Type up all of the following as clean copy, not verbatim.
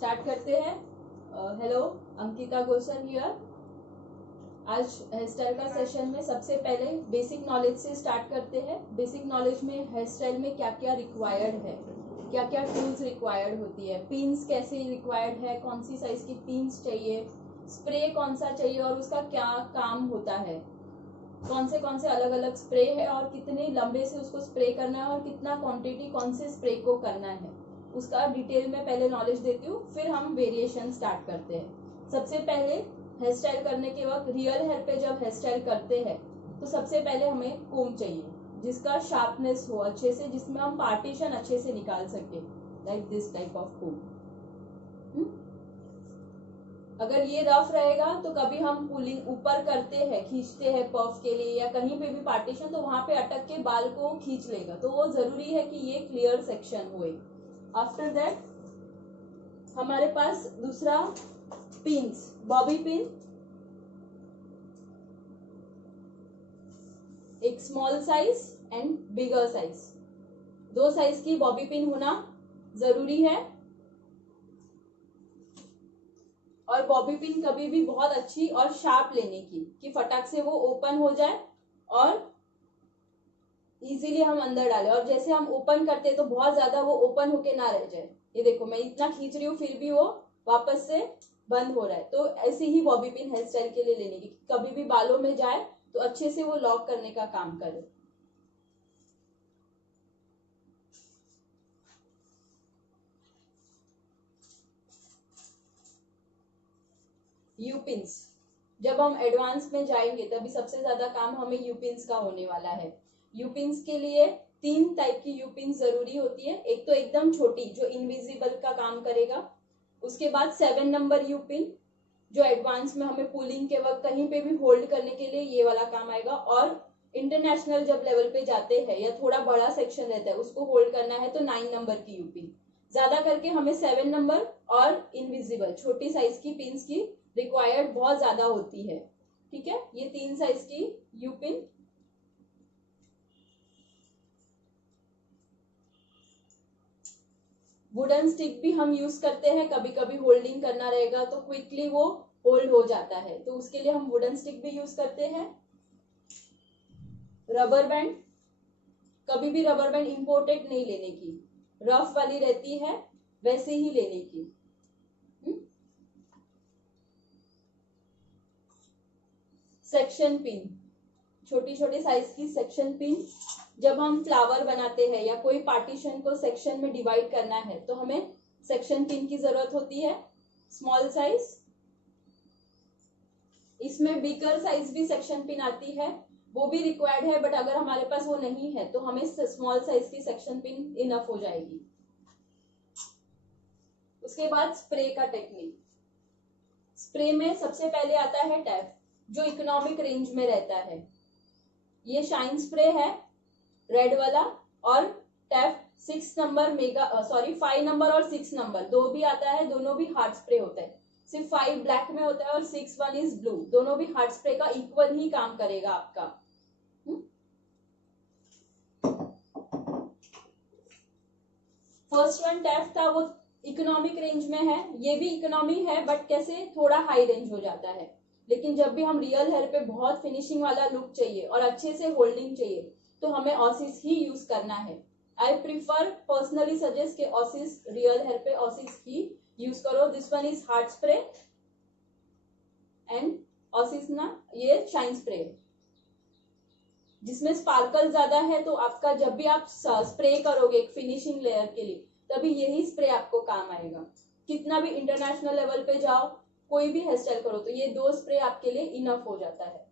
Start करते हैं। Hello, Ankita Gosan here. आज हेयर स्टाइल का सेशन में सबसे पहले बेसिक नॉलेज से स्टार्ट करते हैं। बेसिक नॉलेज में हेयर स्टाइल में क्या क्या रिक्वायर्ड है, क्या क्या टूल्स रिक्वायर्ड होती है, पिन्स कैसे रिक्वायर्ड है, कौन सी साइज की पिन्स चाहिए, स्प्रे कौन सा चाहिए और उसका क्या काम होता है, कौन से अलग अलग स्प्रे है और कितने लंबे से उसको स्प्रे करना है और कितना क्वांटिटी कौन से स्प्रे को करना है, उसका डिटेल में पहले नॉलेज देती हूँ। फिर हम वेरिएशन स्टार्ट करते हैं। सबसे पहले हेयर स्टाइल करने के वक्त रियल हेयर पे जब हेयर स्टाइल करते हैं तो सबसे पहले हमें कोम चाहिए जिसका शार्पनेस हो अच्छे से, जिसमें हम पार्टीशन अच्छे से निकाल सके, लाइक दिस टाइप ऑफ कोम। अगर ये रफ रहेगा तो कभी हम पुलिंग ऊपर करते हैं, खींचते हैं पफ के लिए या कहीं पे भी पार्टीशन, तो वहां पे अटक के बाल को खींच लेगा, तो वो जरूरी है कि ये क्लियर सेक्शन होए। आफ्टर दैट हमारे पास दूसरा पिन्स, बॉबी पिन, एक small size and bigger size, दो साइज की बॉबी पिन होना जरूरी है। और बॉबी पिन कभी भी बहुत अच्छी और शार्प लेने की कि फटाक से वो ओपन हो जाए और इजीली हम अंदर डालें। और जैसे हम ओपन करते हैं तो बहुत ज्यादा वो ओपन होके ना रह जाए। ये देखो मैं इतना खींच रही हूँ फिर भी वो वापस से बंद हो रहा है। तो ऐसे ही बॉबी पिन हेयर स्टाइल के लिए लेने की, कभी भी बालों में जाए तो अच्छे से वो लॉक करने का काम करे। यूपिन्स, जब हम एडवांस में जाएंगे तभी सबसे ज्यादा काम हमें यूपिन्स का होने वाला है। यूपिन्स के लिए 3 टाइप की यूपिन्स जरूरी होती है। एक तो एकदम छोटी जो इनविजिबल का काम करेगा, उसके बाद 7 नंबर यूपिन जो एडवांस में हमें पुलिंग के वक्त कहीं पे भी होल्ड करने के लिए ये वाला काम आएगा। और इंटरनेशनल जब लेवल पे जाते हैं या थोड़ा बड़ा सेक्शन रहता है उसको होल्ड करना है तो 9 नंबर की यूपिन। ज्यादा करके हमें 7 नंबर और इनविजिबल छोटी साइज की पिन्स की रिक्वायर्ड बहुत ज्यादा होती है। ठीक है, ये 3 साइज की यूपिन। वुडन स्टिक भी हम यूज करते हैं, कभी कभी होल्डिंग करना रहेगा तो क्विकली वो होल्ड हो जाता है, तो उसके लिए हम वुडन स्टिक भी यूज करते हैं। रबर बैंड, कभी भी रबर बैंड इंपोर्टेड नहीं लेने की, रफ वाली रहती है वैसे ही लेने की। सेक्शन पिन, छोटी छोटी साइज की सेक्शन पिन, जब हम फ्लावर बनाते हैं या कोई पार्टीशन को सेक्शन में डिवाइड करना है तो हमें सेक्शन पिन की जरूरत होती है। स्मॉल साइज, इसमें बिगर साइज भी सेक्शन पिन आती है, वो भी रिक्वायर्ड है, बट अगर हमारे पास वो नहीं है तो हमें स्मॉल साइज की सेक्शन पिन इनफ हो जाएगी। उसके बाद स्प्रे का टेक्निक। स्प्रे में सबसे पहले आता है टैप जो इकोनॉमिक रेंज में रहता है। ये शाइन स्प्रे है रेड वाला, और टैप 6 नंबर 5 नंबर और 6 नंबर दो भी आता है, दोनों भी हार्ड स्प्रे होता है। सिर्फ 5 ब्लैक में होता है और 6 1 इज ब्लू, दोनों भी हार्ड स्प्रे का इक्वल ही काम करेगा आपका। फर्स्ट वन टैप था वो इकोनॉमिक रेंज में है, ये भी इकोनॉमी है बट कैसे थोड़ा हाई रेंज हो जाता है। लेकिन जब भी हम रियल हेयर पे बहुत फिनिशिंग वाला लुक चाहिए और अच्छे से होल्डिंग चाहिए तो हमें ऑसिस ही यूज करना है। आई प्रिफर पर्सनली सजेस्ट के ऑसिस, रियल हेयर पे ऑसिस ही यूज करो। This one is hard spray and oasis ना ये शाइन स्प्रे, जिसमें स्पार्कल ज्यादा है, तो आपका जब भी आप स्प्रे करोगे एक फिनिशिंग लेयर के लिए तभी यही स्प्रे आपको काम आएगा। कितना भी इंटरनेशनल लेवल पे जाओ, कोई भी हेयर स्टाइल करो तो ये 2 स्प्रे आपके लिए इनफ हो जाता है।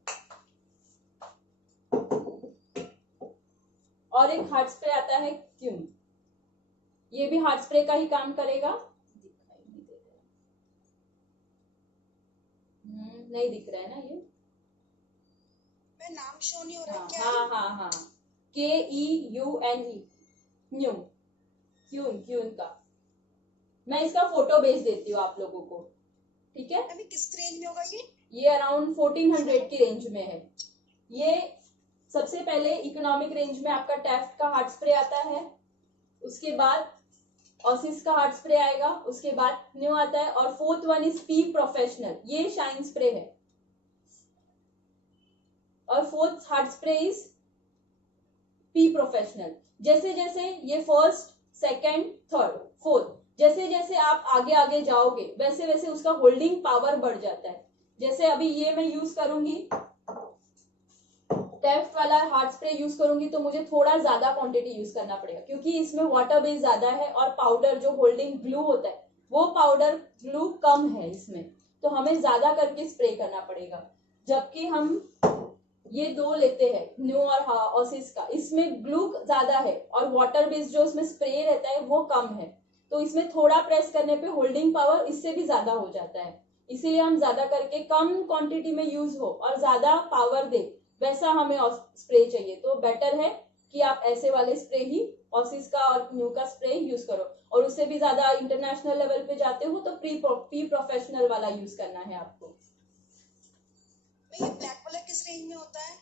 और एक हार्ड स्प्रे आता है क्यून, ये भी हार्ड स्प्रे का ही काम करेगा। नहीं दिख रहा है ना ये, नाम शो नहीं हो रहा है क्या? हाँ KEUNE, क्यून, क्यून का मैं इसका फोटो भेज देती हूँ आप लोगों को। ठीक है, अभी किस रेंज में होगा ये अराउंड 1400 की रेंज में है। ये सबसे पहले इकोनॉमिक रेंज में आपका टैफ्ट का हार्ड स्प्रे आता है, उसके बाद ऑसिस का हार्ड स्प्रे आएगा, उसके बाद न्यू आता है, और fourth one is P professional, ये शाइन स्प्रे है, और fourth hard spray is P professional. जैसे जैसे ये फर्स्ट, सेकंड, थर्ड, फोर्थ, जैसे जैसे आप आगे आगे जाओगे वैसे वैसे उसका होल्डिंग पावर बढ़ जाता है। जैसे अभी ये मैं यूज करूंगी, टेफ्ट वाला हार्ड स्प्रे यूज करूंगी तो मुझे थोड़ा ज्यादा क्वांटिटी यूज करना पड़ेगा, क्योंकि इसमें वाटर बेस ज्यादा है और पाउडर जो होल्डिंग ग्लू होता है वो पाउडर ग्लू कम है इसमें, तो हमें ज्यादा करके स्प्रे करना पड़ेगा। जबकि हम ये दो लेते हैं, न्यू और ऑसिस का, इसमें ग्लू ज्यादा है और वाटर बेस जो उसमें स्प्रे रहता है वो कम है, तो इसमें थोड़ा प्रेस करने पे होल्डिंग पावर इससे भी ज्यादा हो जाता है। इसीलिए हम ज्यादा करके कम क्वांटिटी में यूज हो और ज्यादा पावर दे वैसा हमें स्प्रे चाहिए। तो बेटर है कि आप ऐसे वाले स्प्रे ही, ऑसिस का और न्यू का स्प्रे यूज करो, और उससे भी ज्यादा इंटरनेशनल लेवल पे जाते हो तो पी प्रोफेशनल वाला यूज करना है आपको। ये ब्लैक वाला किस रेंज में होता है?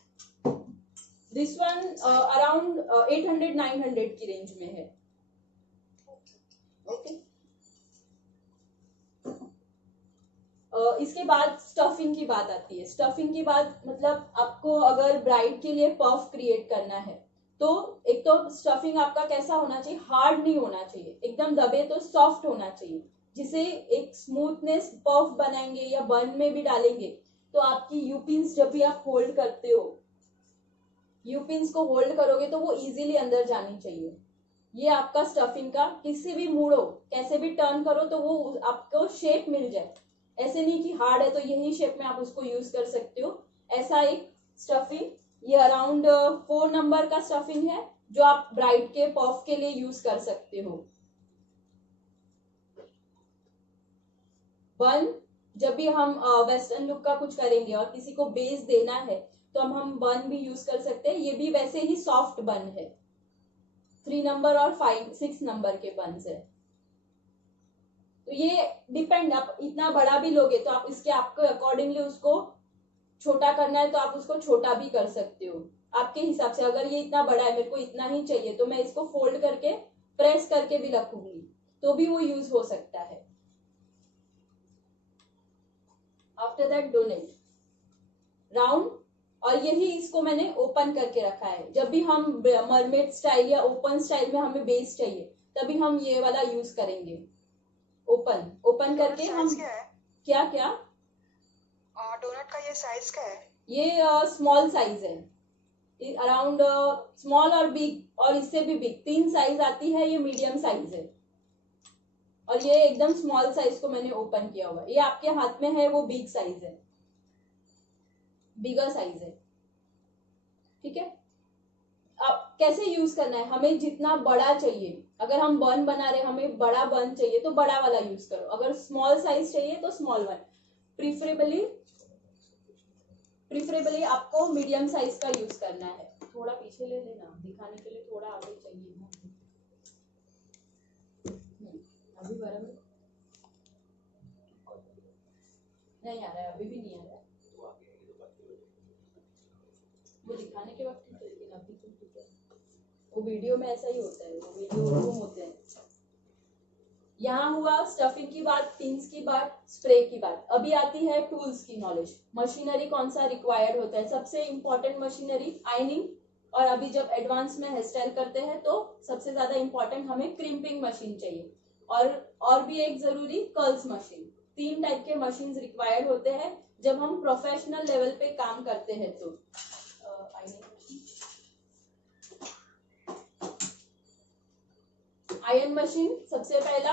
दिस वन अराउंड 800-900 की रेंज में है। ओके इसके बाद स्टफिंग की बात आती है। स्टफिंग की बात मतलब आपको अगर ब्राइड के लिए पफ क्रिएट करना है तो एक तो स्टफिंग आपका कैसा होना चाहिए, हार्ड नहीं होना चाहिए, एकदम दबे तो सॉफ्ट होना चाहिए, जिसे एक स्मूथनेस पफ बनाएंगे या बन में भी डालेंगे तो आपकी यूपिन्स जब भी आप होल्ड करते हो, यूपिन्स को होल्ड करोगे तो वो इजीली अंदर जानी चाहिए। ये आपका स्टफिंग का, किसी भी मोड़ो कैसे भी टर्न करो तो वो आपको शेप मिल जाए, ऐसे नहीं कि हार्ड है तो यही शेप में आप उसको यूज कर सकते हो, ऐसा एक स्टफिंग। ये अराउंड 4 नंबर का स्टफिंग है जो आप ब्राइड के पफ के लिए यूज कर सकते हो। बन, जब भी हम वेस्टर्न लुक का कुछ करेंगे और किसी को बेस देना है तो हम बन भी यूज कर सकते हैं, ये भी वैसे ही सॉफ्ट बन है, 3 नंबर और 5-6 नंबर के बन्स है। तो ये डिपेंड, आप इतना बड़ा भी लोगे तो आप इसके आपको अकॉर्डिंगली उसको छोटा करना है तो आप उसको छोटा भी कर सकते हो आपके हिसाब से। अगर ये इतना बड़ा है, मेरे को इतना ही चाहिए, तो मैं इसको फोल्ड करके प्रेस करके भी रखूंगी तो भी वो यूज हो सकता है। आफ्टर दैट डोनेट राउंड, और यही इसको मैंने ओपन करके रखा है। जब भी हम मरमेड स्टाइल या ओपन स्टाइल में हमें बेस चाहिए तभी हम ये वाला यूज करेंगे। ओपन करके हम क्या डोनट का ये साइज क्या है? ये स्मॉल साइज है, अराउंड स्मॉल और बिग, और इससे भी बिग 3 साइज आती है, ये मीडियम साइज है, और ये एकदम स्मॉल साइज को मैंने ओपन किया हुआ है। ये आपके हाथ में है वो बिग साइज है, बिगर साइज है, ठीक है। अब कैसे यूज करना है, हमें जितना बड़ा चाहिए, अगर हम बन बना रहे हमें बड़ा बन चाहिए तो बड़ा वाला यूज करो, अगर स्मॉल साइज चाहिए तो स्मॉल वन, प्रीफरेबली आपको मीडियम साइज का यूज करना है। थोड़ा पीछे ले लेना, दिखाने के लिए थोड़ा आगे चाहिए ना, अभी बराबर नहीं आ रहा है, अभी भी नहीं आ रहा है, वो दिखाने के वक्त ठीक है, लेकिन अभी तो ठीक है, वो वीडियो में ऐसा ही होता है, वो वीडियो रूम होते हैं। यहाँ हुआ स्टफिंग की बात, पिंस की बात, स्प्रे की बात। अभी आती है टूल्स की नॉलेज। मशीनरी कौन सा रिक्वायर्ड होता है, सबसे इंपॉर्टेंट मशीनरी आयनिंग, और अभी जब एडवांस में हेयर स्टाइल करते हैं तो सबसे ज्यादा इंपॉर्टेंट हमें क्रिम्पिंग मशीन चाहिए, और भी एक जरूरी कर्ल्स मशीन। 3 टाइप के मशीन रिक्वायर्ड होते हैं जब हम प्रोफेशनल लेवल पे काम करते हैं। तो आयरन मशीन सबसे पहला,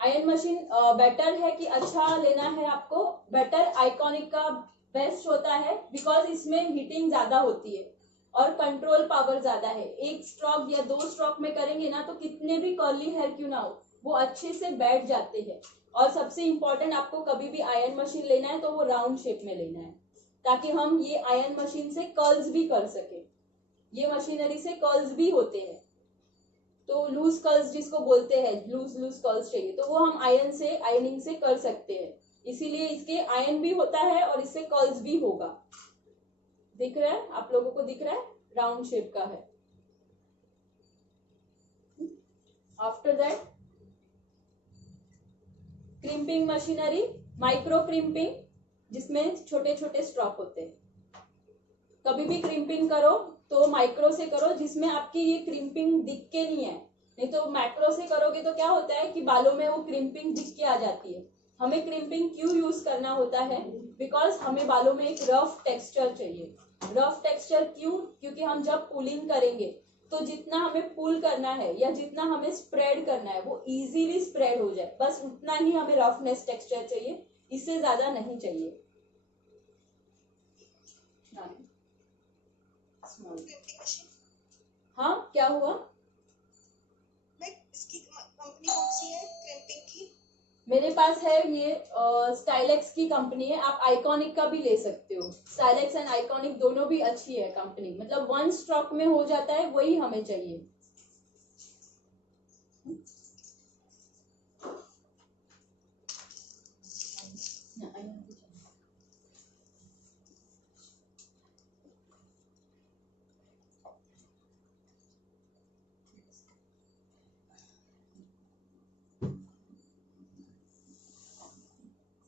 आयरन मशीन बेटर है कि अच्छा लेना है आपको, बेटर आइकॉनिक का बेस्ट होता है, बिकॉज इसमें हीटिंग ज्यादा होती है और कंट्रोल पावर ज्यादा है। 1 स्ट्रोक या 2 स्ट्रोक में करेंगे ना तो कितने भी कर्ली हेयर क्यों ना हो वो अच्छे से बैठ जाते हैं। और सबसे इंपॉर्टेंट, आपको कभी भी आयरन मशीन लेना है तो वो राउंड शेप में लेना है, ताकि हम ये आयरन मशीन से कर्ल्स भी कर सके। ये मशीनरी से कर्ल्स भी होते हैं, तो लूज कर्ल्स जिसको बोलते हैं, लूज कर्ल्स चाहिए तो वो हम आयरनिंग से कर सकते हैं। इसीलिए इसके आयरन भी होता है और इससे कर्ल्स भी होगा। दिख रहा है आप लोगों को, दिख रहा है, राउंड शेप का है। After that crimping machinery, micro crimping, जिसमें छोटे छोटे स्ट्रोक होते हैं। कभी भी क्रिम्पिंग करो तो माइक्रो से करो, जिसमें आपकी ये क्रिम्पिंग दिख के नहीं है, नहीं तो मैक्रो से करोगे तो क्या होता है कि बालों में वो क्रिम्पिंग दिख के आ जाती है। हमें क्रिम्पिंग क्यों यूज करना होता है? बिकॉज हमें बालों में एक रफ टेक्सचर चाहिए। रफ टेक्सचर क्यों? क्योंकि हम जब पुलिंग करेंगे तो जितना हमें पुल करना है या जितना हमें स्प्रेड करना है वो इजीली स्प्रेड हो जाए, बस उतना ही हमें रफनेस टेक्सचर चाहिए, इससे ज्यादा नहीं चाहिए। क्रिम्पिंग मशीन, हाँ, क्या हुआ? मैं इसकी कंपनी कौन सी है क्रिम्पिंग की? मेरे पास है ये स्टाइलेक्स की कंपनी है, आप आइकॉनिक का भी ले सकते हो। स्टाइलेक्स एंड आइकॉनिक दोनों भी अच्छी है कंपनी, मतलब वन स्ट्रोक में हो जाता है, वही हमें चाहिए।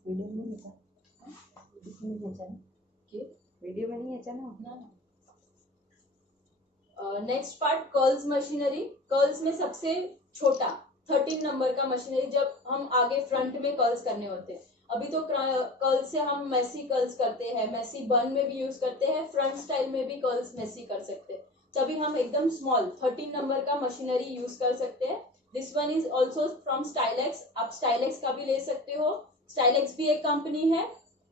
वीडियो में नहीं था, इसमें नहीं था के वीडियो में नहीं है ना। Next part curls machinery. Curls में सबसे छोटा 13 नंबर का मशीनरी, जब हम आगे फ्रंट में कर्ल्स करने होते हैं। अभी तो कर्ल से हम मेसी कर्ल्स करते हैं, मेसी बन में भी यूज करते हैं, फ्रंट स्टाइल में भी कर्ल्स मेसी कर सकते हैं। तभी हम एकदम स्मॉल 13 नंबर का मशीनरी यूज कर सकते हैं। This one is also from Stylex, आप स्टाइलेक्स का भी ले सकते हो। स्टाइलेक्स भी एक कंपनी है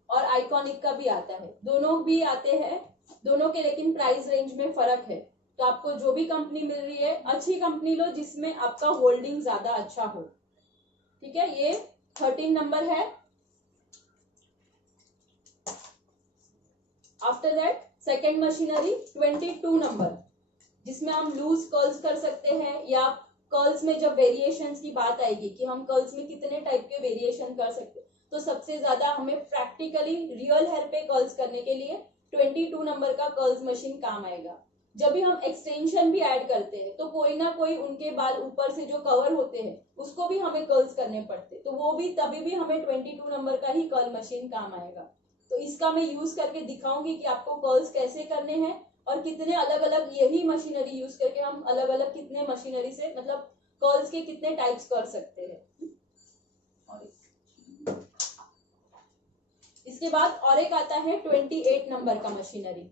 और आइकॉनिक का भी आता है, दोनों भी आते हैं, दोनों के लेकिन प्राइस रेंज में फर्क है। तो आपको जो भी कंपनी मिल रही है, अच्छी कंपनी लो जिसमें आपका होल्डिंग ज्यादा अच्छा हो। ठीक है, ये 13 नंबर है। After that second machinery 22 number, जिसमें हम लूज कर्ल्स कर सकते हैं, या कर्ल्स में जब वेरिएशंस की बात आएगी कि हम कर्ल्स में कितने टाइप के वेरिएशन कर सकते हैं, तो सबसे ज्यादा हमें प्रैक्टिकली रियल हेयर पे कर्ल्स करने के लिए 22 नंबर का कर्ल्स मशीन काम आएगा। जब भी हम एक्सटेंशन भी ऐड करते हैं तो कोई ना कोई उनके बाल ऊपर से जो कवर होते हैं उसको भी हमें कर्ल्स करने पड़ते, तो वो भी तभी भी हमें 22 नंबर का ही कर्ल मशीन काम आएगा। तो इसका मैं यूज करके दिखाऊंगी कि आपको कर्ल्स कैसे करने हैं और कितने अलग अलग, यही मशीनरी यूज करके हम अलग अलग कितने मशीनरी से मतलब कर्ल्स के कितने टाइप्स कर सकते हैं। इसके बाद और एक आता है 28 नंबर का मशीनरी।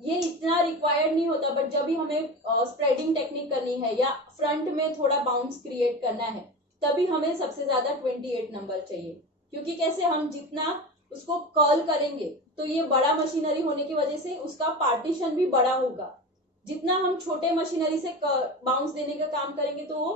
ये इतना रिक्वायर्ड नहीं होता, बट जब भी हमें स्प्रेडिंग टेक्निक करनी है या फ्रंट में थोड़ा बाउंस क्रिएट करना है, तभी हमें सबसे ज्यादा 28 नंबर चाहिए। क्योंकि कैसे हम जितना उसको कर्ल करेंगे तो ये बड़ा मशीनरी होने की वजह से उसका पार्टीशन भी बड़ा होगा। जितना हम छोटे मशीनरी से बाउंस देने का काम करेंगे तो वो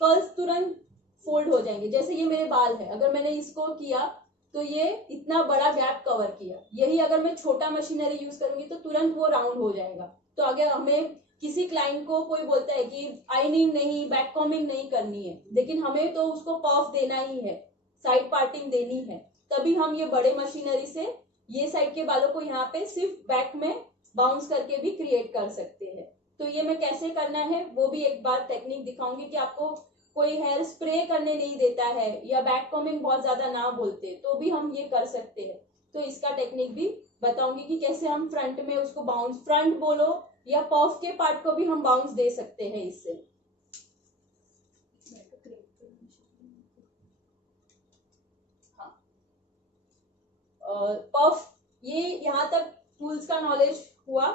कर्ल्स तुरंत फोल्ड हो जाएंगे। जैसे ये मेरे बाल है, अगर मैंने इसको किया तो ये इतना बड़ा गैप कवर किया, यही अगर मैं छोटा मशीनरी यूज करूंगी तो तुरंत वो राउंड हो जाएगा। तो अगर हमें किसी क्लाइंट को कोई बोलता है कि आइनिंग नहीं, बैक कॉमिंग नहीं करनी है, लेकिन हमें तो उसको पफ देना ही है, साइड पार्टिंग देनी है, तभी हम ये बड़े मशीनरी से ये साइड के बालों को यहाँ पे सिर्फ बैक में बाउंस करके भी क्रिएट कर सकते हैं। तो ये मैं कैसे करना है वो भी एक बार टेक्निक दिखाऊंगी कि आपको कोई हेयर स्प्रे करने नहीं देता है या बैक कॉमिंग बहुत ज्यादा ना बोलते तो भी हम ये कर सकते हैं। तो इसका टेक्निक भी बताऊंगी कि कैसे हम फ्रंट में उसको बाउंस, फ्रंट बोलो या पफ के पार्ट को भी हम बाउंस दे सकते हैं इससे। हाँ, पफ, ये यहाँ तक टूल्स का नॉलेज हुआ।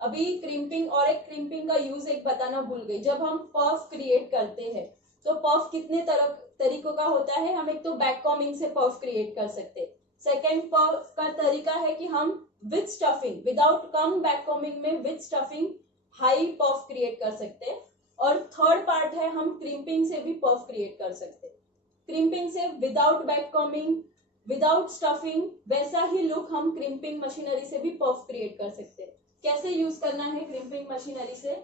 अभी क्रिम्पिंग, और एक क्रिम्पिंग का यूज एक बताना भूल गई। जब हम पफ क्रिएट करते हैं तो पफ कितने तरीकों का होता है। हम एक तो बैक कॉमिंग से पफ क्रिएट कर सकते हैं। सेकेंड पफ का तरीका है कि हम with stuffing, without comb back combing में with stuffing high puff create कर सकते हैं। और थर्ड पार्ट है हम क्रिम्पिंग से भी पफ क्रिएट कर सकते हैं। क्रिम्पिंग से without back combing, without stuffing, वैसा ही लुक हम क्रिम्पिंग मशीनरी से भी पफ क्रिएट कर सकते हैं। कैसे यूज करना है क्रिम्पिंग मशीनरी से?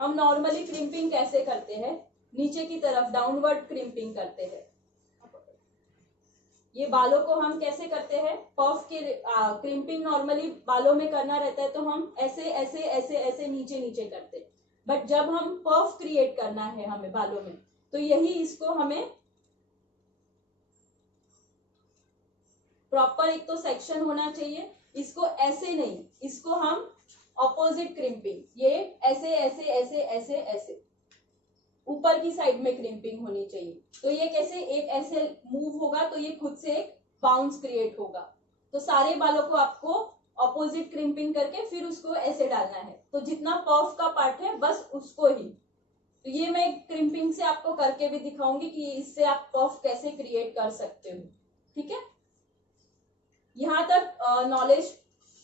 हम नॉर्मली क्रिम्पिंग कैसे करते हैं, नीचे की तरफ डाउनवर्ड क्रिम्पिंग करते हैं। ये बालों को हम कैसे करते हैं, पफ के क्रिम्पिंग नॉर्मली बालों में करना रहता है तो हम ऐसे ऐसे ऐसे ऐसे नीचे नीचे करते हैं। बट जब हम पफ क्रिएट करना है हमें बालों में, तो यही इसको हमें प्रॉपर एक तो सेक्शन होना चाहिए, इसको ऐसे नहीं, इसको हम ऑपोजिट क्रिम्पिंग, ये ऐसे ऐसे ऐसे ऐसे ऐसे ऊपर की साइड में क्रिम्पिंग होनी चाहिए। तो ये कैसे, एक ऐसे मूव होगा तो ये खुद से एक बाउंस क्रिएट होगा। तो सारे बालों को आपको ऑपोजिट क्रिम्पिंग करके फिर उसको ऐसे डालना है। तो जितना पफ का पार्ट है बस उसको ही, तो ये मैं क्रिम्पिंग से आपको करके भी दिखाऊंगी कि इससे आप पफ कैसे क्रिएट कर सकते हो। ठीक है, यहाँ तक नॉलेज,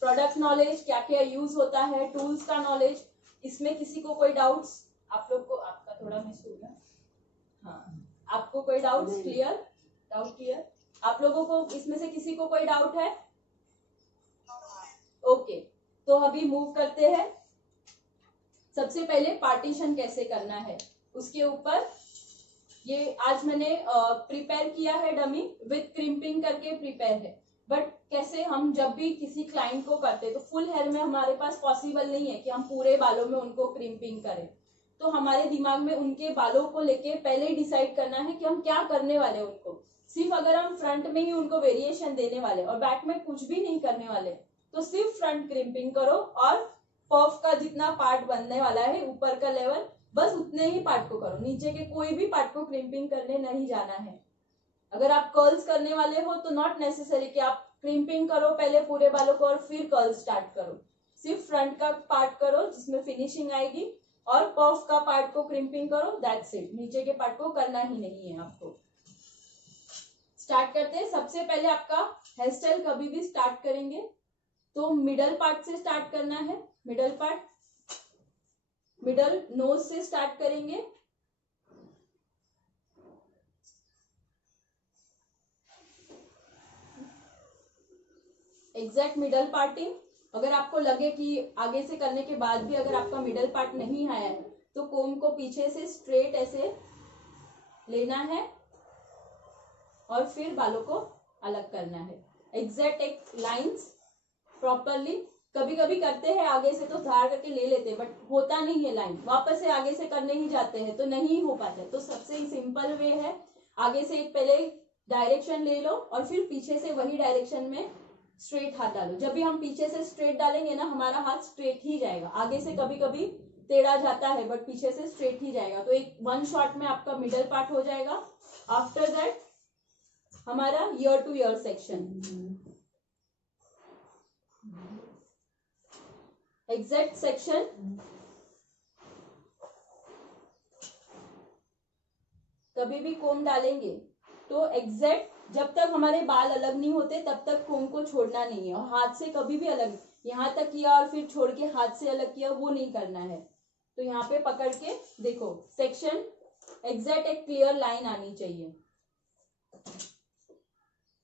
प्रोडक्ट नॉलेज, क्या क्या यूज होता है, टूल्स का नॉलेज, इसमें किसी को कोई डाउट्स? आप लोग को, आपका थोड़ा मिस हो गया, हाँ, आपको कोई डाउट्स? क्लियर? Doubt clear? आप लोगों को इसमें से किसी को कोई डाउट है? ओके, तो अभी मूव करते हैं। सबसे पहले पार्टीशन कैसे करना है उसके ऊपर, ये आज मैंने प्रिपेयर किया है, डमी विथ क्रिम्पिंग करके प्रिपेयर है। बट कैसे हम जब भी किसी क्लाइंट को करते तो फुल हेयर में हमारे पास पॉसिबल नहीं है कि हम पूरे बालों में उनको क्रिम्पिंग करें। तो हमारे दिमाग में उनके बालों को लेके पहले ही डिसाइड करना है कि हम क्या करने वाले हैं उनको। सिर्फ अगर हम फ्रंट में ही उनको वेरिएशन देने वाले और बैक में कुछ भी नहीं करने वाले, तो सिर्फ फ्रंट क्रिम्पिंग करो और पफ का जितना पार्ट बनने वाला है ऊपर का लेवल, बस उतने ही पार्ट को करो, नीचे के कोई भी पार्ट को क्रिम्पिंग करने नहीं जाना है। अगर आप कर्ल्स करने वाले हो तो नॉट नेसेसरी कि आप क्रिम्पिंग करो पहले पूरे बालों को और फिर कर्ल्स स्टार्ट करो। सिर्फ फ्रंट का पार्ट करो जिसमें फिनिशिंग आएगी और पफ का पार्ट को क्रिम्पिंग करो, दैट्स इट। नीचे के पार्ट को करना ही नहीं है आपको। स्टार्ट करते हैं। सबसे पहले आपका हेयर स्टाइल कभी भी स्टार्ट करेंगे तो मिडल पार्ट से स्टार्ट करना है। मिडल पार्ट, मिडल नोज से स्टार्ट करेंगे। Exact middle parting. अगर आपको लगे कि आगे से करने के बाद भी अगर आपका मिडल पार्ट नहीं आया है तो कोम को पीछे से स्ट्रेट ऐसे लेना है और फिर बालों को अलग करना है। एग्जैक्ट एक लाइंस प्रॉपरली। कभी कभी करते हैं आगे से तो धार करके ले लेते हैं, बट होता नहीं है लाइन, वापस से आगे से करने ही जाते हैं तो नहीं हो पाता है। तो सबसे सिंपल वे है, आगे से एक पहले डायरेक्शन ले लो और फिर पीछे से वही डायरेक्शन में स्ट्रेट हाथ डालो। जब भी हम पीछे से स्ट्रेट डालेंगे ना, हमारा हाथ स्ट्रेट ही जाएगा। आगे से कभी कभी टेढ़ा जाता है बट पीछे से स्ट्रेट ही जाएगा। तो एक वन शॉट में आपका मिडल पार्ट हो जाएगा। आफ्टर दैट हमारा year two year section, exact section. कभी भी कोम डालेंगे तो एग्जैक्ट जब तक हमारे बाल अलग नहीं होते तब तक कोम को छोड़ना नहीं है, और हाथ से कभी भी अलग, यहाँ तक किया और फिर छोड़ के हाथ से अलग किया, वो नहीं करना है। तो यहाँ पे पकड़ के देखो सेक्शन, एग्जैक्ट एक क्लियर लाइन आनी चाहिए।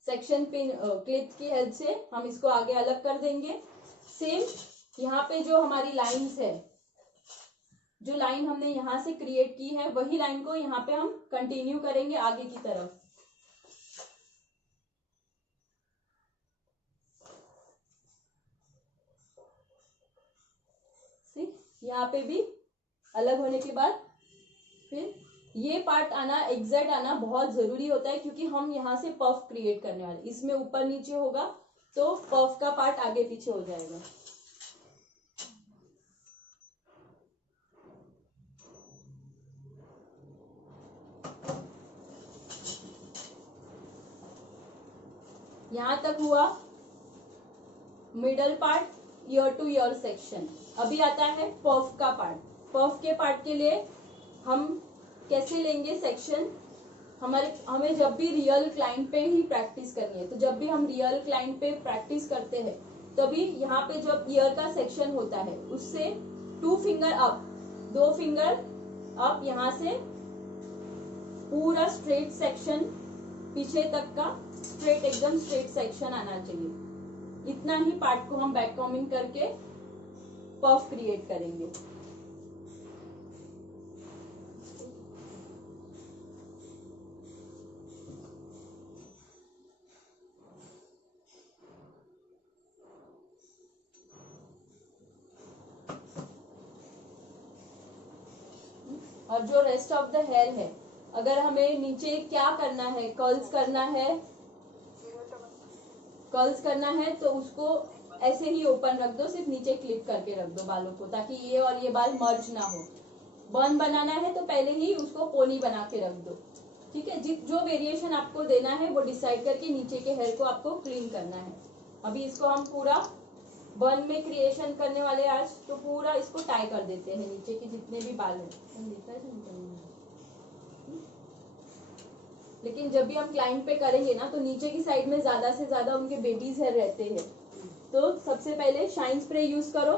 सेक्शन पिन क्लिप की हेल्प से हम इसको आगे अलग कर देंगे। सेम यहाँ पे जो हमारी लाइंस है, जो लाइन हमने यहाँ से क्रिएट की है वही लाइन को यहाँ पे हम कंटिन्यू करेंगे आगे की तरफ। यहाँ पे भी अलग होने के बाद फिर ये पार्ट आना, एग्जैक्ट आना बहुत जरूरी होता है, क्योंकि हम यहाँ से पफ क्रिएट करने वाले। इसमें ऊपर नीचे होगा तो पफ का पार्ट आगे पीछे हो जाएगा। यहां तक हुआ middle part, year two year section. अभी आता है पफ का पार्ट। पफ के पार्ट के लिए हम कैसे लेंगे सेक्शन? हमें जब भी रियल क्लाइंट पे ही प्रैक्टिस करनी है, तो जब भी हम रियल क्लाइंट पे प्रैक्टिस करते हैं तभी यहाँ पे जब ईयर का सेक्शन होता है उससे 2 फिंगर अप, 2 फिंगर अप, यहाँ से पूरा स्ट्रेट सेक्शन पीछे तक का स्ट्रेट, एकदम स्ट्रेट सेक्शन आना चाहिए। इतना ही पार्ट को हम बैक कॉमिंग करके पफ क्रिएट करेंगे। और जो रेस्ट ऑफ द हेयर है, अगर हमें नीचे क्या करना है, कर्ल्स करना है तो उसको ऐसे ही ओपन रख दो, सिर्फ नीचे क्लिप करके रख दो बालों को, ताकि ये और ये बाल मर्ज ना हो। बर्न बनाना है तो पहले ही उसको पोनी बना के रख दो, ठीक है। जो वेरिएशन आपको देना है वो डिसाइड करके नीचे के हेयर को आपको क्लीन करना है। अभी इसको हम पूरा बर्न में क्रिएशन करने वाले आज, तो पूरा इसको टाई कर देते हैं, नीचे के जितने भी बाल हैं। लेकिन जब भी हम क्लाइंट पे करेंगे ना, तो नीचे की साइड में ज्यादा से ज्यादा उनके बेबीज हेयर रहते हैं, तो सबसे पहले शाइन स्प्रे यूज करो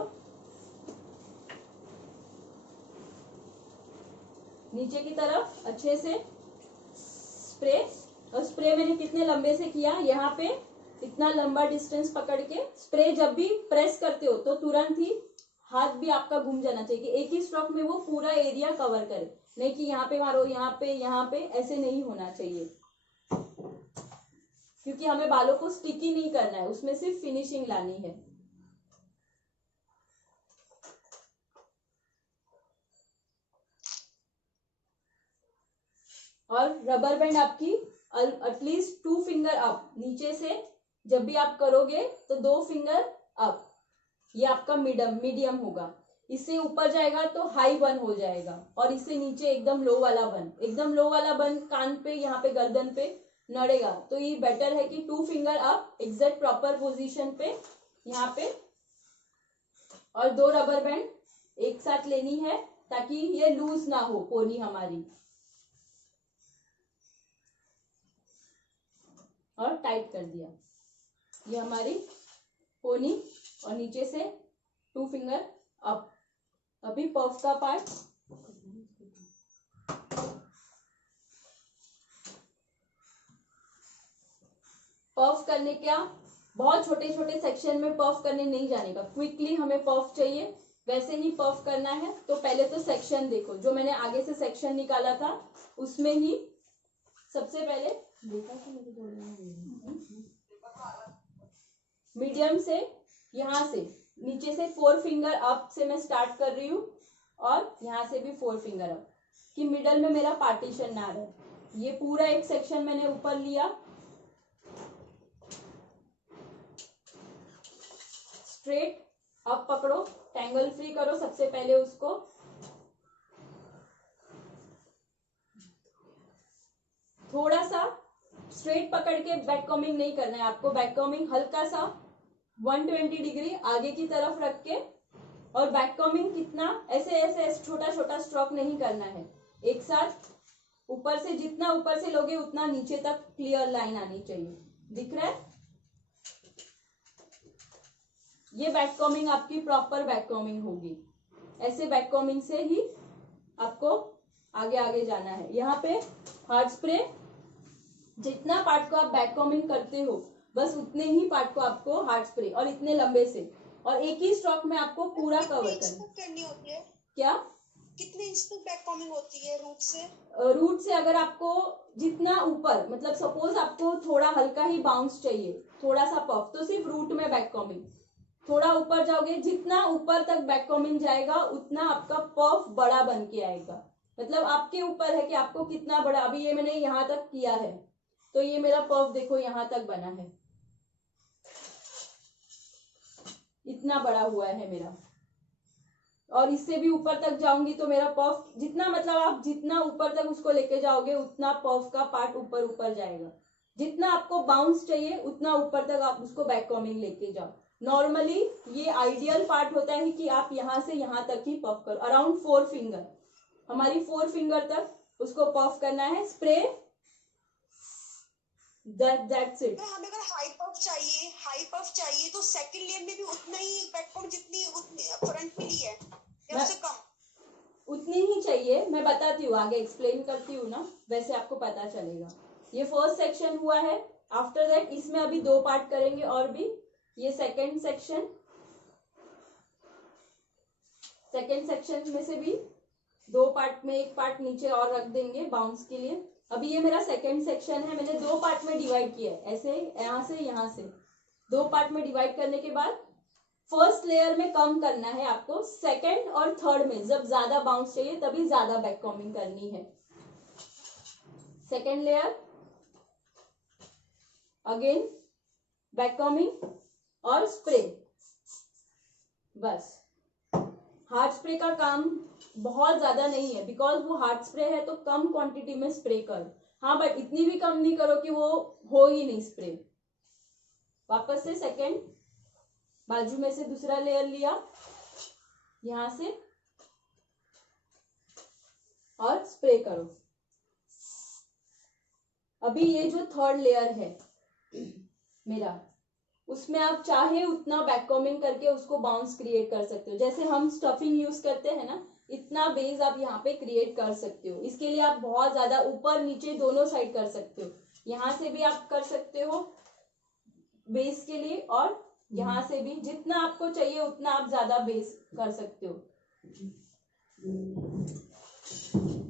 नीचे की तरफ अच्छे से स्प्रे। और स्प्रे मैंने कितने लंबे से किया, यहाँ पे इतना लंबा डिस्टेंस पकड़ के स्प्रे जब भी प्रेस करते हो तो तुरंत ही हाथ भी आपका घूम जाना चाहिए कि एक ही स्ट्रोक में वो पूरा एरिया कवर करे, नहीं कि यहाँ पे मारो, यहाँ पे ऐसे नहीं होना चाहिए, क्योंकि हमें बालों को स्टिकी नहीं करना है, उसमें सिर्फ फिनिशिंग लानी है। और रबर बैंड आपकी एटलीस्ट 2 फिंगर अप, नीचे से जब भी आप करोगे तो 2 फिंगर अप, ये आपका मीडियम होगा। इससे ऊपर जाएगा तो हाई बन हो जाएगा, और इससे नीचे एकदम लो वाला बन कान पे, यहाँ पे गर्दन पे नड़ेगा। तो ये बेटर है कि 2 finger up exact proper position पे यहाँ पे, और 2 रबर बैंड एक साथ लेनी है ताकि ये लूज ना हो पोनी हमारी, और टाइट कर दिया। ये हमारी पोनी, और नीचे से 2 फिंगर अप। अभी पफ का पार्ट, पफ करने क्या, बहुत छोटे छोटे सेक्शन में पफ करने नहीं जाने का, क्विकली हमें पफ चाहिए, वैसे ही पफ करना है। तो पहले तो सेक्शन देखो, जो मैंने आगे से सेक्शन निकाला था उसमें ही सबसे पहले मीडियम से, यहाँ से नीचे से 4 फिंगर अप से मैं स्टार्ट कर रही हूँ, और यहाँ से भी 4 फिंगर अप, कि मिडल में मेरा पार्टीशन ना रहे। ये पूरा एक सेक्शन मैंने ऊपर लिया, स्ट्रेट अप पकड़ो, टैंगल फ्री करो सबसे पहले उसको, थोड़ा सा स्ट्रेट पकड़ के बैक कॉमिंग नहीं करना है आपको, बैक कॉमिंग हल्का सा 120 डिग्री आगे की तरफ रख के, और बैक कॉमिंग कितना, ऐसे ऐसे छोटा छोटा स्ट्रोक नहीं करना है, एक साथ ऊपर से, जितना ऊपर से लोगे उतना नीचे तक क्लियर लाइन आनी चाहिए। दिख रहा है, ये बैक कॉमिंग आपकी प्रॉपर बैक कॉमिंग होगी। ऐसे बैक कॉमिंग से ही आपको आगे आगे जाना है। यहाँ पे हार्ड स्प्रे, जितना पार्ट को आप बैक कॉमिंग करते हो बस उतने ही पार्ट को आपको हार्ड स्प्रे, और इतने लंबे से, और एक ही स्ट्रोक में आपको पूरा कवर करनी होती है। क्या कितने इंच तक बैक कॉमिंग होती है रूट से अगर आपको जितना ऊपर, मतलब सपोज आपको थोड़ा हल्का ही बाउंस चाहिए, थोड़ा सा पफ, तो सिर्फ रूट में बैक कॉमिंग। थोड़ा ऊपर जाओगे, जितना ऊपर तक बैक कॉमिंग जाएगा उतना आपका पफ बड़ा बन के आएगा। मतलब आपके ऊपर है कि आपको कितना बड़ा, अभी ये मैंने यहाँ तक किया है तो ये मेरा पफ देखो यहाँ तक बना है, इतना बड़ा हुआ है मेरा, और इससे भी ऊपर तक जाऊंगी तो मेरा पफ जितना, मतलब आप जितना ऊपर तक उसको लेके जाओगे उतना पफ का पार्ट ऊपर ऊपर जाएगा। जितना आपको बाउंस चाहिए उतना ऊपर तक आप उसको बैक कॉमिंग लेके जाओ। नॉर्मली ये आइडियल पार्ट होता है कि आप यहाँ से यहाँ तक ही पफ करो, अराउंड 4 फिंगर, हमारी 4 फिंगर तक उसको पफ करना है। Spray, that's it. हमें अगर हाई पफ चाहिए तो सेकंड लेयर में भी उतना ही बैक कॉम जितनी फ्रंट मिली है या उससे कम उतनी ही चाहिए। मैं बताती हूँ, आगे एक्सप्लेन करती हूँ ना, वैसे आपको पता चलेगा। ये फर्स्ट सेक्शन हुआ है। आफ्टर दैट इसमें अभी 2 पार्ट करेंगे और भी। ये सेकंड सेक्शन में से भी 2 पार्ट में, एक पार्ट नीचे और रख देंगे बाउंस के लिए। अभी ये मेरा सेकंड सेक्शन है, मैंने 2 पार्ट में डिवाइड किया है, ऐसे यहाँ से 2 पार्ट में डिवाइड करने के बाद फर्स्ट लेयर में कम करना है आपको, सेकंड और थर्ड में जब ज्यादा बाउंस चाहिए तभी ज्यादा बैक कॉमिंग करनी है। Second layer, again back combing और स्प्रे। बस हार्ड स्प्रे का काम बहुत ज्यादा नहीं है, बिकॉज वो हार्ड स्प्रे है तो कम क्वांटिटी में स्प्रे करो। हाँ, बट इतनी भी कम नहीं करो कि वो हो ही नहीं स्प्रे। वापस से सेकंड, बाजू में से दूसरा लेयर लिया यहां से और स्प्रे करो। अभी ये जो थर्ड लेयर है मेरा, उसमें आप चाहे उतना बैक कॉमिंग करके उसको बाउंस क्रिएट कर सकते हो। जैसे हम स्टफिंग यूज करते हैं ना, इतना बेस आप यहाँ पे क्रिएट कर सकते हो। इसके लिए आप बहुत ज्यादा ऊपर नीचे दोनों साइड कर सकते हो। यहाँ से भी आप कर सकते हो बेस के लिए, और यहाँ से भी जितना आपको चाहिए उतना आप ज्यादा बेस कर सकते हो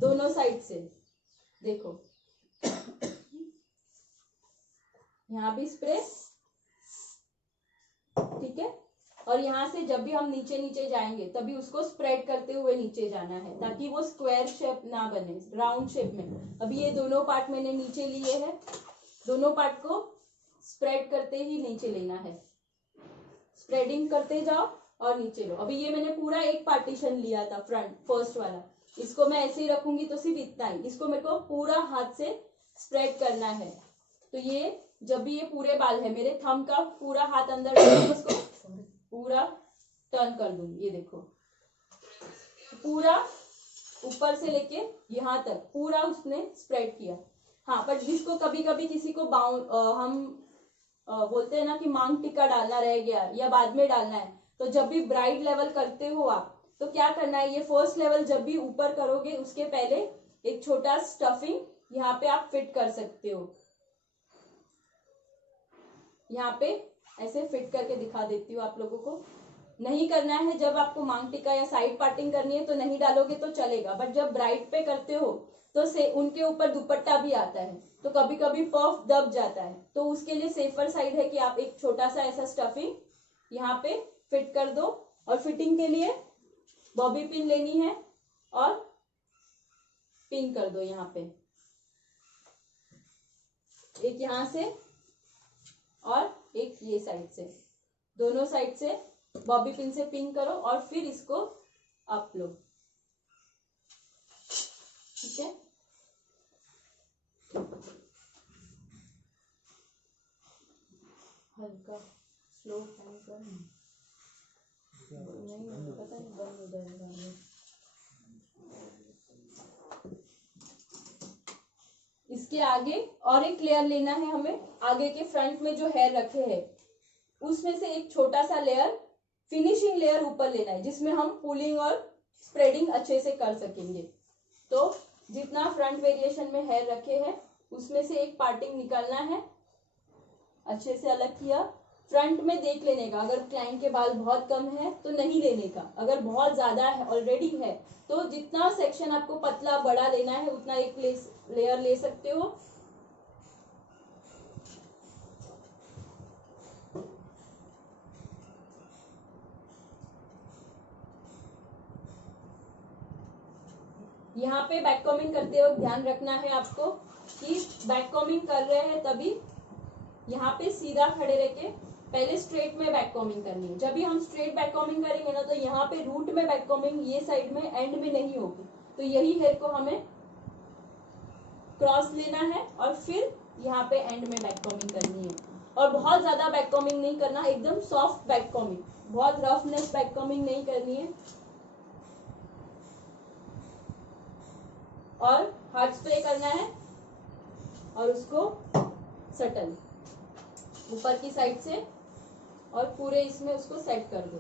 दोनों साइड से। देखो यहाँ भी स्प्रे, ठीक है। और यहाँ से जब भी हम नीचे नीचे जाएंगे तभी उसको स्प्रेड करते हुए नीचे जाना है, ताकि वो स्क्वायर शेप ना बने, राउंड शेप में। अभी ये दोनों पार्ट मैंने नीचे लिए हैं, दोनों पार्ट को स्प्रेड करते ही नीचे लेना है। स्प्रेडिंग करते जाओ और नीचे लो। अभी ये मैंने पूरा एक पार्टीशन लिया था, फ्रंट फर्स्ट वाला, इसको मैं ऐसे ही रखूंगी तो सिर्फ इतना ही। इसको मेरे को पूरा हाथ से स्प्रेड करना है। तो ये जब भी ये पूरे बाल है मेरे, थंब का पूरा हाथ अंदर डालूंगी, उसको पूरा टर्न कर दूंगी। ये देखो पूरा ऊपर से लेके यहाँ तक पूरा उसने स्प्रेड किया। हाँ, पर जिसको कभी कभी किसी को हम बोलते हैं ना कि मांग टिक्का डालना रह गया या बाद में डालना है, तो जब भी ब्राइड लेवल करते हो आप, तो क्या करना है, ये फर्स्ट लेवल जब भी ऊपर करोगे उसके पहले एक छोटा स्टफिंग यहाँ पे आप फिट कर सकते हो। यहाँ पे ऐसे फिट करके दिखा देती हूँ आप लोगों को। नहीं करना है, जब आपको मांग टिक्का या साइड पार्टिंग करनी है तो नहीं डालोगे तो चलेगा, बट जब ब्राइड पे करते हो तो से उनके ऊपर दुपट्टा भी आता है, तो कभी कभी पफ दब जाता है। तो उसके लिए सेफर साइड है कि आप एक छोटा सा ऐसा स्टफिंग यहाँ पे फिट कर दो। और फिटिंग के लिए बॉबी पिन लेनी है और पिन कर दो यहाँ पे, एक यहाँ से और एक ये साइड से, दोनों साइड से बॉबी पिन से पिन करो और फिर इसको अप लो, ठीक है। हल्का स्लो हैंड कर, नहीं पता नहीं बंद हो जाएगा। इसके आगे और एक लेयर लेना है हमें। आगे के फ्रंट में जो हेयर रखे हैं उसमें से एक छोटा सा लेयर, फिनिशिंग लेयर ऊपर लेना है, जिसमें हम पुलिंग और स्प्रेडिंग अच्छे से कर सकेंगे। तो जितना फ्रंट वेरिएशन में हेयर रखे हैं उसमें से एक पार्टिंग निकालना है, अच्छे से अलग किया। फ्रंट में देख लेने का, अगर क्लाइंट के बाल बहुत कम है तो नहीं लेने का, अगर बहुत ज्यादा है ऑलरेडी है तो जितना सेक्शन आपको पतला बड़ा लेना है उतना एक लेयर ले सकते हो। यहाँ पे बैक कॉमिंग करते वक्त ध्यान रखना है आपको कि बैक कॉमिंग कर रहे हैं तभी यहाँ पे सीधा खड़े रह के पहले स्ट्रेट में बैक कॉमिंग करनी है। जब भी हम स्ट्रेट बैक कॉमिंग करेंगे ना तो यहाँ पे रूट में बैक कॉमिंग ये साइड में एंड में नहीं होगी, तो यही हेयर को हमें क्रॉस लेना है और फिर यहाँ पे एंड में बैक कॉमिंग करनी है। और बहुत ज्यादा बैक कॉमिंग नहीं करना, एकदम सॉफ्ट बैक कॉमिंग, बहुत रफनेस बैक कॉमिंग नहीं करनी है। और हार्ड स्प्रे करना है और उसको सटल ऊपर की साइड से और पूरे इसमें उसको सेट कर दो।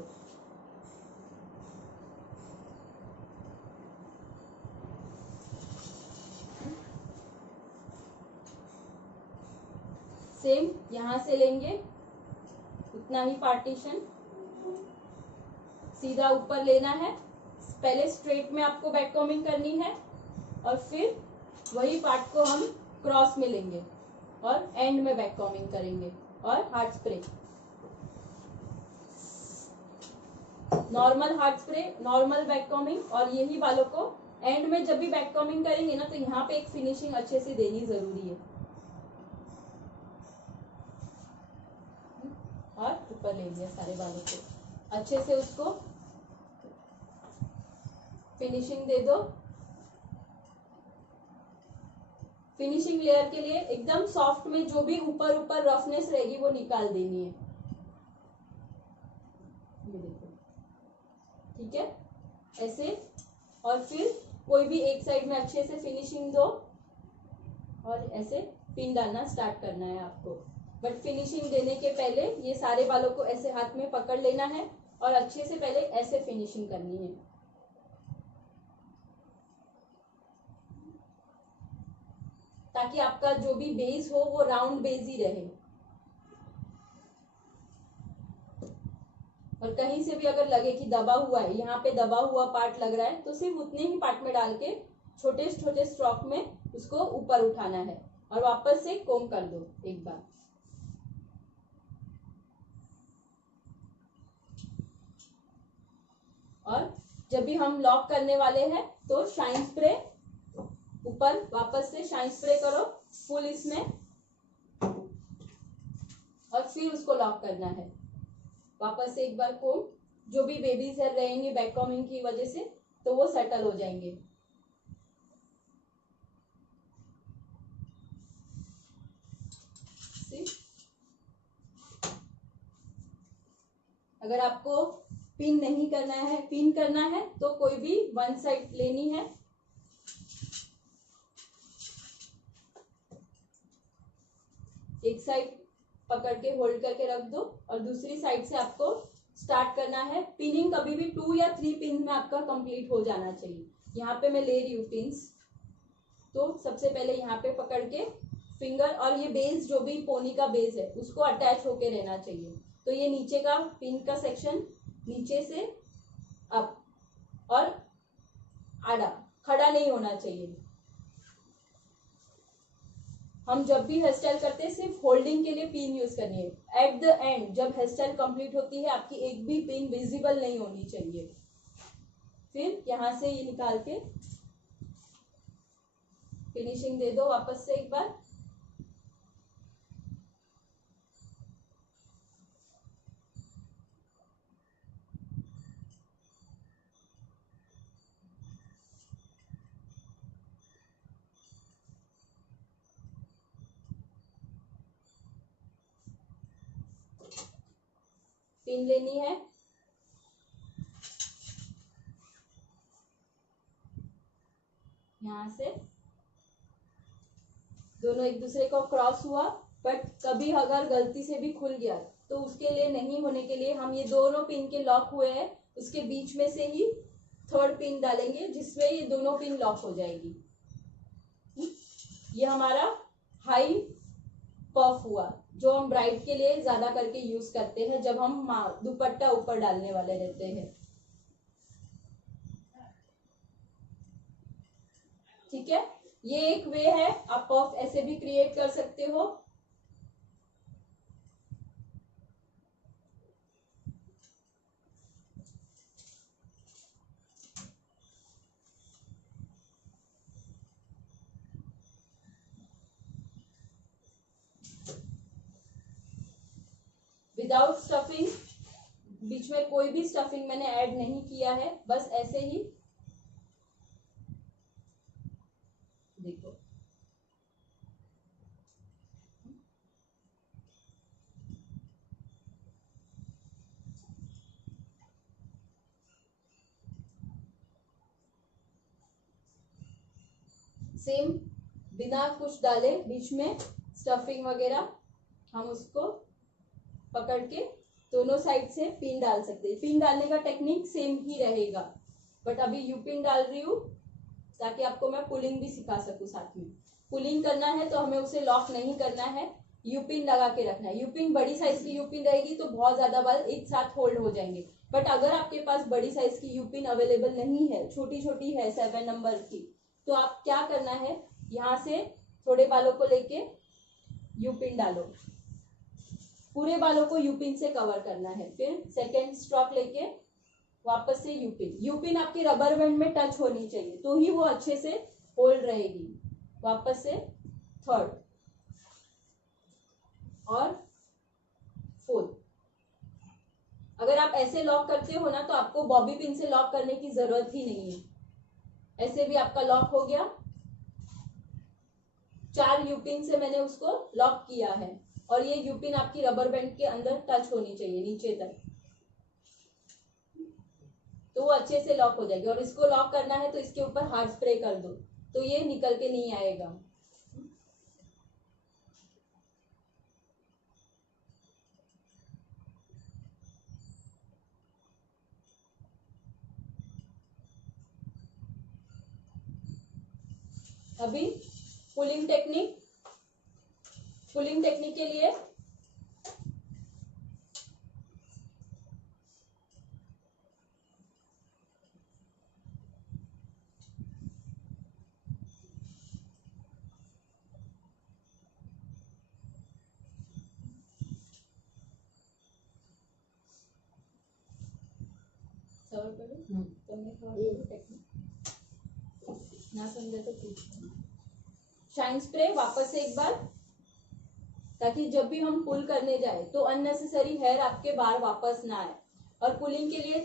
सेम यहां से लेंगे उतना ही पार्टीशन, सीधा ऊपर लेना है। पहले स्ट्रेट में आपको बैक कॉमिंग करनी है और फिर वही पार्ट को हम क्रॉस में लेंगे और एंड में बैक कॉमिंग करेंगे और hard spray. Normal hard spray, normal back combing, और यही बालों को एंड में जब भी बैक कॉम्बिंग करेंगे ना तो यहाँ पे एक फिनिशिंग अच्छे से देनी जरूरी है। और ऊपर ले लिया सारे बालों को, अच्छे से उसको फिनिशिंग दे दो। फिनिशिंग लेयर के लिए एकदम सॉफ्ट में जो भी ऊपर ऊपर रफनेस रहेगी वो निकाल देनी है। ये देखो, ठीक है, ऐसे। और फिर कोई भी एक साइड में अच्छे से फिनिशिंग दो और ऐसे पिन डालना स्टार्ट करना है आपको। बट फिनिशिंग देने के पहले ये सारे बालों को ऐसे हाथ में पकड़ लेना है और अच्छे से पहले ऐसे फिनिशिंग करनी है। ताकि आपका जो भी बेस हो वो राउंड बेस ही रहे। और कहीं से भी अगर लगे कि दबा हुआ है, यहाँ पे दबा हुआ पार्ट लग रहा है, तो सिर्फ उतने ही पार्ट में डाल के छोटे छोटे स्ट्रोक में उसको ऊपर उठाना है और वापस से कोम कर दो एक बार। और जब भी हम लॉक करने वाले हैं तो शाइन स्प्रे ऊपर वापस से शाइन स्प्रे करो फुल इसमें, और फिर उसको लॉक करना है। वापस से एक बार कोम, जो भी बेबीज हेयर रहेंगे बैक कॉमिंग की वजह से तो वो सेटल हो जाएंगे। अगर आपको पिन नहीं करना है, पिन करना है तो कोई भी वन साइड लेनी है। एक साइड पकड़ के होल्ड करके रख दो और दूसरी साइड से आपको स्टार्ट करना है। पिनिंग कभी भी 2 या 3 पिन में आपका कंप्लीट हो जाना चाहिए। यहाँ पे मैं ले रही हूँ पिन्स, तो सबसे पहले यहाँ पे पकड़ के फिंगर, और ये बेस जो भी पोनी का बेस है उसको अटैच होके रहना चाहिए। तो ये नीचे का पिन का सेक्शन नीचे से अप और आड़ा, खड़ा नहीं होना चाहिए। हम जब भी हेयर स्टाइल करते हैं सिर्फ होल्डिंग के लिए पिन यूज करनी है। एट द एंड जब हेयर स्टाइल कंप्लीट होती है आपकी एक भी पिन विजिबल नहीं होनी चाहिए। फिर यहां से ये निकाल के फिनिशिंग दे दो वापस से एक बार। पिन लेनी है, यहां से दोनों एक दूसरे को क्रॉस हुआ, बट कभी अगर गलती से भी खुल गया तो उसके लिए नहीं होने के लिए हम ये दोनों पिन के लॉक हुए हैं उसके बीच में से ही थर्ड पिन डालेंगे जिसमें ये दोनों पिन लॉक हो जाएगी। ये हमारा हाई पफ हुआ जो हम ब्राइड के लिए ज्यादा करके यूज करते हैं जब हम दुपट्टा ऊपर डालने वाले रहते हैं। ठीक है, ये एक वे है, आप पफ ऐसे भी क्रिएट कर सकते हो। विदाउट स्टफिंग, बीच में कोई भी स्टफिंग मैंने ऐड नहीं किया है, बस ऐसे ही देखो। सेम बिना कुछ डाले बीच में स्टफिंग वगैरह हम उसको पकड़ के दोनों साइड से पिन डाल सकते हैं। पिन डालने का टेक्निक सेम ही रहेगा, बट अभी यू पिन डाल रही हूँ ताकि आपको मैं पुलिंग भी सिखा सकूं साथ में। पुलिंग करना है तो हमें उसे लॉक नहीं करना है, यू पिन लगा के रखना है। यू पिन बड़ी साइज की यू पिन रहेगी तो बहुत ज्यादा बाल एक साथ होल्ड हो जाएंगे, बट अगर आपके पास बड़ी साइज की यू पिन अवेलेबल नहीं है, छोटी छोटी है 7 नंबर की, तो आप क्या करना है, यहाँ से थोड़े बालों को लेके यू पिन डालो, पूरे बालों को यू पिन से कवर करना है। फिर सेकेंड स्ट्रोक लेके वापस से यूपिन, यूपिन आपकी रबर बैंड में टच होनी चाहिए तो ही वो अच्छे से होल्ड रहेगी। वापस से थर्ड और फोर्थ। अगर आप ऐसे लॉक करते हो ना तो आपको बॉबी पिन से लॉक करने की जरूरत ही नहीं है, ऐसे भी आपका लॉक हो गया। 4 यूपिन से मैंने उसको लॉक किया है और ये यूपिन आपकी रबर बैंड के अंदर टच होनी चाहिए नीचे तक, तो वो अच्छे से लॉक हो जाएगी। और इसको लॉक करना है तो इसके ऊपर हार्ड स्प्रे कर दो तो ये निकल के नहीं आएगा। अभी पुलिंग टेक्निक, पुलिंग टेक्निक के लिए ना समझे तो शाइन स्प्रे वापस से एक बार, ताकि जब भी हम पुल करने जाए तो अननेसेसरी हेयर आपके बाहर वापस ना आए। और पुलिंग के लिए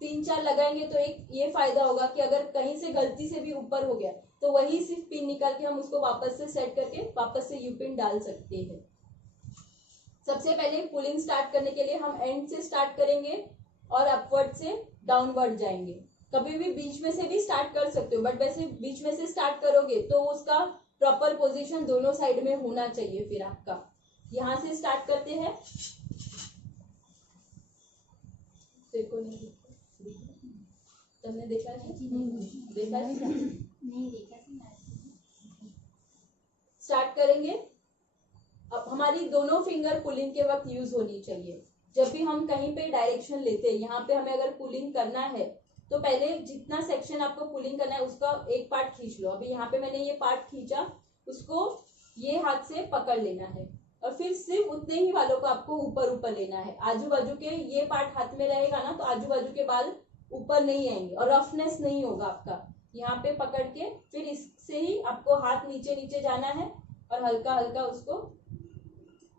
3-4 लगाएंगे तो एक ये फायदा होगा कि अगर कहीं से गलती से भी ऊपर हो गया तो वही सिर्फ पिन निकाल के हम उसको वापस से सेट करके वापस से यू पिन डाल सकते हैं। सबसे पहले पुलिंग स्टार्ट करने के लिए हम एंड से स्टार्ट करेंगे और अपवर्ड से डाउनवर्ड जाएंगे। कभी भी बीच में से भी स्टार्ट कर सकते हो, बट वैसे बीच में से स्टार्ट करोगे तो उसका प्रॉपर पोजीशन दोनों साइड में होना चाहिए। फिर आपका यहां से स्टार्ट करते हैं, देखो नहीं तुमने देखा है? देखा है? नहीं देखा। स्टार्ट करेंगे। अब हमारी दोनों फिंगर पुलिंग के वक्त यूज होनी चाहिए। जब भी हम कहीं पे डायरेक्शन लेते हैं, यहाँ पे हमें अगर पुलिंग करना है तो पहले जितना सेक्शन आपको पुलिंग करना है उसका एक पार्ट खींच लो। अभी यहाँ पे मैंने ये पार्ट खींचा, उसको ये हाथ से पकड़ लेना है और फिर सिर्फ उतने ही बालों को आपको ऊपर ऊपर लेना है। आजू बाजू के ये पार्ट हाथ में रहेगा ना तो आजू बाजू के बाल ऊपर नहीं आएंगे और रफनेस नहीं होगा आपका। यहाँ पे पकड़ के फिर इससे ही आपको हाथ नीचे नीचे जाना है और हल्का हल्का उसको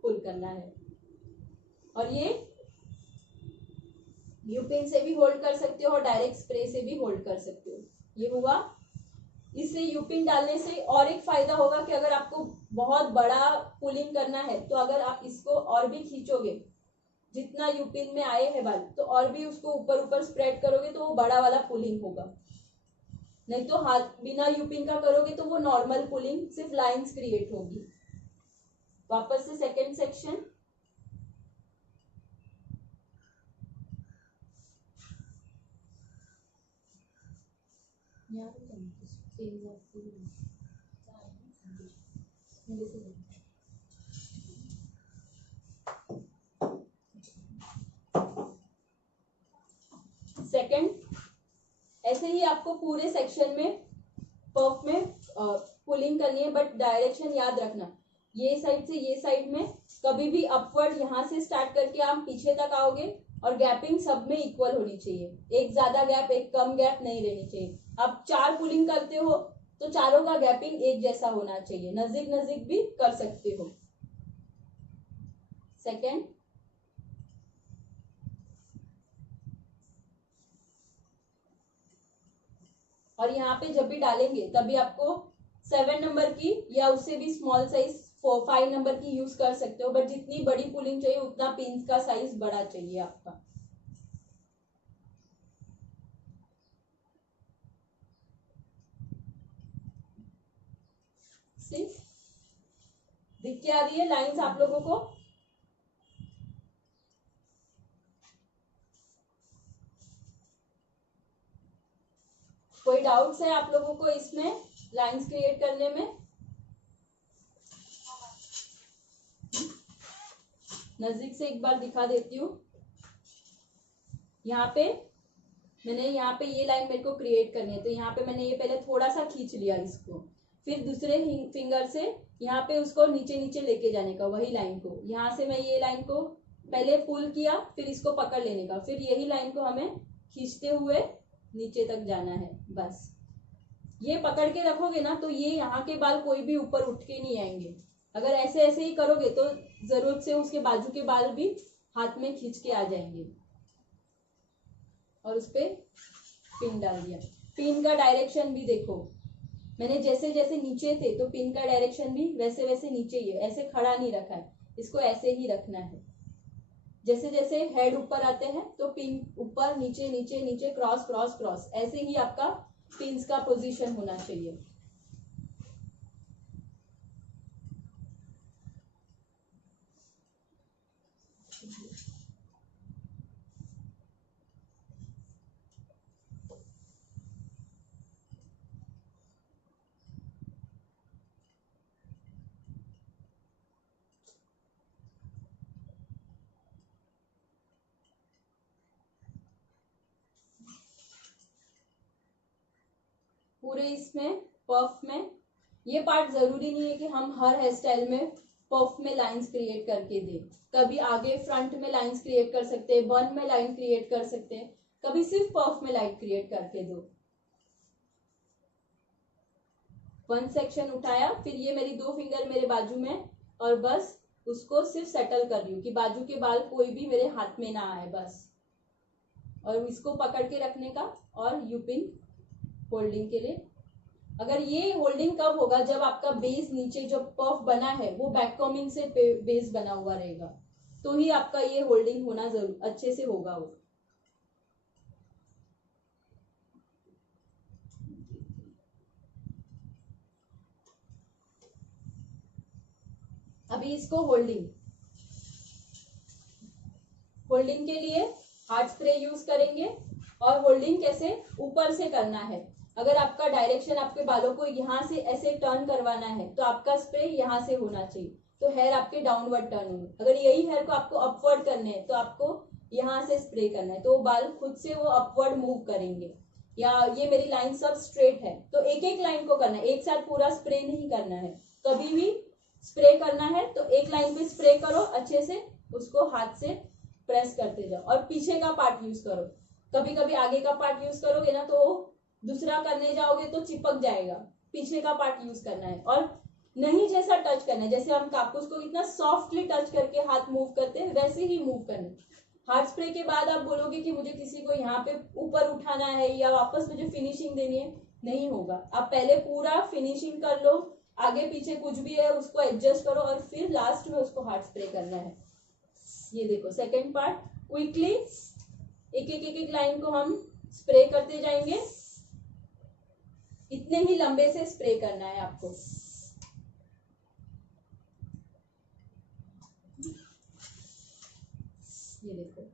पुल करना है। और ये यूपिन से भी होल्ड कर सकते हो और डायरेक्ट स्प्रे से भी होल्ड कर सकते हो। ये हुआ। इससे यूपिन डालने से और एक फायदा होगा कि अगर आपको बहुत बड़ा पुलिंग करना है तो अगर आप इसको और भी खींचोगे, जितना यूपिन में आए हैं बाल, तो और भी उसको ऊपर ऊपर स्प्रेड करोगे तो वो बड़ा वाला पुलिंग होगा। नहीं तो हाथ बिना यूपिन का करोगे तो वो नॉर्मल पुलिंग सिर्फ लाइंस क्रिएट होगी। वापस से सेकेंड सेक्शन, सेकेंड। ऐसे ही आपको पूरे सेक्शन में पफ में पुलिंग करनी है, बट डायरेक्शन याद रखना, ये साइड से ये साइड में कभी भी अपवर्ड यहाँ से स्टार्ट करके आप पीछे तक आओगे और गैपिंग सब में इक्वल होनी चाहिए। एक ज्यादा गैप एक कम गैप नहीं रहनी चाहिए। आप 4 पुलिंग करते हो तो चारों का गैपिंग एक जैसा होना चाहिए, नजदीक नजदीक भी कर सकते हो। सेकेंड, और यहाँ पे जब भी डालेंगे तभी आपको 7 नंबर की या उससे भी स्मॉल साइज 5 नंबर की यूज कर सकते हो, बट जितनी बड़ी पुलिंग चाहिए उतना पिन का साइज बड़ा चाहिए आपका। दिख के आ रही है लाइंस आप लोगों को? कोई डाउट्स है आप लोगों को इसमें लाइंस क्रिएट करने में? नजदीक से एक बार दिखा देती हूँ। यहाँ पे ये लाइन मेरे को क्रिएट करनी है तो यहाँ पे मैंने ये पहले थोड़ा सा खींच लिया इसको, फिर दूसरे फिंगर से यहाँ पे उसको नीचे नीचे लेके जाने का, वही लाइन को यहाँ से मैं ये लाइन को पहले पुल किया, फिर इसको पकड़ लेने का, फिर यही लाइन को हमें खींचते हुए नीचे तक जाना है बस। ये पकड़ के रखोगे ना तो ये यहाँ के बाल कोई भी ऊपर उठ के नहीं आएंगे। अगर ऐसे ऐसे ही करोगे तो जरूरत से उसके बाजू के बाल भी हाथ में खींच के आ जाएंगे। और उस पे पिन डाल दिया। पिन का डायरेक्शन भी देखो, मैंने जैसे जैसे नीचे थे तो पिन का डायरेक्शन भी वैसे वैसे नीचे ही है, ऐसे खड़ा नहीं रखा है, इसको ऐसे ही रखना है। जैसे जैसे हेड ऊपर आते हैं तो पिन ऊपर नीचे नीचे नीचे क्रॉस क्रॉस क्रॉस, ऐसे ही आपका पिन्स का पोजीशन होना चाहिए। पूरे इसमें पफ में, ये पार्ट जरूरी नहीं है कि हम हर हेयर स्टाइल में पफ में लाइंस क्रिएट करके दें। कभी आगे फ्रंट में लाइंस क्रिएट कर सकते हैं, बन में लाइन क्रिएट कर सकते हैं, कभी सिर्फ पफ में लाइन क्रिएट करके दो। वन सेक्शन उठाया, फिर ये मेरी 2 फिंगर मेरे बाजू में और बस उसको सिर्फ सेटल कर रही हूँ कि बाजू के बाल कोई भी मेरे हाथ में ना आए बस। और इसको पकड़ के रखने का और यूपिन होल्डिंग के लिए। अगर ये होल्डिंग कब होगा, जब आपका बेस नीचे जो पफ बना है वो बैक कॉमिंग से बेस बना हुआ रहेगा, तो ही आपका ये होल्डिंग होना जरूर अच्छे से होगा वो। अभी इसको होल्डिंग के लिए हार्ड स्प्रे यूज करेंगे। और होल्डिंग कैसे, ऊपर से करना है। अगर आपका डायरेक्शन आपके बालों को यहाँ से ऐसे टर्न करवाना है तो आपका स्प्रे यहाँ से होना चाहिए, तो हेयर आपके डाउनवर्ड टर्न होंगे। अगर यही हेयर को आपको अपवर्ड करने हैं तो आपको यहाँ से स्प्रे करना है, तो बाल खुद से वो अपवर्ड मूव करेंगे। या ये मेरी लाइन सब स्ट्रेट है तो एक एक लाइन को करना है, एक साथ पूरा स्प्रे नहीं करना है। कभी भी स्प्रे करना है तो एक लाइन पे स्प्रे करो, अच्छे से उसको हाथ से प्रेस करते जाओ और पीछे का पार्ट यूज करो। कभी कभी आगे का पार्ट यूज करोगे ना तो दूसरा करने जाओगे तो चिपक जाएगा, पीछे का पार्ट यूज करना है। और नहीं जैसा टच करना है, जैसे हम कापूस को इतना सॉफ्टली टच करके हाथ मूव करते हैं वैसे ही मूव करना है। हार्ड स्प्रे के बाद आप बोलोगे कि मुझे किसी को यहाँ पे ऊपर उठाना है या वापस मुझे फिनिशिंग देनी है, नहीं होगा। आप पहले पूरा फिनिशिंग कर लो, आगे पीछे कुछ भी है उसको एडजस्ट करो और फिर लास्ट में उसको हार्ड स्प्रे करना है। ये देखो सेकेंड पार्ट, क्विकली एक लाइन को हम स्प्रे करते जाएंगे। इतने ही लंबे से स्प्रे करना है आपको। ये देखो,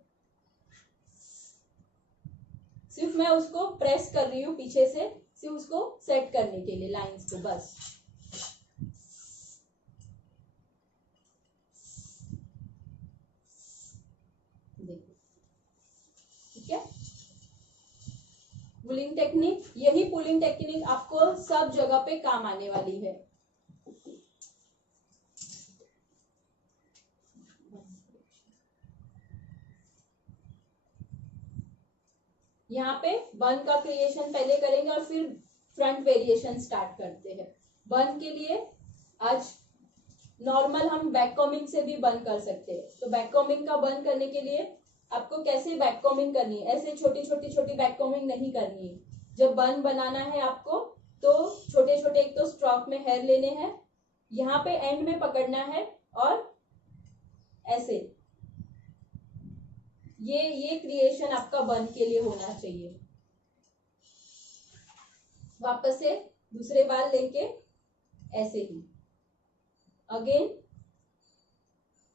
सिर्फ मैं उसको प्रेस कर रही हूँ पीछे से, सिर्फ उसको सेट करने के लिए लाइंस को बस। देखो ठीक है। पुलिंग टेक्निक, यही पुलिंग टेक्निक आपको सब जगह पे काम आने वाली है। यहाँ पे बन का क्रिएशन पहले करेंगे और फिर फ्रंट वेरिएशन स्टार्ट करते हैं। बन के लिए आज नॉर्मल हम बैक कॉमिंग से भी बन कर सकते हैं। तो बैक कॉमिंग का बन करने के लिए आपको कैसे बैक कॉमिंग करनी है, ऐसे छोटी छोटी बैक कॉमिंग नहीं करनी है। जब बन बनाना है आपको तो छोटे छोटे एक तो स्ट्रोक में हेयर लेने हैं, यहाँ पे एंड में पकड़ना है और ऐसे ये क्रिएशन आपका बन के लिए होना चाहिए। वापस से दूसरे बाल लेके ऐसे ही अगेन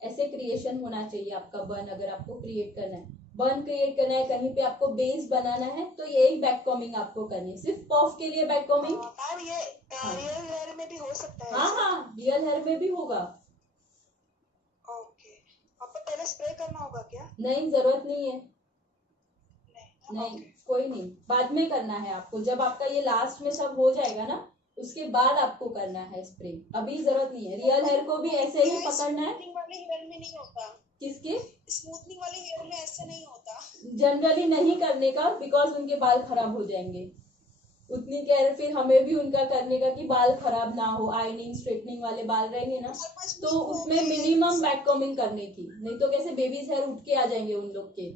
ऐसे क्रिएशन होना चाहिए आपका बन। अगर आपको क्रिएट करना है, बन क्रिएट करना है, कहीं पे आपको बेस बनाना है तो यही बैक कॉमिंग आपको करनी है। सिर्फ पफ के लिए बैक कॉमिंग ये रियल हेयर में भी हो सकता है? हाँ, रियल हेयर में भी होगा। ओके, आपको पहले स्प्रे करना होगा क्या? नहीं, जरूरत नहीं है। नहीं okay. कोई नहीं, बाद में करना है आपको। जब आपका ये लास्ट में सब हो जाएगा ना उसके बाद आपको करना है स्प्रे, अभी जरूरत नहीं है। रियल हेयर को भी ऐसे ही पकड़ना है। वाले हेयर में नहीं होता। किसके? स्मूथनिंग वाले हेयर में ऐसा नहीं होता। जनरली नहीं करने का, बिकॉज उनके बाल खराब हो जाएंगे। उतनी केयर फिर हमें भी उनका करने का कि बाल खराब ना हो। आयनिंग स्ट्रेटनिंग वाले बाल रहेंगे ना, तो उसमें मिनिमम बैक कॉमिंग करने की, नहीं तो कैसे बेबीज हेयर उठ के आ जाएंगे उन लोग के।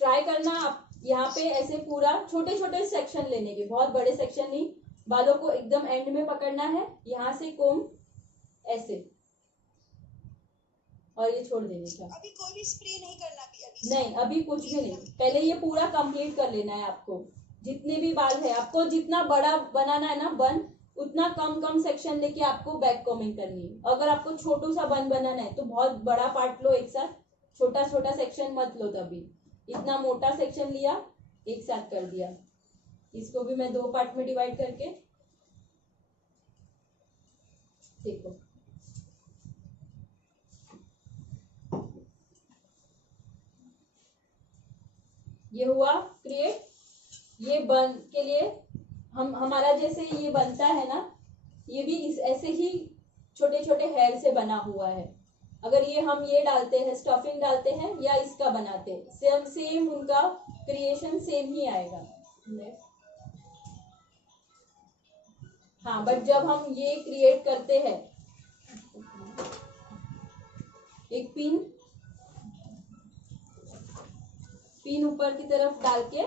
ट्राई करना आप यहाँ पे ऐसे पूरा छोटे छोटे सेक्शन लेने के, बहुत बड़े सेक्शन नहीं। बालों को एकदम एंड में पकड़ना है, यहाँ से कोम ऐसे, और ये छोड़ देने का। अभी कोई भी स्प्रे नहीं करना अभी? नहीं, अभी कुछ भी नहीं। पहले ये पूरा कंप्लीट कर लेना है आपको। जितने भी बाल है, आपको जितना बड़ा बनाना है ना बन, उतना कम कम सेक्शन लेके आपको बैक कॉमिंग करनी है। अगर आपको छोटू सा बन बनाना है तो बहुत बड़ा पार्ट लो एक साथ, छोटा छोटा सेक्शन मत लो। तभी इतना मोटा सेक्शन लिया, एक साथ कर दिया। इसको भी मैं 2 पार्ट में डिवाइड करके, देखो ये हुआ क्रिएट। ये बन के लिए हमारा जैसे ये बनता है ना, ये भी ऐसे ही छोटे छोटे हेयर से बना हुआ है। अगर ये हम ये डालते हैं, स्टफिंग डालते हैं या इसका बनाते हैं, सेम उनका क्रिएशन सेम ही आएगा। हाँ, बट जब हम ये क्रिएट करते हैं, एक पिन ऊपर की तरफ डाल के,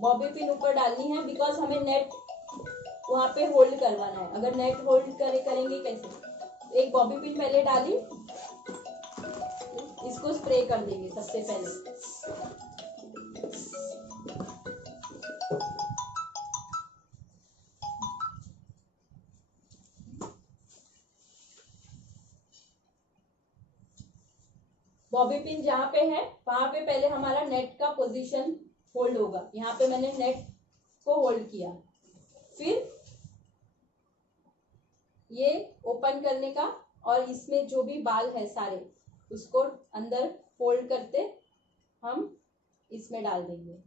बॉबी पिन ऊपर डालनी है, बिकॉज हमें नेट वहां पे होल्ड करवाना है। अगर नेट होल्ड करेंगे कैसे? एक बॉबी पिन पहले डाली, इसको स्प्रे कर देंगे सबसे पहले। बॉबी पिन जहां पे है वहां पे पहले हमारा नेट का पोजीशन होल्ड होगा। यहाँ पे मैंने नेट को होल्ड किया, फिर ये ओपन करने का, और इसमें जो भी बाल है सारे उसको अंदर फोल्ड करते हम इसमें डाल देंगे।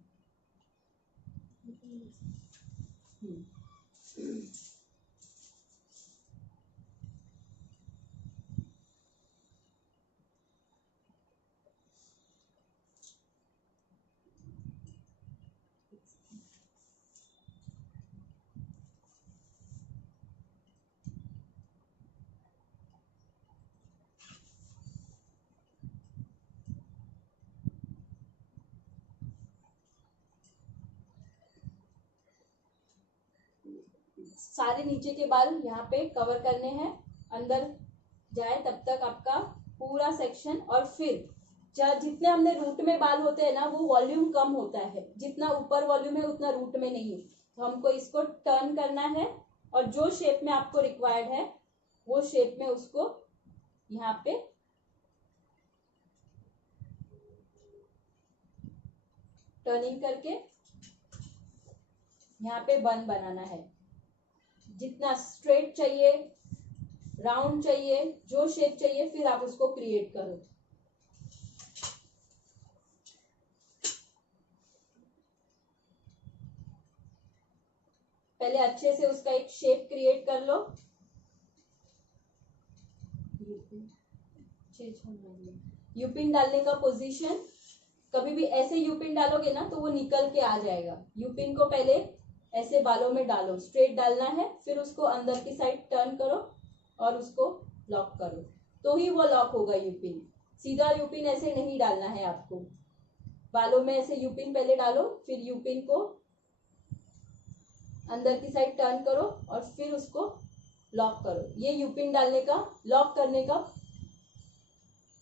सारे नीचे के बाल यहाँ पे कवर करने हैं, अंदर जाए तब तक आपका पूरा सेक्शन। और फिर जितने हमने रूट में बाल होते हैं ना, वो वॉल्यूम कम होता है। जितना ऊपर वॉल्यूम है उतना रूट में नहीं है। तो हमको इसको टर्न करना है, और जो शेप में आपको रिक्वायर्ड है वो शेप में उसको यहाँ पे टर्निंग करके यहाँ पे बन बनाना है। जितना स्ट्रेट चाहिए, राउंड चाहिए, जो शेप चाहिए, फिर आप उसको क्रिएट करो। पहले अच्छे से उसका एक शेप क्रिएट कर लो। यूपिन डालने का पोजीशन, कभी भी ऐसे यूपिन डालोगे ना तो वो निकल के आ जाएगा। यूपिन को पहले ऐसे बालों में डालो, स्ट्रेट डालना है, फिर उसको अंदर की साइड टर्न करो और उसको लॉक करो, तो ही वो लॉक होगा यूपिन। सीधा यूपिन ऐसे नहीं डालना है आपको। बालों में ऐसे यूपिन पहले डालो, फिर यूपिन को अंदर की साइड टर्न करो और फिर उसको लॉक करो। ये यूपिन डालने का, लॉक करने का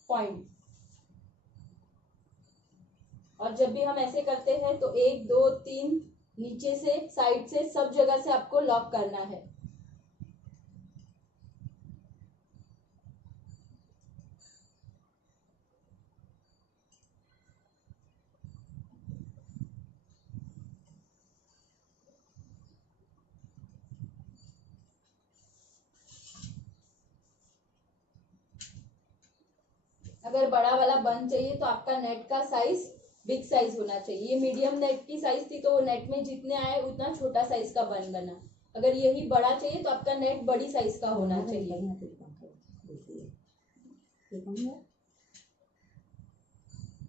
पॉइंट। और जब भी हम ऐसे करते हैं तो 1 2 3 नीचे से, साइड से, सब जगह से आपको लॉक करना है। अगर बड़ा वाला बन चाहिए तो आपका नेट का साइज बिग साइज होना चाहिए। ये मीडियम नेट की साइज थी तो नेट में जितने आए उतना छोटा साइज का बन बना। अगर यही बड़ा चाहिए तो आपका नेक बड़ी साइज का होना चाहिए।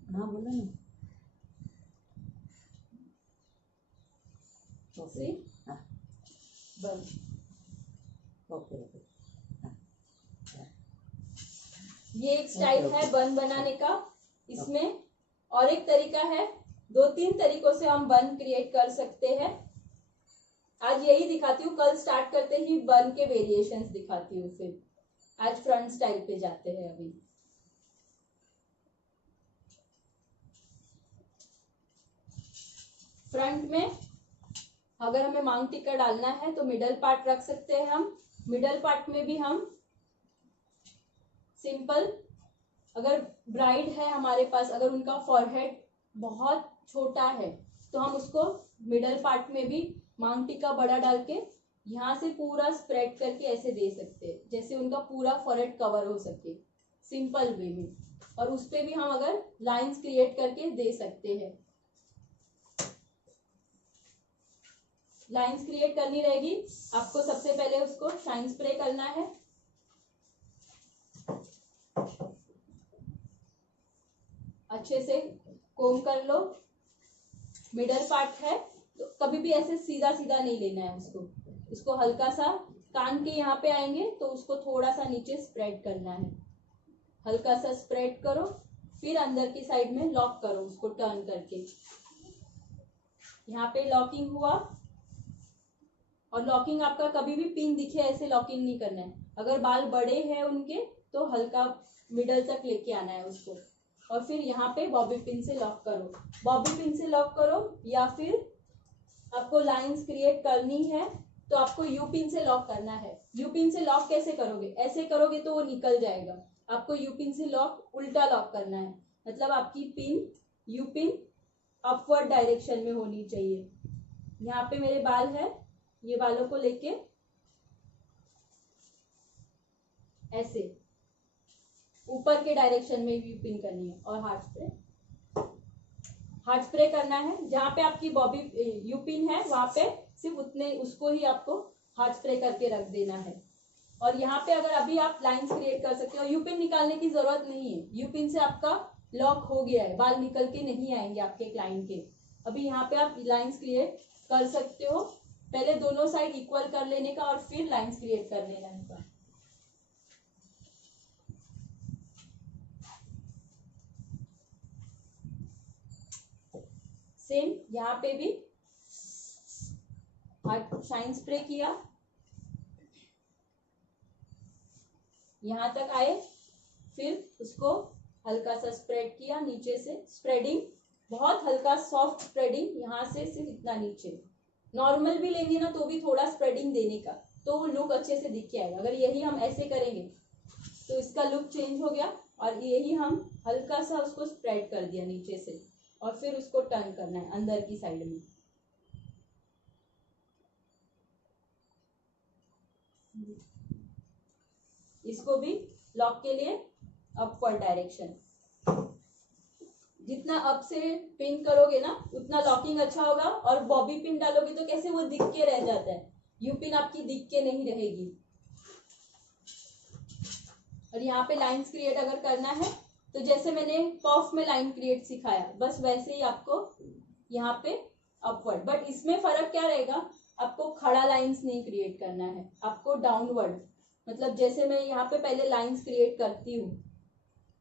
हाँ बोलो ना। सी हाँ बस ओके ओके। ये एक स्टाइल है बन बनाने का। इसमें और एक तरीका है, 2-3 तरीकों से हम बन क्रिएट कर सकते हैं। आज यही दिखाती हूँ, कल स्टार्ट करते ही बन के वेरिएशंस दिखाती हूँ। फिर आज फ्रंट स्टाइल पे जाते हैं। अभी फ्रंट में अगर हमें मांग टिक्का डालना है तो मिडल पार्ट रख सकते हैं हम। मिडल पार्ट में भी हम सिंपल, अगर ब्राइड है हमारे पास, अगर उनका फॉरहेड बहुत छोटा है तो हम उसको मिडल पार्ट में भी मांग टिक्का बड़ा डाल के यहाँ से पूरा स्प्रेड करके ऐसे दे सकते हैं, जैसे उनका पूरा फॉरहेड कवर हो सके, सिंपल वे में। और उस पे भी हम अगर लाइंस क्रिएट करके दे सकते हैं। लाइंस क्रिएट करनी रहेगी आपको, सबसे पहले उसको शाइन स्प्रे करना है। अच्छे से कोम कर लो। मिडल पार्ट है तो कभी भी ऐसे सीधा सीधा नहीं लेना है उसको हल्का सा कान के यहाँ पे आएंगे तो उसको थोड़ा सा नीचे स्प्रेड करना है। हल्का सा स्प्रेड करो, फिर अंदर की साइड में लॉक करो उसको टर्न करके। यहाँ पे लॉकिंग हुआ, और लॉकिंग आपका कभी भी पिन दिखे ऐसे लॉकिंग नहीं करना है। अगर बाल बड़े हैं उनके तो हल्का मिडल तक लेके आना है उसको, और फिर यहाँ पे बॉबी पिन से लॉक करो। बॉबी पिन से लॉक करो, या फिर आपको लाइंस क्रिएट करनी है तो आपको यू पिन से लॉक करना है। यू पिन से लॉक कैसे करोगे? ऐसे करोगे तो वो निकल जाएगा। आपको यू पिन से लॉक उल्टा लॉक करना है, मतलब आपकी pin you pin upward direction में होनी चाहिए। यहाँ पे मेरे बाल है, ये बालों को लेके ऐसे ऊपर के डायरेक्शन में यू पिन करनी है। और हार्ड स्प्रे करना है। जहां पे आपकी बॉबी यू पिन है वहां पे सिर्फ उतने उसको ही आपको हार्ड स्प्रे करके रख देना है। और यहाँ पे अगर अभी आप लाइंस क्रिएट कर सकते हो, यू पिन निकालने की जरूरत नहीं है। यू पिन से आपका लॉक हो गया है, बाल निकल के नहीं आएंगे आपके क्लाइंट के। अभी यहाँ पे आप लाइंस क्रिएट कर सकते हो। पहले दोनों साइड इक्वल कर लेने का और फिर लाइंस क्रिएट कर लेना का। सेम यहाँ पे भी शाइन स्प्रे किया, यहां तक आए, फिर उसको हल्का सा स्प्रेड किया नीचे से। स्प्रेडिंग बहुत हल्का सॉफ्ट स्प्रेडिंग, यहाँ से सिर्फ इतना नीचे। नॉर्मल भी लेंगे ना तो भी थोड़ा स्प्रेडिंग देने का, तो वो लुक अच्छे से दिख के आएगा। अगर यही हम ऐसे करेंगे तो इसका लुक चेंज हो गया। और यही हम हल्का सा उसको स्प्रेड कर दिया नीचे से, और फिर उसको टर्न करना है अंदर की साइड में। इसको भी लॉक के लिए अपवर्ड डायरेक्शन, जितना अप से पिन करोगे ना उतना लॉकिंग अच्छा होगा। और बॉबी पिन डालोगे तो कैसे वो दिख के रह जाता है, यू पिन आपकी दिख के नहीं रहेगी। और यहाँ पे लाइंस क्रिएट अगर करना है तो जैसे मैंने पफ में लाइन क्रिएट सिखाया, बस वैसे ही आपको यहाँ पे अपवर्ड। बट इसमें फर्क क्या रहेगा, आपको खड़ा लाइंस नहीं क्रिएट करना है, आपको डाउनवर्ड। मतलब जैसे मैं यहाँ पे पहले लाइंस क्रिएट करती हूँ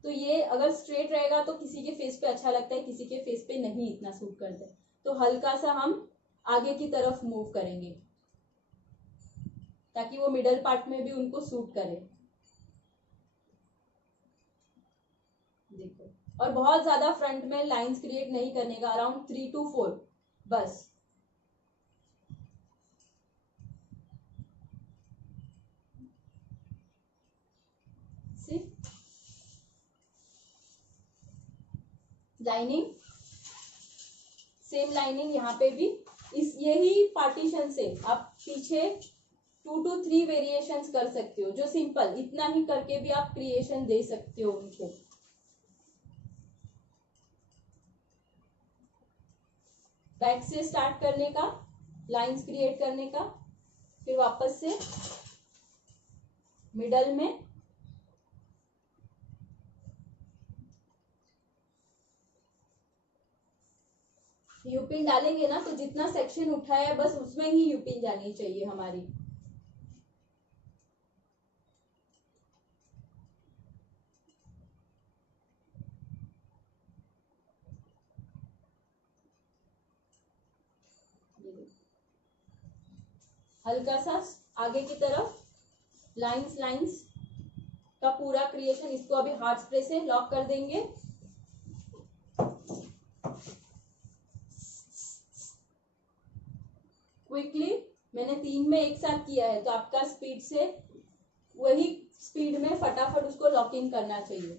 तो ये अगर स्ट्रेट रहेगा तो किसी के फेस पे अच्छा लगता है, किसी के फेस पे नहीं इतना सूट करता है। तो हल्का सा हम आगे की तरफ मूव करेंगे ताकि वो मिडल पार्ट में भी उनको सूट करे। देखो, और बहुत ज्यादा फ्रंट में लाइंस क्रिएट नहीं करने का, अराउंड 3 to 4 बस। लाइनिंग सेम लाइनिंग यहाँ पे भी इस यही पार्टीशन से आप पीछे 2 to 3 वेरिएशंस कर सकते हो, जो सिंपल इतना ही करके भी आप क्रिएशन दे सकते हो उनको। बैक से स्टार्ट करने का, लाइंस क्रिएट करने का। फिर वापस से मिडल में, यूपिन डालेंगे ना तो जितना सेक्शन उठाया है बस उसमें ही यूपिन जानी चाहिए हमारी। हल्का सा आगे की तरफ लाइंस लाइंस का पूरा क्रिएशन, इसको अभी हार्ड स्प्रे से लॉक कर देंगे। क्विकली मैंने 3 में एक साथ किया है तो आपका स्पीड से वही स्पीड में फटाफट उसको लॉकिंग करना चाहिए।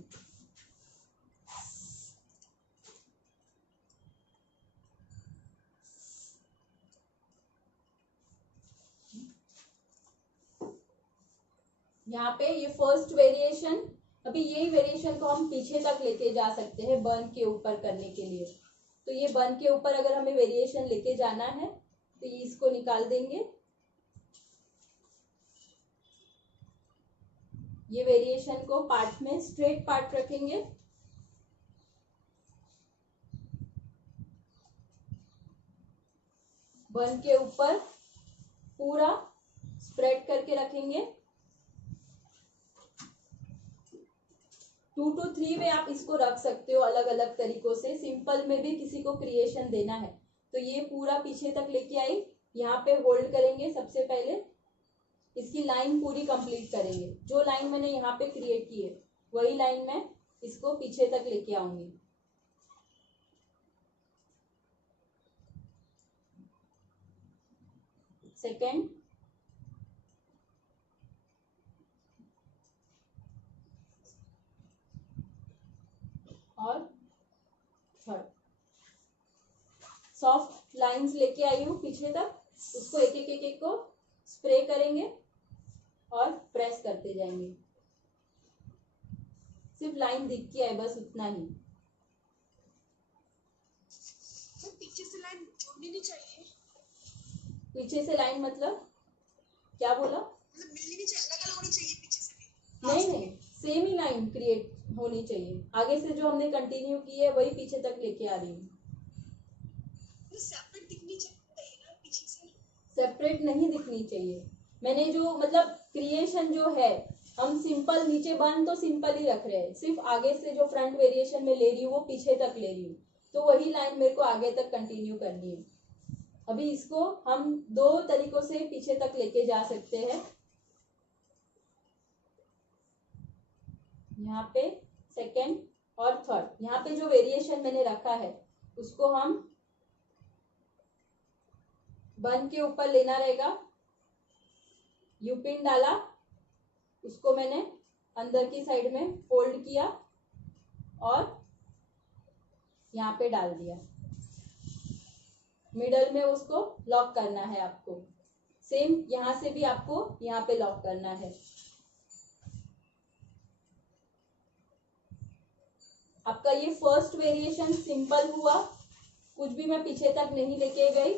यहाँ पे ये फर्स्ट वेरिएशन, अभी यही वेरिएशन को हम पीछे तक लेके जा सकते हैं बर्न के ऊपर करने के लिए। तो ये बर्न के ऊपर अगर हमें वेरिएशन लेके जाना है तो ये इसको निकाल देंगे। ये वेरिएशन को पार्ट में स्ट्रेट पार्ट रखेंगे, बर्न के ऊपर पूरा स्प्रेड करके रखेंगे। 2 to 3 में आप इसको रख सकते हो अलग अलग तरीकों से। सिंपल में भी किसी को क्रिएशन देना है तो ये पूरा पीछे तक लेके आई, यहाँ पे होल्ड करेंगे। सबसे पहले इसकी लाइन पूरी कंप्लीट करेंगे। जो लाइन मैंने यहाँ पे क्रिएट की है वही लाइन में इसको पीछे तक लेके आऊंगी। सेकेंड और थर्ड, सॉफ्ट लाइंस लेके आई हूँ पीछे तक, उसको एक एक एक एक को स्प्रे करेंगे और प्रेस करते जाएंगे। सिर्फ लाइन दिख के आए बस उतना ही। तो पीछे से लाइन जोड़नी नहीं चाहिए? पीछे से लाइन मतलब क्या बोला? मतलब मिलनी नहीं चाहिए, अलग अलग होनी चाहिए पीछे से भी? नहीं नहीं, सेम ही लाइन क्रिएट होनी चाहिए। आगे से जो हमने कंटिन्यू की है वही पीछे तक लेके आ रही हूँ। तो सेपरेट दिखनी चाहिए ना पीछे से? सेपरेट नहीं दिखनी चाहिए। मैंने जो मतलब क्रिएशन जो है हम सिंपल नीचे बन तो सिंपल ही रख रहे हैं, सिर्फ आगे से जो फ्रंट वेरिएशन में ले रही हूँ वो पीछे तक ले रही हूँ, तो वही लाइन मेरे को आगे तक कंटिन्यू करनी है। अभी इसको हम 2 तरीकों से पीछे तक लेके जा सकते हैं। यहाँ पे सेकेंड और थर्ड, यहाँ पे जो वेरिएशन मैंने रखा है उसको हम बन के ऊपर लेना रहेगा। यूपिन डाला, उसको मैंने अंदर की साइड में फोल्ड किया और यहाँ पे डाल दिया। मिडल में उसको लॉक करना है आपको। सेम यहाँ से भी आपको यहाँ पे लॉक करना है। आपका ये फर्स्ट वेरिएशन सिंपल हुआ, कुछ भी मैं पीछे तक नहीं लेके गई।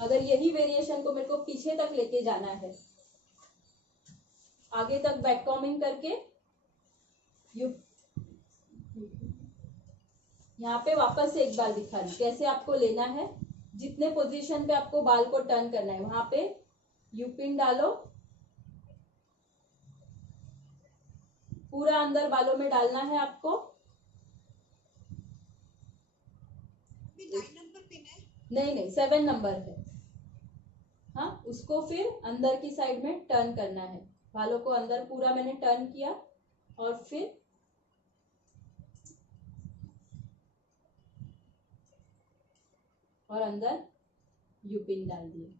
अगर यही वेरिएशन को मेरे को पीछे तक लेके जाना है, आगे तक बैक कॉमिंग करके यहाँ पे वापस से एक बार दिखा रही कैसे आपको लेना है। जितने पोजीशन पे आपको बाल को टर्न करना है वहां पे यूपिन डालो, पूरा अंदर बालों में डालना है आपको। 9 नंबर पिन है? नहीं नहीं, 7 नंबर है। हाँ, उसको फिर अंदर की साइड में टर्न करना है। बालों को अंदर पूरा मैंने टर्न किया और फिर और अंदर यूपिन डाल दिए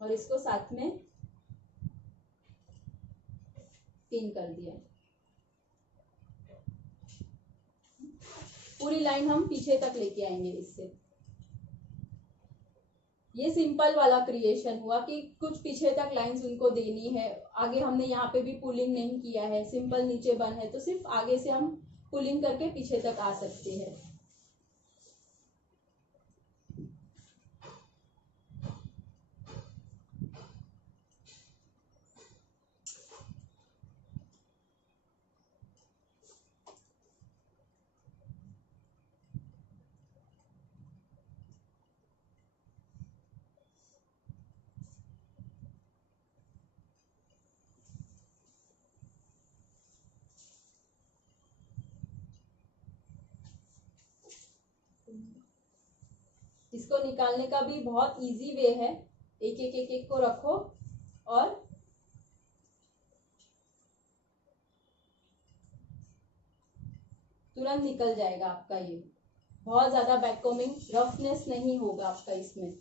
और इसको साथ में पिन कर दिया। पूरी लाइन हम पीछे तक लेके आएंगे इससे। ये सिंपल वाला क्रिएशन हुआ कि कुछ पीछे तक लाइंस उनको देनी है। आगे हमने यहाँ पे भी पुलिंग नहीं किया है, सिंपल नीचे बन है तो सिर्फ आगे से हम पुलिंग करके पीछे तक आ सकते हैं। इसको निकालने का भी बहुत इजी वे है। एक एक एक एक को रखो और तुरंत निकल जाएगा आपका। ये बहुत ज्यादा बैककोमिंग रफनेस नहीं होगा आपका इसमें।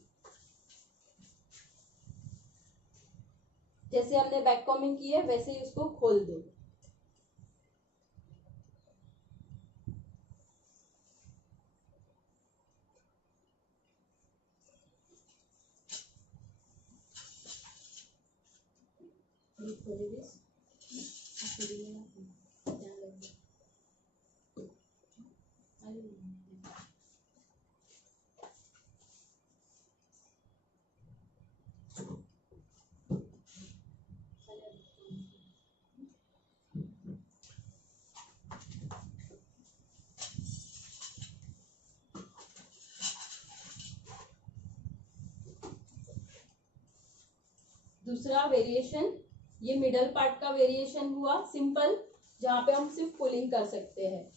जैसे हमने बैककोमिंग की है वैसे ही उसको खोल दो। दूसरा वेरिएशन, ये मिडल पार्ट का वेरिएशन हुआ सिंपल, जहां पे हम सिर्फ पुलिंग कर सकते हैं।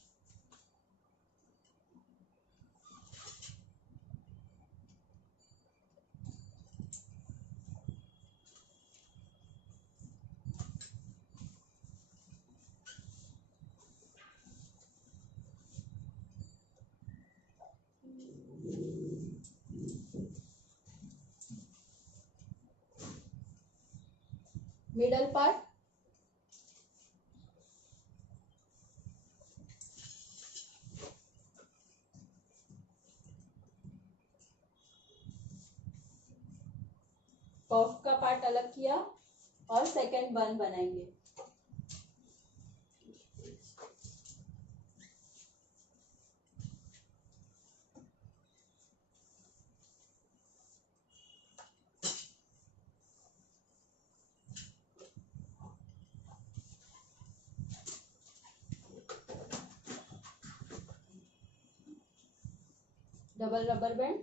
मिडल पार्ट, पफ का पार्ट अलग किया और सेकंड बन बनाएंगे। डबल रबर बैंड,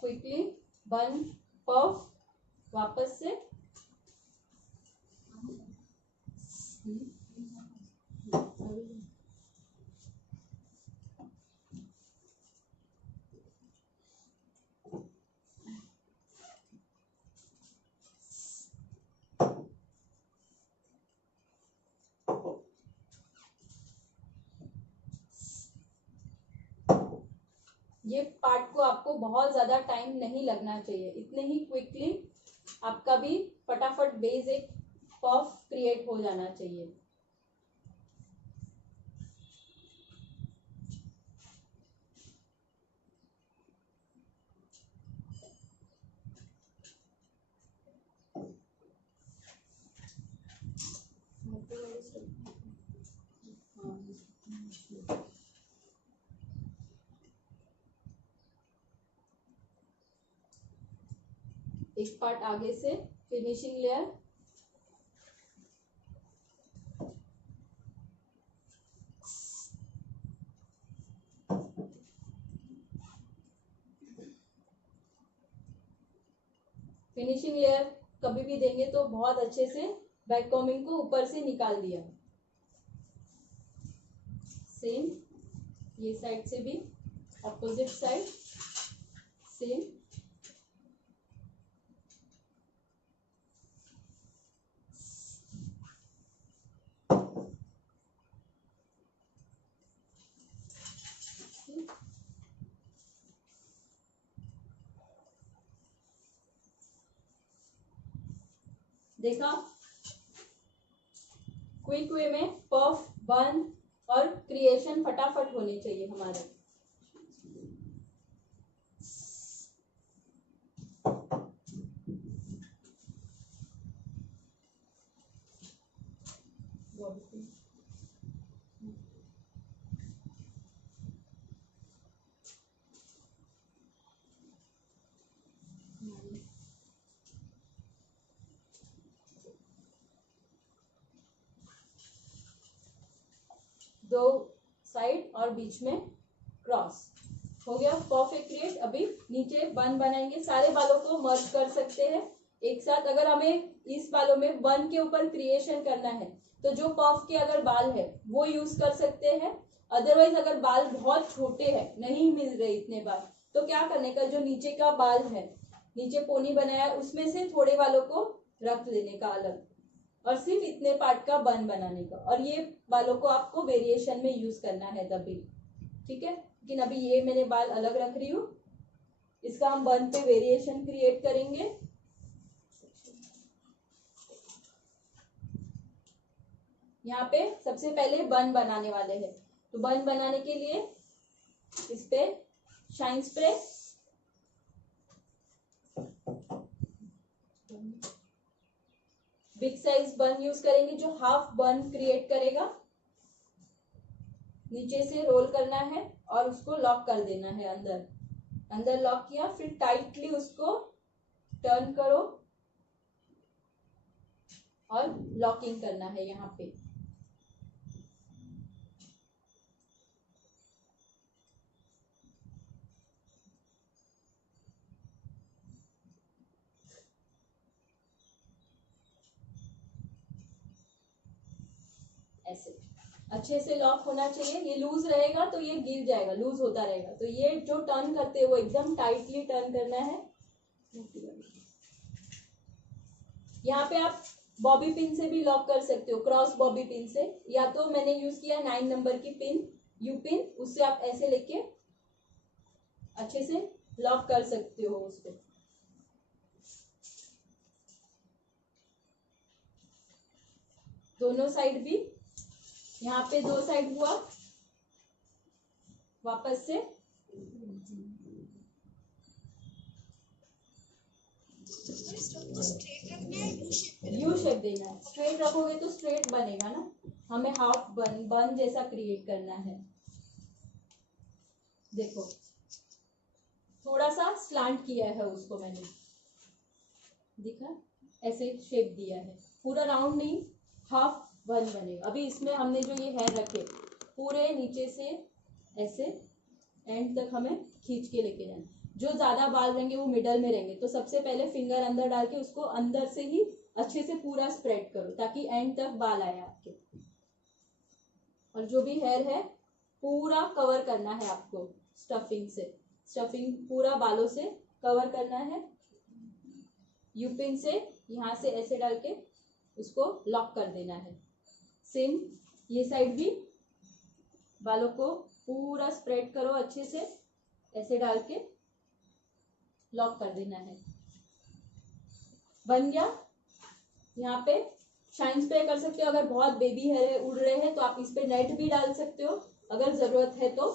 क्विकली बन पफ, वापस से ये पार्ट को आपको बहुत ज्यादा टाइम नहीं लगना चाहिए, इतने ही क्विकली आपका भी फटाफट बेस एक पफ क्रिएट हो जाना चाहिए। एक पार्ट आगे से फिनिशिंग लेयर, फिनिशिंग लेयर कभी भी देंगे तो बहुत अच्छे से बैककोमिंग को ऊपर से निकाल दिया। सेम ये साइड से भी, ऑपोजिट साइड सेम। देखा, क्विक वे में पफ बन और क्रिएशन फटाफट होने चाहिए हमारे। दो साइड और बीच में क्रॉस। हो गया परफेक्ट क्रिएट। अभी नीचे बन बनाएंगे, सारे बालों को मर्ज कर सकते हैं एक साथ। अगर हमें इस बालों में बन के ऊपर क्रिएशन करना है तो जो पफ के अगर बाल है वो यूज कर सकते हैं। अदरवाइज अगर बाल बहुत छोटे हैं, नहीं मिल रहे इतने बाल, तो क्या करने का, जो नीचे का बाल है, नीचे पोनी बनाया है, उसमें से थोड़े बालों को रख लेने का अलग, और सिर्फ इतने पार्ट का बन बनाने का। और ये बालों को आपको वेरिएशन में यूज करना है तभी, ठीक है। लेकिन अभी ये मैंने बाल अलग रख रही हूँ, इसका हम बन पे वेरिएशन क्रिएट करेंगे। यहाँ पे सबसे पहले बन बनाने वाले हैं, तो बन बनाने के लिए इस पे शाइन स्प्रे, बिग साइज बन यूज करेंगे जो हाफ बन क्रिएट करेगा। नीचे से रोल करना है और उसको लॉक कर देना है अंदर। अंदर लॉक किया, फिर टाइटली उसको टर्न करो और लॉकिंग करना है यहाँ पे। ऐसे अच्छे से लॉक होना चाहिए। ये लूज रहेगा तो ये गिर जाएगा, लूज होता रहेगा। तो ये जो टर्न करते हैं वो एकदम टाइटली टर्न करना है। यहाँ पे आप बॉबी पिन से भी लॉक कर सकते हो, क्रॉस बॉबी पिन से, या तो मैंने यूज किया 9 नंबर की पिन, यू पिन, उससे आप ऐसे लेके अच्छे से लॉक कर सकते हो उसको। दोनों साइड भी, यहाँ पे 2 साइड हुआ, वापस से यू शेप देना है। स्ट्रेट रखोगे तो स्ट्रेट बनेगा ना, हमें हाफ बन जैसा क्रिएट करना है। देखो थोड़ा सा स्लांट किया है उसको मैंने, दिखा, ऐसे शेप दिया है, पूरा राउंड नहीं, हाफ बन बनेगा। अभी इसमें हमने जो ये हेयर रखे पूरे नीचे से ऐसे एंड तक हमें खींच के लेके जाना। जो ज्यादा बाल रहेंगे वो मिडल में रहेंगे, तो सबसे पहले फिंगर अंदर डाल के उसको अंदर से ही अच्छे से पूरा स्प्रेड करो ताकि एंड तक बाल आए आपके। और जो भी हेयर है पूरा कवर करना है आपको स्टफिंग से, स्टफिंग पूरा बालों से कवर करना है। यू पिन से यहाँ से ऐसे डाल के उसको लॉक कर देना है। सेम ये साइड भी बालों को पूरा स्प्रेड करो अच्छे से, ऐसे डाल के लॉक कर देना है। बन गया। यहाँ पे शाइन स्प्रे कर सकते हो, अगर बहुत बेबी हेयर उड़ रहे हैं तो आप इस पे नेट भी डाल सकते हो अगर जरूरत है तो।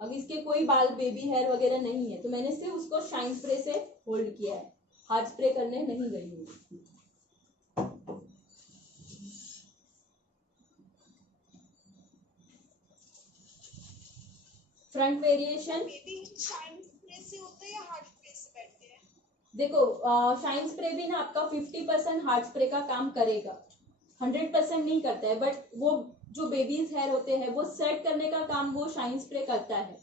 अब इसके कोई बाल बेबी हेयर वगैरह नहीं है तो मैंने सिर्फ उसको शाइन स्प्रे से होल्ड किया है, हार्ड स्प्रे करने नहीं गई हूँ। फ्रंट वेरिएशन से होता है या हार्ड स्प्रे से बैठते हैं? देखो शाइन स्प्रे भी ना आपका 50% हार्ड स्प्रे का काम करेगा, 100% नहीं करता है, बट वो जो बेबीज हेयर होते हैं वो सेट करने का काम वो शाइन स्प्रे करता है।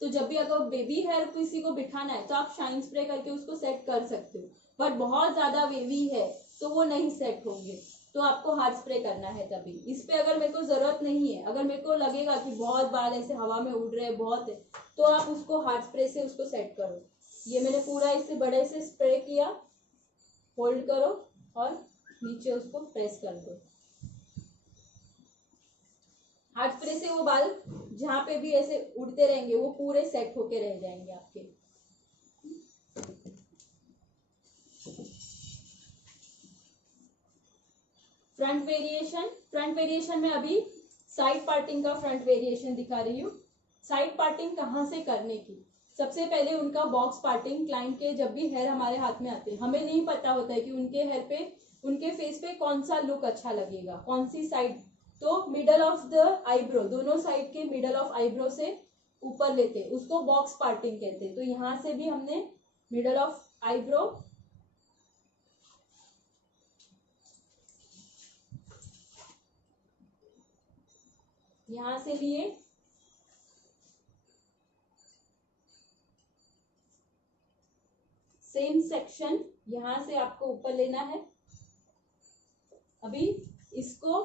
तो जब भी अगर बेबी हेयर किसी को बिठाना है तो आप शाइन स्प्रे करके उसको सेट कर सकते हो, बट बहुत ज्यादा बेबी है तो वो नहीं सेट होंगे, तो आपको हार्ड स्प्रे करना है तभी। इस पे अगर मेरे को जरूरत नहीं है, अगर मेरे को लगेगा कि बहुत बाल ऐसे हवा में उड़ रहे हैं बहुत है, तो आप उसको हार्ड स्प्रे से उसको सेट करो। ये मैंने पूरा इससे बड़े से स्प्रे किया, होल्ड करो और नीचे उसको प्रेस कर दो। हार्ड स्प्रे से वो बाल जहां पे भी ऐसे उड़ते रहेंगे वो पूरे सेट होके रह जाएंगे आपके। फ्रंट वेरिएशन, फ्रंट वेरिएशन में अभी साइड पार्टिंग का फ्रंट वेरिएशन दिखा रही हूँ। साइड पार्टिंग कहाँ से करने की, सबसे पहले उनका बॉक्स पार्टिंग। क्लाइंट के जब भी हेयर हमारे हाथ में आते हैं हमें नहीं पता होता है कि उनके हेयर पे, उनके फेस पे कौन सा लुक अच्छा लगेगा, कौन सी साइड। तो मिडल ऑफ द आईब्रो, दोनों साइड के मिडल ऑफ आईब्रो से ऊपर लेते हैं, उसको बॉक्स पार्टिंग कहते हैं। तो यहाँ से भी हमने मिडल ऑफ आईब्रो यहां से लिए, सेम सेक्शन यहां से आपको ऊपर लेना है। अभी इसको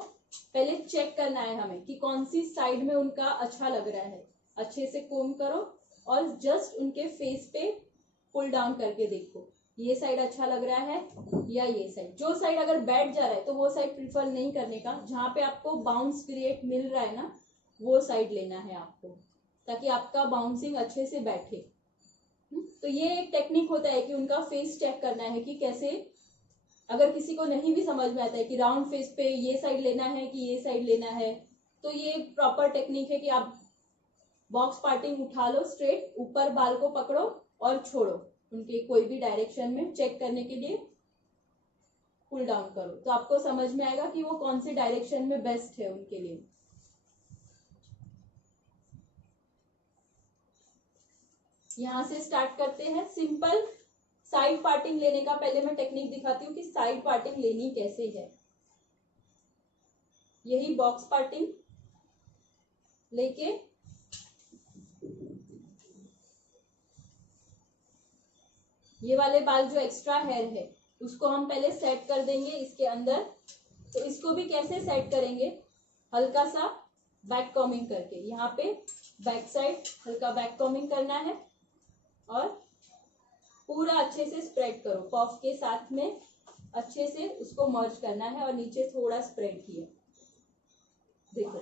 पहले चेक करना है हमें कि कौन सी साइड में उनका अच्छा लग रहा है। अच्छे से कोम करो और जस्ट उनके फेस पे पुल डाउन करके देखो, ये साइड अच्छा लग रहा है या ये साइड। जो साइड अगर बैठ जा रहा है तो वो साइड प्रिफर नहीं करने का, जहां पे आपको बाउंस क्रिएट मिल रहा है ना वो साइड लेना है आपको, ताकि आपका बाउंसिंग अच्छे से बैठे। तो ये एक टेक्निक होता है कि उनका फेस चेक करना है कि कैसे, अगर किसी को नहीं भी समझ में आता है कि राउंड फेस पे ये साइड लेना है कि ये साइड लेना है, तो ये प्रॉपर टेक्निक है कि आप बॉक्स पार्टिंग उठा लो स्ट्रेट, ऊपर बाल को पकड़ो और छोड़ो, उनके कोई भी डायरेक्शन में चेक करने के लिए पुल डाउन करो, तो आपको समझ में आएगा कि वो कौन से डायरेक्शन में बेस्ट है उनके लिए। यहां से स्टार्ट करते हैं। सिंपल साइड पार्टिंग लेने का पहले मैं टेक्निक दिखाती हूँ कि साइड पार्टिंग लेनी कैसे है। यही बॉक्स पार्टिंग लेके ये वाले बाल जो एक्स्ट्रा हेयर है उसको हम पहले सेट कर देंगे इसके अंदर। तो इसको भी कैसे सेट करेंगे, हल्का सा बैक कॉमिंग करके, यहाँ पे बैक साइड हल्का बैक कॉमिंग करना है और पूरा अच्छे से स्प्रेड करो, पफ के साथ में अच्छे से उसको मर्ज करना है और नीचे थोड़ा स्प्रेड किया, देखो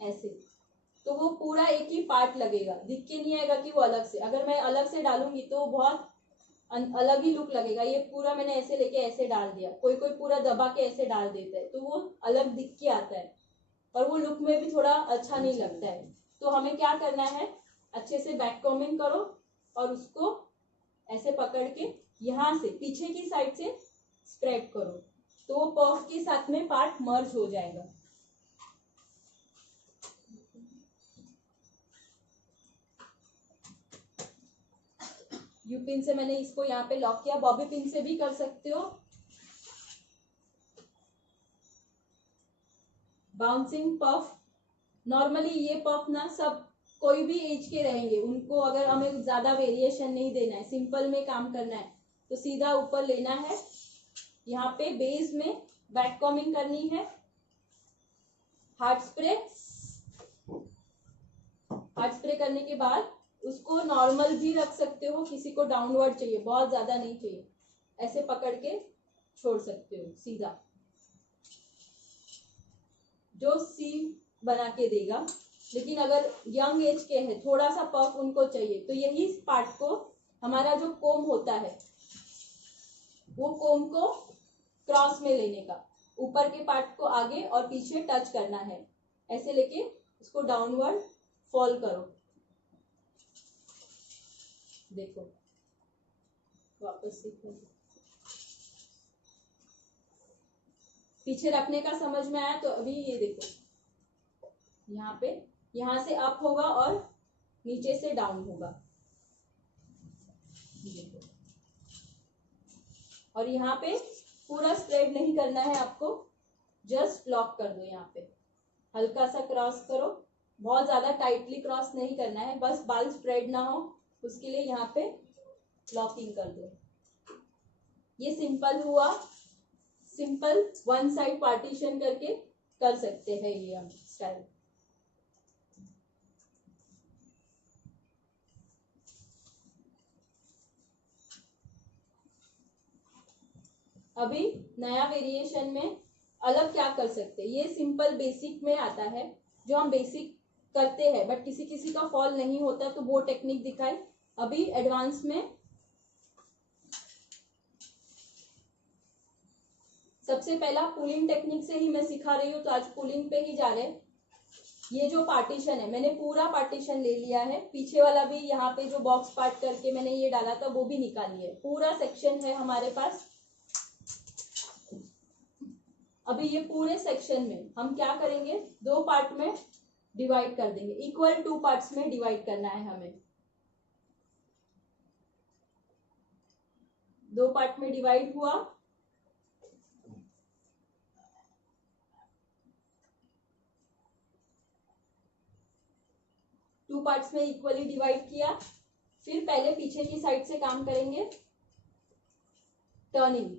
ऐसे। तो वो पूरा एक ही पार्ट लगेगा, दिख के नहीं आएगा कि वो अलग से, अगर मैं अलग से डालूंगी तो बहुत अलग ही लुक लगेगा। ये पूरा मैंने ऐसे लेके ऐसे डाल दिया, कोई कोई पूरा दबा के ऐसे डाल देता है तो वो अलग दिख के आता है और वो लुक में भी थोड़ा अच्छा नहीं लगता है। तो हमें क्या करना है, अच्छे से बैक कॉमिंग करो और उसको ऐसे पकड़ के यहाँ से पीछे की साइड से स्प्रेड करो, तो वो पफ के साथ में पार्ट मर्ज हो जाएगा। यू पिन से मैंने इसको यहाँ पे लॉक किया, बॉबी पिन से भी कर सकते हो। बाउंसिंग पफ, नॉर्मली ये पफ ना सब कोई भी एज के रहेंगे, उनको अगर हमें ज्यादा वेरिएशन नहीं देना है, सिंपल में काम करना है तो सीधा ऊपर लेना है, यहाँ पे बेस में बैक कॉमिंग करनी है, हार्ड स्प्रे करने के बाद उसको नॉर्मल भी रख सकते हो, किसी को डाउनवर्ड चाहिए, बहुत ज्यादा नहीं चाहिए, ऐसे पकड़ के छोड़ सकते हो सीधा, जो सी बना के देगा। लेकिन अगर यंग एज के है, थोड़ा सा पफ उनको चाहिए, तो यही पार्ट को हमारा जो कोम होता है वो कोम को क्रॉस में लेने का, ऊपर के पार्ट को आगे और पीछे टच करना है, ऐसे लेके उसको डाउनवर्ड फॉल करो, देखो वापस सीखो। पीछे रखने का समझ में आया तो अभी ये देखो, यहाँ पे यहाँ से अप होगा और नीचे से डाउन होगा, और यहाँ पे पूरा स्प्रेड नहीं करना है आपको, जस्ट लॉक कर दो, यहाँ पे हल्का सा क्रॉस करो, बहुत ज्यादा टाइटली क्रॉस नहीं करना है, बस बाल स्प्रेड ना हो उसके लिए यहाँ पे लॉकिंग कर दो। ये सिंपल हुआ, सिंपल वन साइड पार्टीशन करके कर सकते हैं ये हम स्टाइल। अभी नया वेरिएशन में अलग क्या कर सकते हैं, ये सिंपल बेसिक में आता है, जो हम बेसिक करते हैं बट किसी किसी का फॉल नहीं होता तो वो टेक्निक दिखाई। अभी एडवांस में सबसे पहला पुलिंग टेक्निक से ही मैं सिखा रही हूँ, तो आज पुलिंग पे ही जा रहे हैं। ये जो पार्टीशन है मैंने पूरा पार्टीशन ले लिया है, पीछे वाला भी यहाँ पे जो बॉक्स पार्ट करके मैंने ये डाला था वो भी निकाल लिया है, पूरा सेक्शन है हमारे पास। अभी ये पूरे सेक्शन में हम क्या करेंगे, दो पार्ट में डिवाइड कर देंगे, इक्वल 2 पार्ट्स में डिवाइड करना है हमें, 2 पार्ट में डिवाइड हुआ। 2 पार्ट्स में इक्वली डिवाइड किया। फिर पहले पीछे की साइड से काम करेंगे। टर्निंग,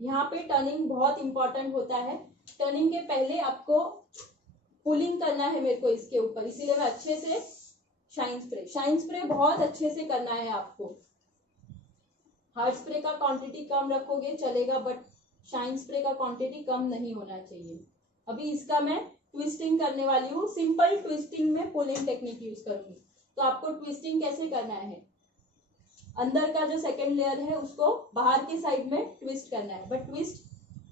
यहाँ पे टर्निंग बहुत इंपॉर्टेंट होता है। टर्निंग के पहले आपको पुलिंग करना है मेरे को इसके ऊपर, इसीलिए मैं अच्छे से शाइन स्प्रे बहुत अच्छे से करना है आपको। हार्ड स्प्रे का क्वांटिटी कम रखोगे चलेगा, बट शाइन स्प्रे का क्वांटिटी कम नहीं होना चाहिए। अभी इसका मैं ट्विस्टिंग करने वाली हूँ। सिंपल ट्विस्टिंग में पुलिंग टेक्निक यूज करूंगी। तो आपको ट्विस्टिंग कैसे करना है, अंदर का जो सेकेंड लेयर है उसको बाहर की साइड में ट्विस्ट करना है, बट ट्विस्ट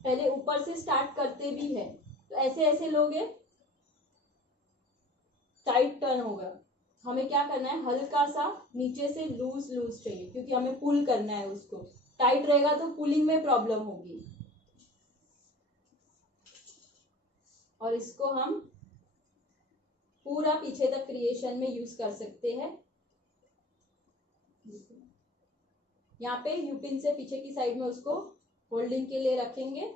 पहले ऊपर से स्टार्ट करते भी है। तो ऐसे ऐसे लोगे, टाइट टर्न होगा। हमें क्या करना है, हल्का सा नीचे से लूज लूज चाहिए, क्योंकि हमें पुल करना है उसको। टाइट रहेगा तो पुलिंग में प्रॉब्लम होगी। और इसको हम पूरा पीछे तक क्रिएशन में यूज कर सकते हैं। यहाँ पे यूपिन से पीछे की साइड में उसको होल्डिंग के लिए रखेंगे।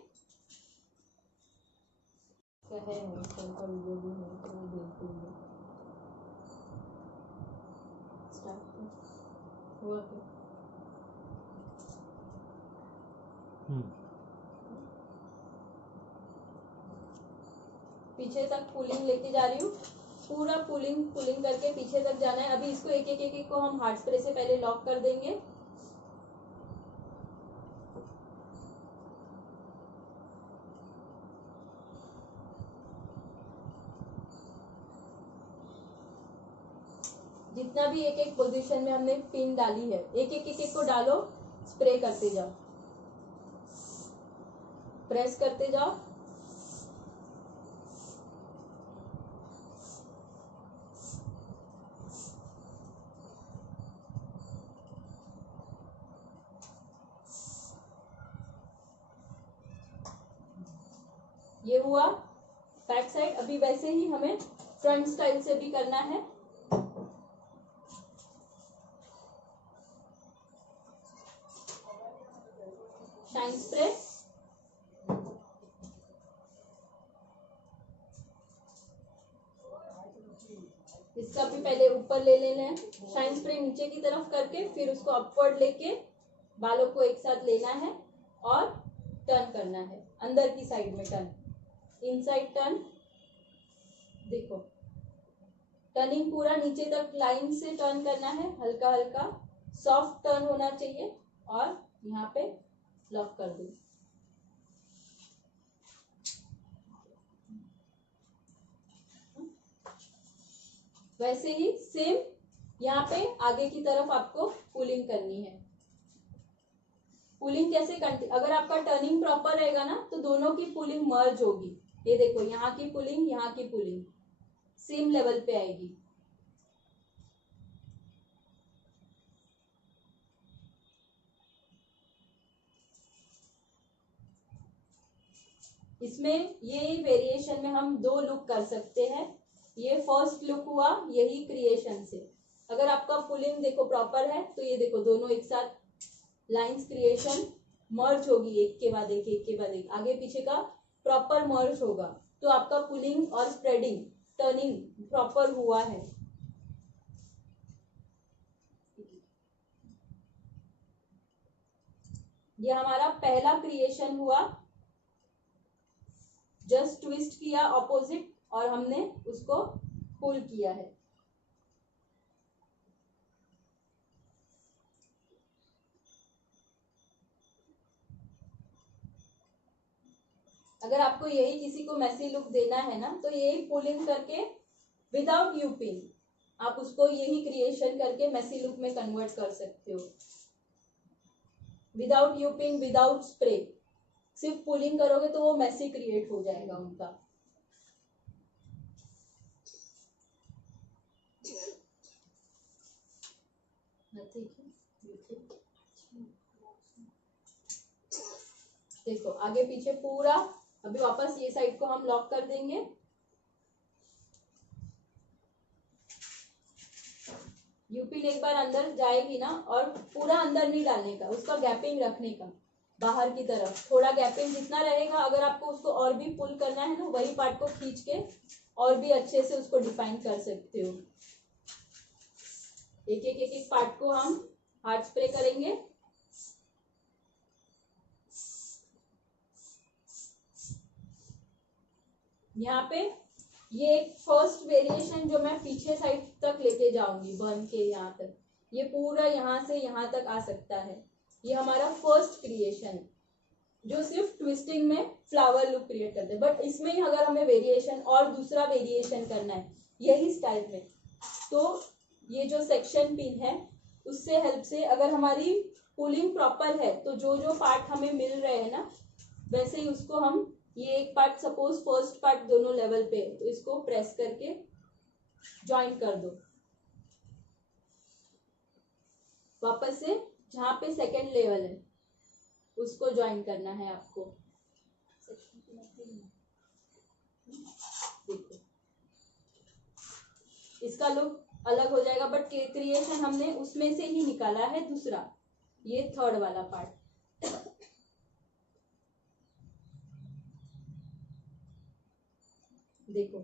पीछे तक पुलिंग लेके जा रही हूँ, पूरा पुलिंग करके पीछे तक जाना है। अभी इसको एक एक को हम हार्ड स्प्रे से पहले लॉक कर देंगे। जितना भी एक एक पोजीशन में हमने पिन डाली है, एक एक को डालो, स्प्रे करते जाओ, प्रेस करते जाओ। ये हुआ बैक साइड। अभी वैसे ही हमें फ्रंट स्टाइल से भी करना है। शाइन स्प्रे, इसका भी पहले ऊपर ले लेना है। शाइन स्प्रे नीचे की तरफ करके फिर उसको अपवर्ड लेके बालों को एक साथ लेना है और टर्न करना है। अंदर की साइड में टर्न, इनसाइड टर्न। देखो टर्निंग पूरा नीचे तक लाइन से टर्न करना है, हल्का हल्का सॉफ्ट टर्न होना चाहिए। और यहाँ पे लॉक कर दो। वैसे ही सेम यहाँ पे आगे की तरफ आपको पुलिंग करनी है। पुलिंग कैसे करती, अगर आपका टर्निंग प्रॉपर रहेगा ना तो दोनों की पुलिंग मर्ज होगी। ये देखो यहाँ की पुलिंग, यहाँ की पुलिंग सेम लेवल पे आएगी। इसमें ये वेरिएशन में हम 2 लुक कर सकते हैं। ये फर्स्ट लुक हुआ यही क्रिएशन से। अगर आपका पुलिंग देखो प्रॉपर है तो ये देखो दोनों एक साथ लाइंस क्रिएशन मर्ज होगी, एक के बाद एक, आगे पीछे का प्रॉपर मर्ज होगा। तो आपका पुलिंग और स्प्रेडिंग टर्निंग प्रॉपर हुआ है। ये हमारा पहला क्रिएशन हुआ। जस्ट ट्विस्ट किया ऑपोजिट और हमने उसको पुल किया है। अगर आपको यही किसी को मैसी लुक देना है ना तो यही पुलिंग करके विदाउट यूपिंग आप उसको यही क्रिएशन करके मैसी लुक में कन्वर्ट कर सकते हो। विदाउट यूपिंग, विदाउट स्प्रे, सिर्फ पुलिंग करोगे तो वो मैसी क्रिएट हो जाएगा उनका। देखो आगे पीछे पूरा। अभी वापस ये साइड को हम लॉक कर देंगे। यूपिन एक बार अंदर जाएगी ना, और पूरा अंदर नहीं डालने का, उसका गैपिंग रखने का, बाहर की तरफ थोड़ा गैपिंग जितना रहेगा। अगर आपको उसको और भी पुल करना है ना, वही पार्ट को खींच के और भी अच्छे से उसको डिफाइन कर सकते हो। एक एक पार्ट को हम हार्ड स्प्रे करेंगे। यहाँ पे ये एक फर्स्ट वेरिएशन जो मैं पीछे साइड तक लेके जाऊंगी बर्न के यहाँ तक, ये पूरा यहाँ से यहाँ तक आ सकता है। ये हमारा फर्स्ट क्रिएशन जो सिर्फ ट्विस्टिंग में फ्लावर लुक क्रिएट करते हैं। बट इसमें ही अगर हमें वेरिएशन और दूसरा वेरिएशन करना है यही स्टाइल में, तो ये जो सेक्शन पिन है उससे हेल्प से अगर हमारी पुलिंग प्रॉपर है तो जो जो पार्ट हमें मिल रहे हैं ना वैसे ही उसको हम, ये एक पार्ट सपोज फर्स्ट पार्ट दोनों लेवल पे है तो इसको प्रेस करके ज्वाइन कर दो। वापस से जहां पे सेकेंड लेवल है उसको ज्वाइन करना है आपको। देखो इसका लुक अलग हो जाएगा बट क्रिएशन हमने उसमें से ही निकाला है दूसरा, ये थर्ड वाला पार्ट। देखो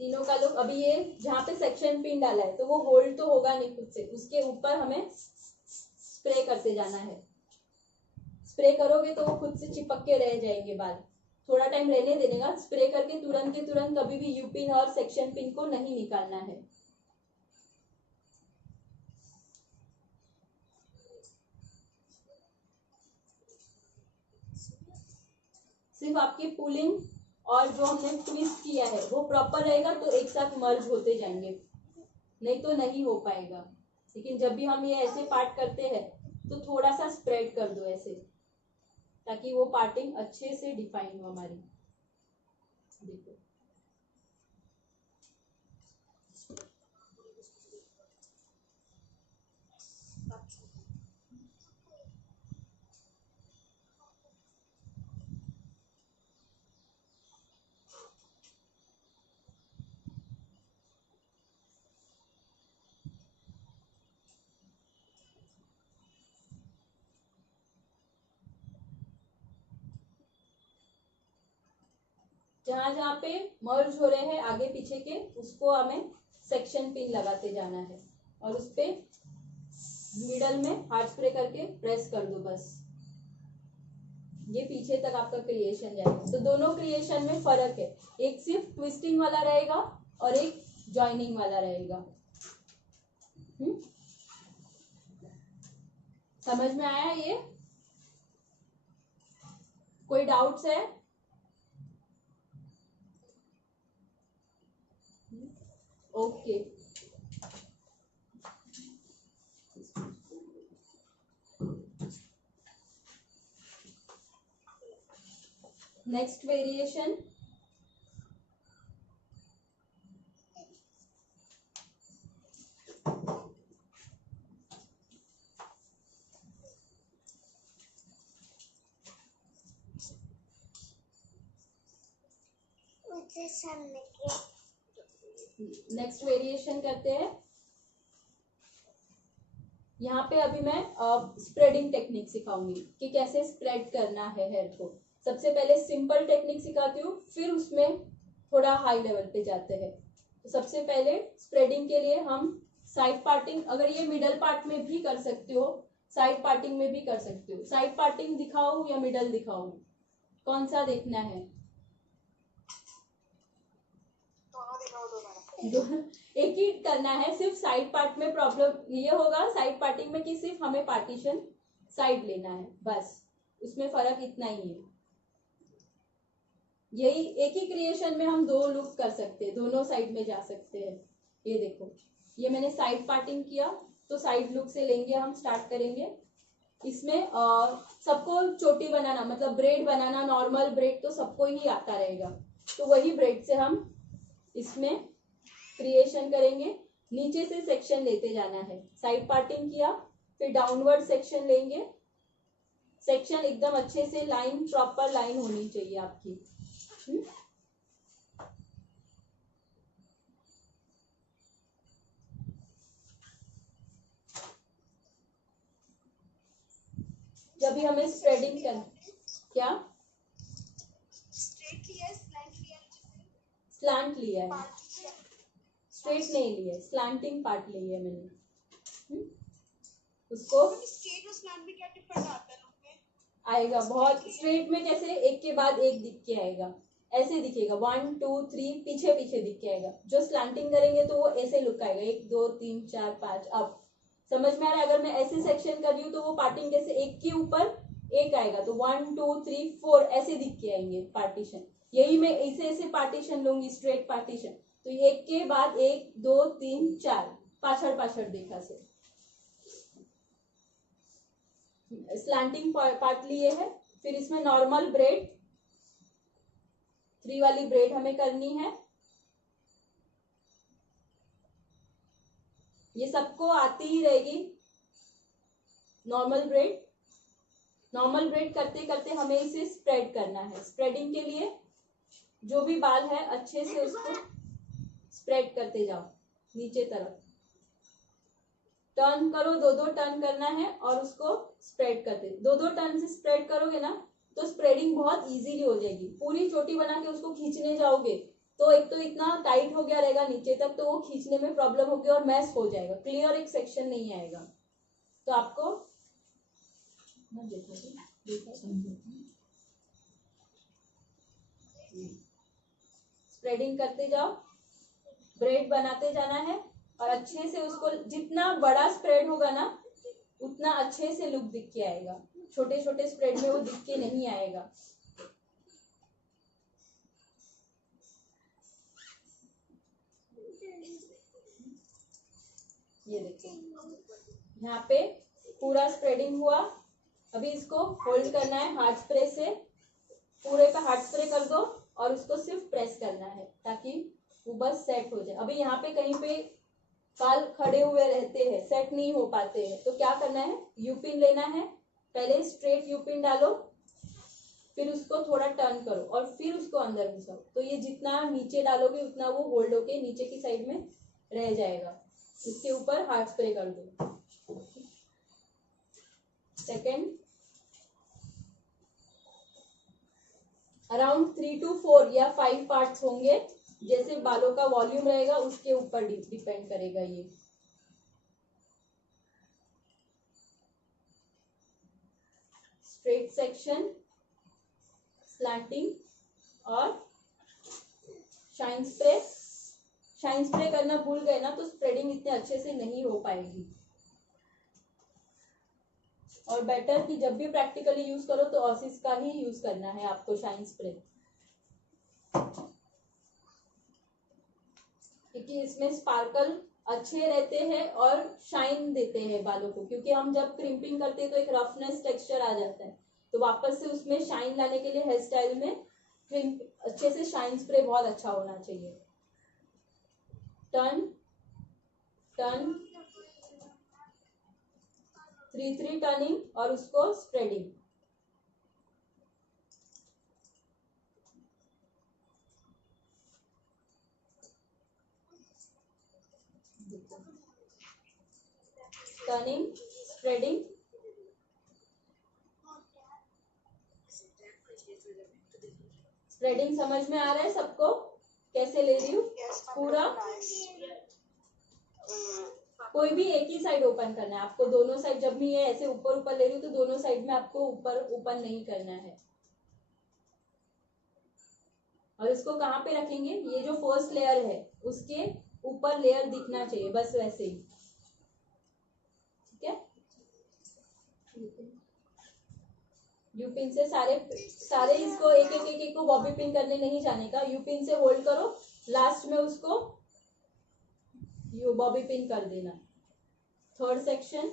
तीनों का लुक। अभी ये जहां पे सेक्शन पिन डाला है तो वो होल्ड तो होगा नहीं खुद से, उसके ऊपर हमें स्प्रे करते जाना है। स्प्रे करोगे तो वो खुद से चिपक के रह जाएंगे बाल, थोड़ा टाइम रहने देने का। स्प्रे करके तुरंत के तुरंत कभी भी यू पिन और सेक्शन पिन को नहीं निकालना है। सिर्फ आपकी पुलिंग और जो हमने ट्विस्ट किया है वो प्रॉपर रहेगा तो एक साथ मर्ज होते जाएंगे, नहीं तो नहीं हो पाएगा। लेकिन जब भी हम ये ऐसे पार्ट करते हैं तो थोड़ा सा स्प्रेड कर दो ऐसे, ताकि वो पार्टिंग अच्छे से डिफाइन हो हमारी। देखो जहां जहां पे मर्ज हो रहे हैं आगे पीछे के उसको हमें सेक्शन पिन लगाते जाना है और उस पे मिडल में हार्ड स्प्रे करके प्रेस कर दो बस। ये पीछे तक आपका क्रिएशन जाएगा। तो दोनों क्रिएशन में फर्क है, एक सिर्फ ट्विस्टिंग वाला रहेगा और एक जॉइनिंग वाला रहेगा। समझ में आया ये? कोई डाउट्स है? Okay next variation. Next variation करते हैं। यहाँ पे अभी मैं स्प्रेडिंग टेक्निक सिखाऊंगी कि कैसे स्प्रेड करना है हेयर को। सबसे पहले सिंपल टेक्निक सिखाती हूँ, फिर उसमें थोड़ा हाई लेवल पे जाते हैं। तो सबसे पहले स्प्रेडिंग के लिए हम साइड पार्टिंग, अगर ये मिडल पार्ट में भी कर सकते हो, साइड पार्टिंग में भी कर सकते हो। साइड पार्टिंग दिखाऊं या मिडल दिखाऊं, कौन सा देखना है? एक ही करना है। सिर्फ साइड पार्ट में प्रॉब्लम ये होगा साइड पार्टिंग में कि सिर्फ हमें पार्टीशन साइड लेना है, बस उसमें फर्क इतना ही है। यही एक ही क्रिएशन में हम दो लुक कर सकते हैं, दोनों साइड में जा सकते हैं। ये देखो, ये मैंने साइड पार्टिंग किया तो साइड लुक से लेंगे, हम स्टार्ट करेंगे। इसमें सबको चोटी बनाना, मतलब ब्रेड बनाना, नॉर्मल ब्रेड तो सबको ही आता रहेगा, तो वही ब्रेड से हम इसमें क्रिएशन करेंगे। नीचे से सेक्शन लेते जाना है। साइड पार्टिंग किया, फिर डाउनवर्ड सेक्शन लेंगे। सेक्शन एकदम अच्छे से लाइन, प्रॉपर लाइन होनी चाहिए आपकी। जब भी हमें स्प्रेडिंग कर, क्या स्ट्रेट लिया है, स्लैंट लिया है, स्ट्रेट नहीं लिया, स्लैंटिंग पार्ट लिया मैंने। उसको स्ट्रेट और स्लैंट में क्या डिफरेंस आता है लोग में? आएगा बहुत स्ट्रेट में कैसे एक के बाद एक दिख के आएगा, ऐसे दिखेगा 1 2 3 पीछे पीछे दिख के आएगा। जो स्लैंटिंग करेंगे तो वो ऐसे लुक आएगा 1 2 3 4 5। अब समझ में आ रहा है? अगर मैं ऐसे सेक्शन कर रही हूँ तो वो पार्टिंग कैसे एक के ऊपर एक आएगा, तो 1 2 3 4 ऐसे दिख के आएंगे पार्टीशन। यही मैं ऐसे ऐसे पार्टीशन लूंगी, स्ट्रेट पार्टीशन, तो एक के बाद 1 2 3 4 पाछड़ पाछड़ देखा से स्लैंटिंग पार्ट लिए है। फिर इसमें नॉर्मल ब्रेड 3 वाली ब्रेड हमें करनी है। ये सबको आती ही रहेगी नॉर्मल ब्रेड। नॉर्मल ब्रेड करते करते हमें इसे स्प्रेड करना है। स्प्रेडिंग के लिए जो भी बाल है अच्छे से उसको स्प्रेड करते जाओ नीचे तरफ, टर्न करो, 2 टर्न करना है और उसको स्प्रेड करते, 2 टर्न से स्प्रेड करोगे ना तो स्प्रेडिंग बहुत इजीली हो जाएगी। पूरी चोटी बना के उसको खींचने जाओगे तो एक तो इतना टाइट हो गया रहेगा नीचे तक, तो वो खींचने में प्रॉब्लम होगी और मैस हो जाएगा, क्लियर एक सेक्शन नहीं आएगा। तो आपको स्प्रेडिंग करते जाओ, ब्रेड बनाते जाना है और अच्छे से उसको जितना बड़ा स्प्रेड होगा ना उतना अच्छे से लुक दिख के आएगा। छोटे छोटे स्प्रेड में वो दिख के नहीं आएगा। ये देखो यहाँ पे पूरा स्प्रेडिंग हुआ। अभी इसको होल्ड करना है हार्ड स्प्रे से, पूरे पे हार्ड स्प्रे कर दो और उसको सिर्फ प्रेस करना है ताकि वो बस सेट हो जाए। अभी यहाँ पे कहीं पे बाल खड़े हुए रहते हैं, सेट नहीं हो पाते हैं, तो क्या करना है, यूपिन लेना है। पहले स्ट्रेट यूपिन डालो, फिर उसको थोड़ा टर्न करो और फिर उसको अंदर घुसाओ। तो ये जितना नीचे डालोगे उतना वो होल्ड होके नीचे की साइड में रह जाएगा। इसके ऊपर हार्ड स्प्रे कर दो। सेकेंड, अराउंड 3 to 4 या 5 पार्ट्स होंगे, जैसे बालों का वॉल्यूम रहेगा उसके ऊपर डिपेंड करेगा ये। स्ट्रेट सेक्शन, स्लैंटिंग और शाइन स्प्रे। शाइन स्प्रे करना भूल गए ना तो स्प्रेडिंग इतने अच्छे से नहीं हो पाएगी। और बेटर कि जब भी प्रैक्टिकली यूज करो तो ऑसिस का ही यूज करना है आपको शाइन स्प्रे, क्योंकि इसमें स्पार्कल अच्छे रहते हैं और शाइन देते हैं बालों को। क्योंकि हम जब क्रिम्पिंग करते हैं तो एक रफनेस टेक्सचर आ जाता है, तो वापस से उसमें शाइन लाने के लिए हेयर स्टाइल में क्रिम्प अच्छे से शाइन स्प्रे बहुत अच्छा होना चाहिए। टर्न टर्न 3 टर्निंग और उसको स्प्रेडिंग। Turning, spreading. स्प्रेडिंग समझ में आ रहा है सबको कैसे ले रही हूँ? पूरा कोई भी एक ही साइड ओपन करना है आपको, दोनों साइड जब भी ये ऐसे ऊपर ऊपर ले रही हूँ तो दोनों साइड में आपको ऊपर ओपन नहीं करना है। और इसको कहाँ पे रखेंगे, ये जो फर्स्ट लेयर है उसके ऊपर लेयर दिखना चाहिए, बस वैसे ही। ठीक है, यूपिन से सारे इसको एक को बॉबी पिन करने नहीं जाने का। यूपिन से होल्ड करो, लास्ट में उसको यू बॉबी पिन कर देना। थर्ड सेक्शन,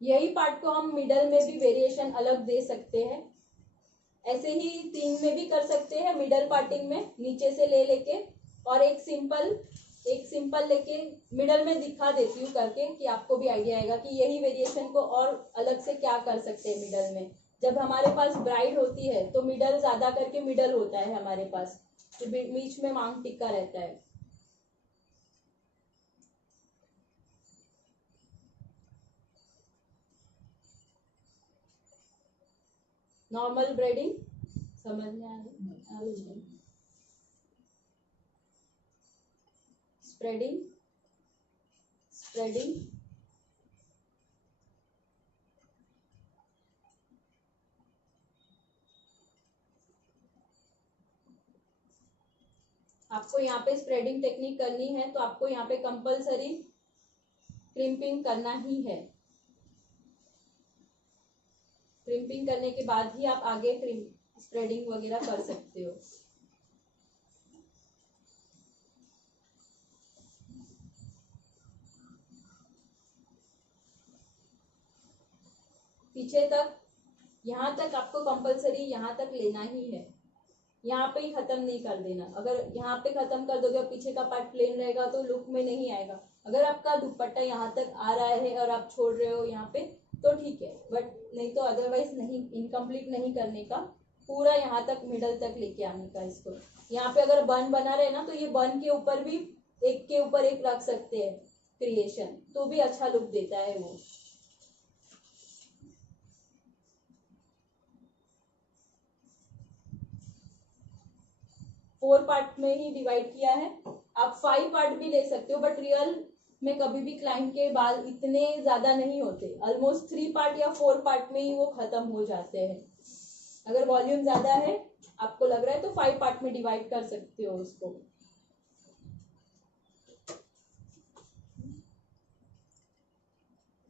यही पार्ट को हम मिडल में भी वेरिएशन अलग दे सकते हैं। ऐसे ही 3 में भी कर सकते हैं, मिडल पार्टिंग में नीचे से ले लेके, और एक सिंपल लेके मिडल में दिखा देती हूँ करके कि आपको भी आइडिया आएगा कि यही वेरिएशन को और अलग से क्या कर सकते हैं मिडल में। जब हमारे पास ब्राइड होती है तो मिडल ज्यादा करके मिडल होता है हमारे पास, तो बीच में मांग टिक्का रहता है। नॉर्मल ब्रेडिंग, समझ में आ रही? स्प्रेडिंग स्प्रेडिंग आपको यहाँ पे स्प्रेडिंग टेक्निक करनी है तो आपको यहाँ पे कंपलसरी क्रिम्पिंग करना ही है। क्रिम्पिंग करने के बाद ही आप आगे स्प्रेडिंग वगैरह कर सकते हो। पीछे तक, यहाँ तक आपको कंपलसरी यहाँ तक लेना ही है, यहाँ पे ही खत्म नहीं कर देना। अगर यहाँ पे खत्म कर दोगे और पीछे का पार्ट प्लेन रहेगा तो लुक में नहीं आएगा। अगर आपका दुपट्टा यहाँ तक आ रहा है और आप छोड़ रहे हो यहाँ पे तो ठीक है, बट नहीं तो अदरवाइज नहीं, इनकम्प्लीट नहीं करने का, पूरा यहाँ तक मिडल तक लेके आने का। इसको यहाँ पे अगर बन बना रहे ना तो ये बन के ऊपर भी एक के ऊपर एक रख सकते हैं क्रिएशन, तो भी अच्छा लुक देता है वो। फोर पार्ट में ही डिवाइड किया है, आप 5 पार्ट भी ले सकते हो, बट रियल में कभी भी क्लाइंट के बाल इतने ज्यादा नहीं होते। ऑलमोस्ट 3 पार्ट या 4 पार्ट में ही वो खत्म हो जाते हैं। अगर वॉल्यूम ज्यादा है आपको लग रहा है तो 5 पार्ट में डिवाइड कर सकते हो उसको।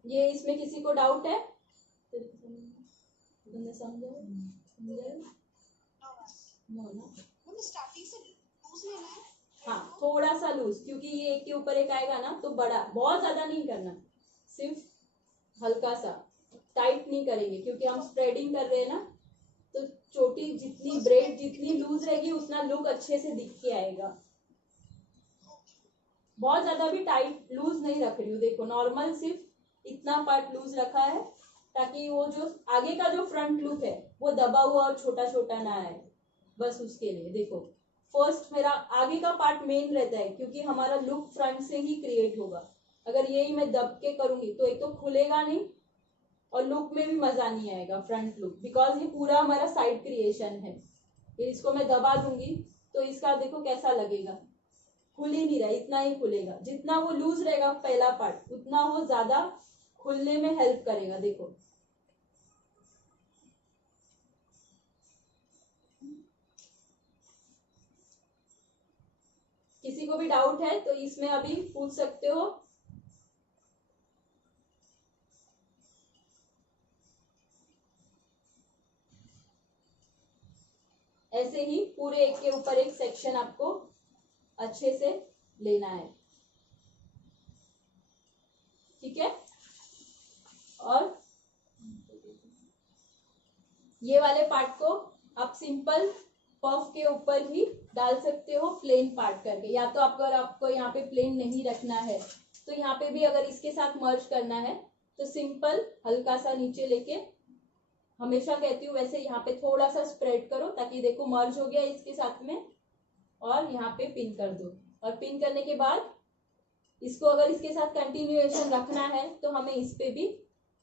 ये इसमें किसी को डाउट है? तुमने समझा? नो ना, स्टार्टिंग से लूज लेना है। हाँ, थोड़ा सा लूज, क्योंकि ये एक के ऊपर एक आएगा ना तो बड़ा, बहुत ज्यादा नहीं करना, सिर्फ हल्का सा। टाइट नहीं करेंगे क्योंकि हम स्प्रेडिंग कर रहे हैं ना, तो चोटी जितनी, ब्रेड जितनी लूज रहेगी उतना लुक अच्छे से दिख के आएगा। बहुत ज्यादा भी टाइट लूज नहीं रख रही हूँ, देखो नॉर्मल सिर्फ इतना पार्ट लूज रखा है ताकि वो जो आगे का जो फ्रंट लुक है वो दबा हुआ और छोटा छोटा ना आए, बस उसके लिए। देखो फर्स्ट मेरा आगे का पार्ट मेन रहता है क्योंकि हमारा लुक फ्रंट से ही क्रिएट होगा। अगर यही मैं दब के करूंगी तो एक तो खुलेगा नहीं और लुक में भी मजा नहीं आएगा फ्रंट लुक, बिकॉज ये पूरा हमारा साइड क्रिएशन है। इसको मैं दबा दूंगी तो इसका देखो कैसा लगेगा, खुल ही नहीं रहा, इतना ही खुलेगा। जितना वो लूज रहेगा पहला पार्ट उतना वो ज्यादा खुलने में हेल्प करेगा। देखो किसी को भी डाउट है तो इसमें अभी पूछ सकते हो। ऐसे ही पूरे एक के ऊपर एक सेक्शन आपको अच्छे से लेना है, ठीक है। और ये वाले पार्ट को आप सिंपल पफ के ऊपर ही डाल सकते हो प्लेन पार्ट करके, या तो अगर आपको यहाँ पे प्लेन नहीं रखना है तो यहाँ पे भी अगर इसके साथ मर्ज करना है तो सिंपल हल्का सा नीचे लेके, हमेशा कहती हूँ वैसे यहाँ पे थोड़ा सा स्प्रेड करो ताकि देखो मर्ज हो गया इसके साथ में, और यहाँ पे पिन कर दो। और पिन करने के बाद इसको अगर इसके साथ कंटिन्यूएशन रखना है तो हमें इस पे भी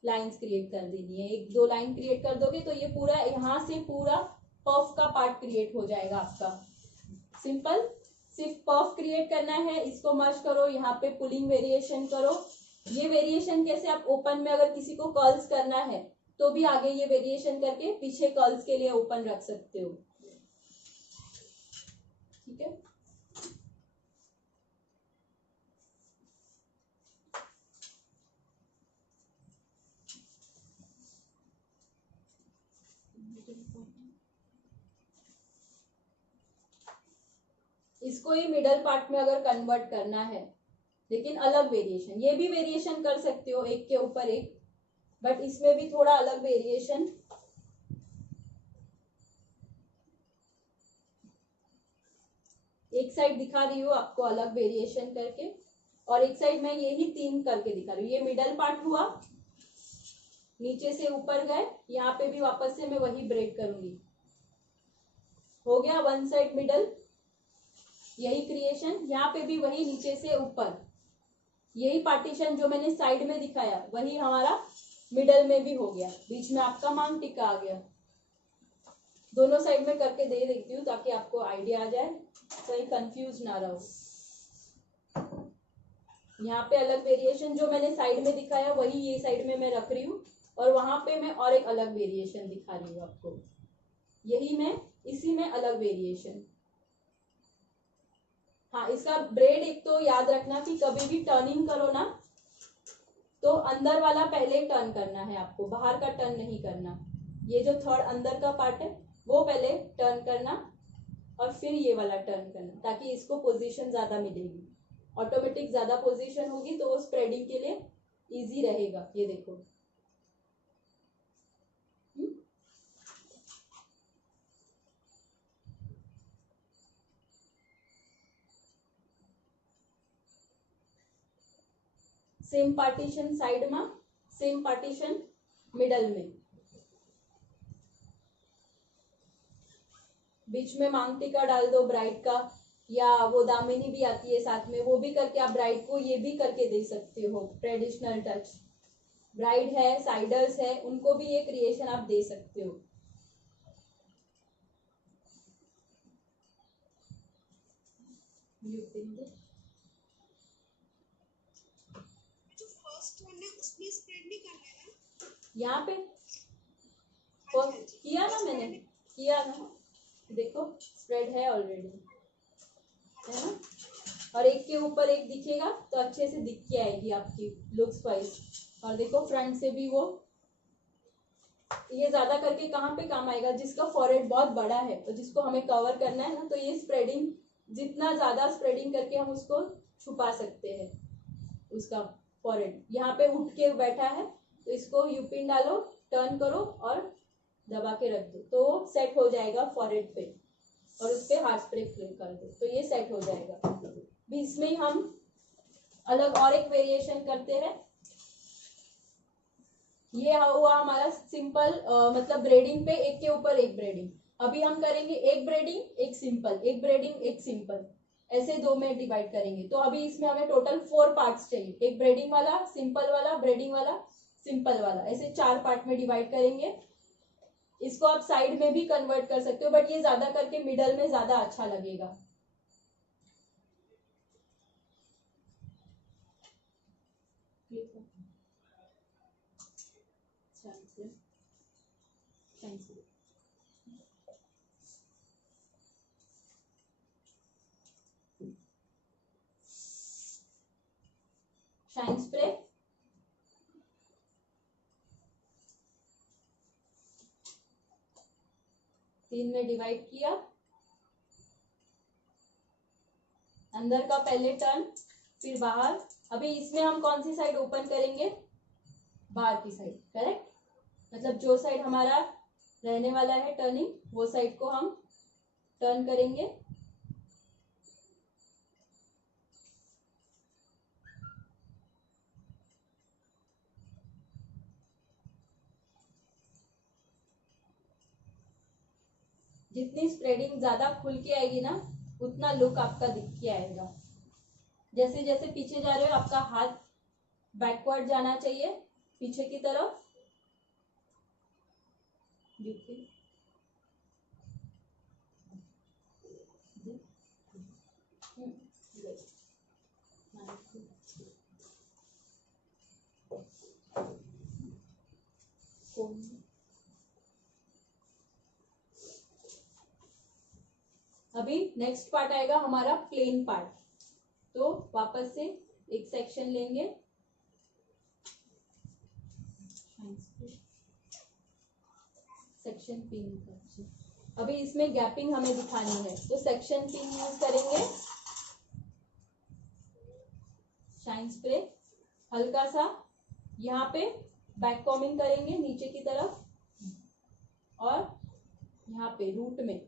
लाइंस क्रिएट कर देनी है। 1-2 लाइन क्रिएट कर दोगे तो ये पूरा यहाँ से पूरा पफ का पार्ट क्रिएट हो जाएगा आपका। सिंपल सिर्फ पफ क्रिएट करना है, इसको मर्ज करो, यहाँ पे पुलिंग वेरिएशन करो। ये वेरिएशन कैसे, आप ओपन में अगर किसी को कर्ल्स करना है तो भी आगे ये वेरिएशन करके पीछे कर्ल्स के लिए ओपन रख सकते हो, ठीक है। इसको ही मिडल पार्ट में अगर कन्वर्ट करना है, लेकिन अलग वेरिएशन, ये भी वेरिएशन कर सकते हो एक के ऊपर एक, बट इसमें भी थोड़ा अलग वेरिएशन। एक साइड दिखा रही हूँ आपको अलग वेरिएशन करके, और एक साइड मैं यही 3 करके दिखा रही हूँ। ये मिडल पार्ट हुआ, नीचे से ऊपर गए, यहाँ पे भी वापस से मैं वही ब्रेक करूंगी। हो गया वन साइड मिडल, यही क्रिएशन, यहाँ पे भी वही नीचे से ऊपर, यही पार्टीशन जो मैंने साइड में दिखाया वही हमारा मिडल में भी हो गया। बीच में आपका मांग टिक्का आ गया। दोनों साइड में करके दे देती हूँ ताकि आपको आइडिया आ जाए, कहीं कंफ्यूज ना रहो। यहाँ पे अलग वेरिएशन जो मैंने साइड में दिखाया वही ये साइड में मैं रख रही हूँ, और वहां पे मैं और एक अलग वेरिएशन दिखा रही हूँ आपको। यही मैं इसी में अलग वेरिएशन। हाँ, इसका ब्रेड एक तो याद रखना कि कभी भी टर्निंग करो ना तो अंदर वाला पहले टर्न करना है आपको, बाहर का टर्न नहीं करना। ये जो थर्ड अंदर का पार्ट है वो पहले टर्न करना और फिर ये वाला टर्न करना, ताकि इसको पोजीशन ज्यादा मिलेगी। ऑटोमेटिक ज्यादा पोजीशन होगी तो वो स्प्रेडिंग के लिए इजी रहेगा। ये देखो, सेम पार्टीशन साइड में, सेम पार्टीशन मिडल में, बीच में मांग टीका डाल दो ब्राइड का, या वो दामिनी भी आती है साथ में, वो भी करके आप ब्राइड को ये भी करके दे सकते हो। ट्रेडिशनल टच ब्राइड है, साइडर्स है, उनको भी ये क्रिएशन आप दे सकते हो। यहाँ पे किया ना मैंने, किया ना, देखो स्प्रेड है ऑलरेडी, है ना। और एक के ऊपर एक दिखेगा तो अच्छे से दिख के आएगी आपकी लुक्स वाइज। और देखो फ्रंट से भी वो, ये ज्यादा करके कहाँ पे काम आएगा, जिसका फॉरहेड बहुत बड़ा है और जिसको हमें कवर करना है ना, तो ये स्प्रेडिंग, जितना ज्यादा स्प्रेडिंग करके हम उसको छुपा सकते हैं। उसका फॉरहेड यहाँ पे उठ के बैठा है तो इसको यूपिन डालो, टर्न करो और दबा के रख दो तो सेट हो जाएगा फॉरहेड पे, और उस पर हाथ स्प्रे कर दो तो ये सेट हो जाएगा। भी इसमें हम अलग और एक वेरिएशन करते हैं। ये हुआ हमारा सिंपल, मतलब ब्रेडिंग पे एक के ऊपर एक ब्रेडिंग। अभी हम करेंगे एक ब्रेडिंग एक सिंपल, एक ब्रेडिंग एक सिंपल, ऐसे दो में डिवाइड करेंगे। तो अभी इसमें हमें टोटल 4 पार्ट्स चाहिए, एक ब्रेडिंग वाला, सिंपल वाला, ब्रेडिंग वाला, सिंपल वाला, ऐसे 4 पार्ट में डिवाइड करेंगे। इसको आप साइड में भी कन्वर्ट कर सकते हो, बट ये ज्यादा करके मिडल में ज्यादा अच्छा लगेगा। शाइन स्प्रे, तीन में डिवाइड किया, अंदर का पहले टर्न फिर बाहर। अभी इसमें हम कौन सी साइड ओपन करेंगे, बाहर की साइड, करेक्ट। मतलब जो साइड हमारा रहने वाला है टर्निंग, वो साइड को हम टर्न करेंगे। जितनी स्प्रेडिंग ज्यादा खुल के आएगी ना, उतना लुक आपका दिख के आएगा। जैसे जैसे पीछे जा रहे हो आपका हाथ बैकवर्ड जाना चाहिए, पीछे की तरफ। अभी नेक्स्ट पार्ट आएगा हमारा प्लेन पार्ट। तो वापस से एक सेक्शन लेंगे, सेक्शन पिन। अभी इसमें गैपिंग हमें दिखानी है तो सेक्शन पिन यूज करेंगे। शाइन स्प्रे हल्का सा यहाँ पे बैक कॉमिंग करेंगे नीचे की तरफ, और यहाँ पे रूट में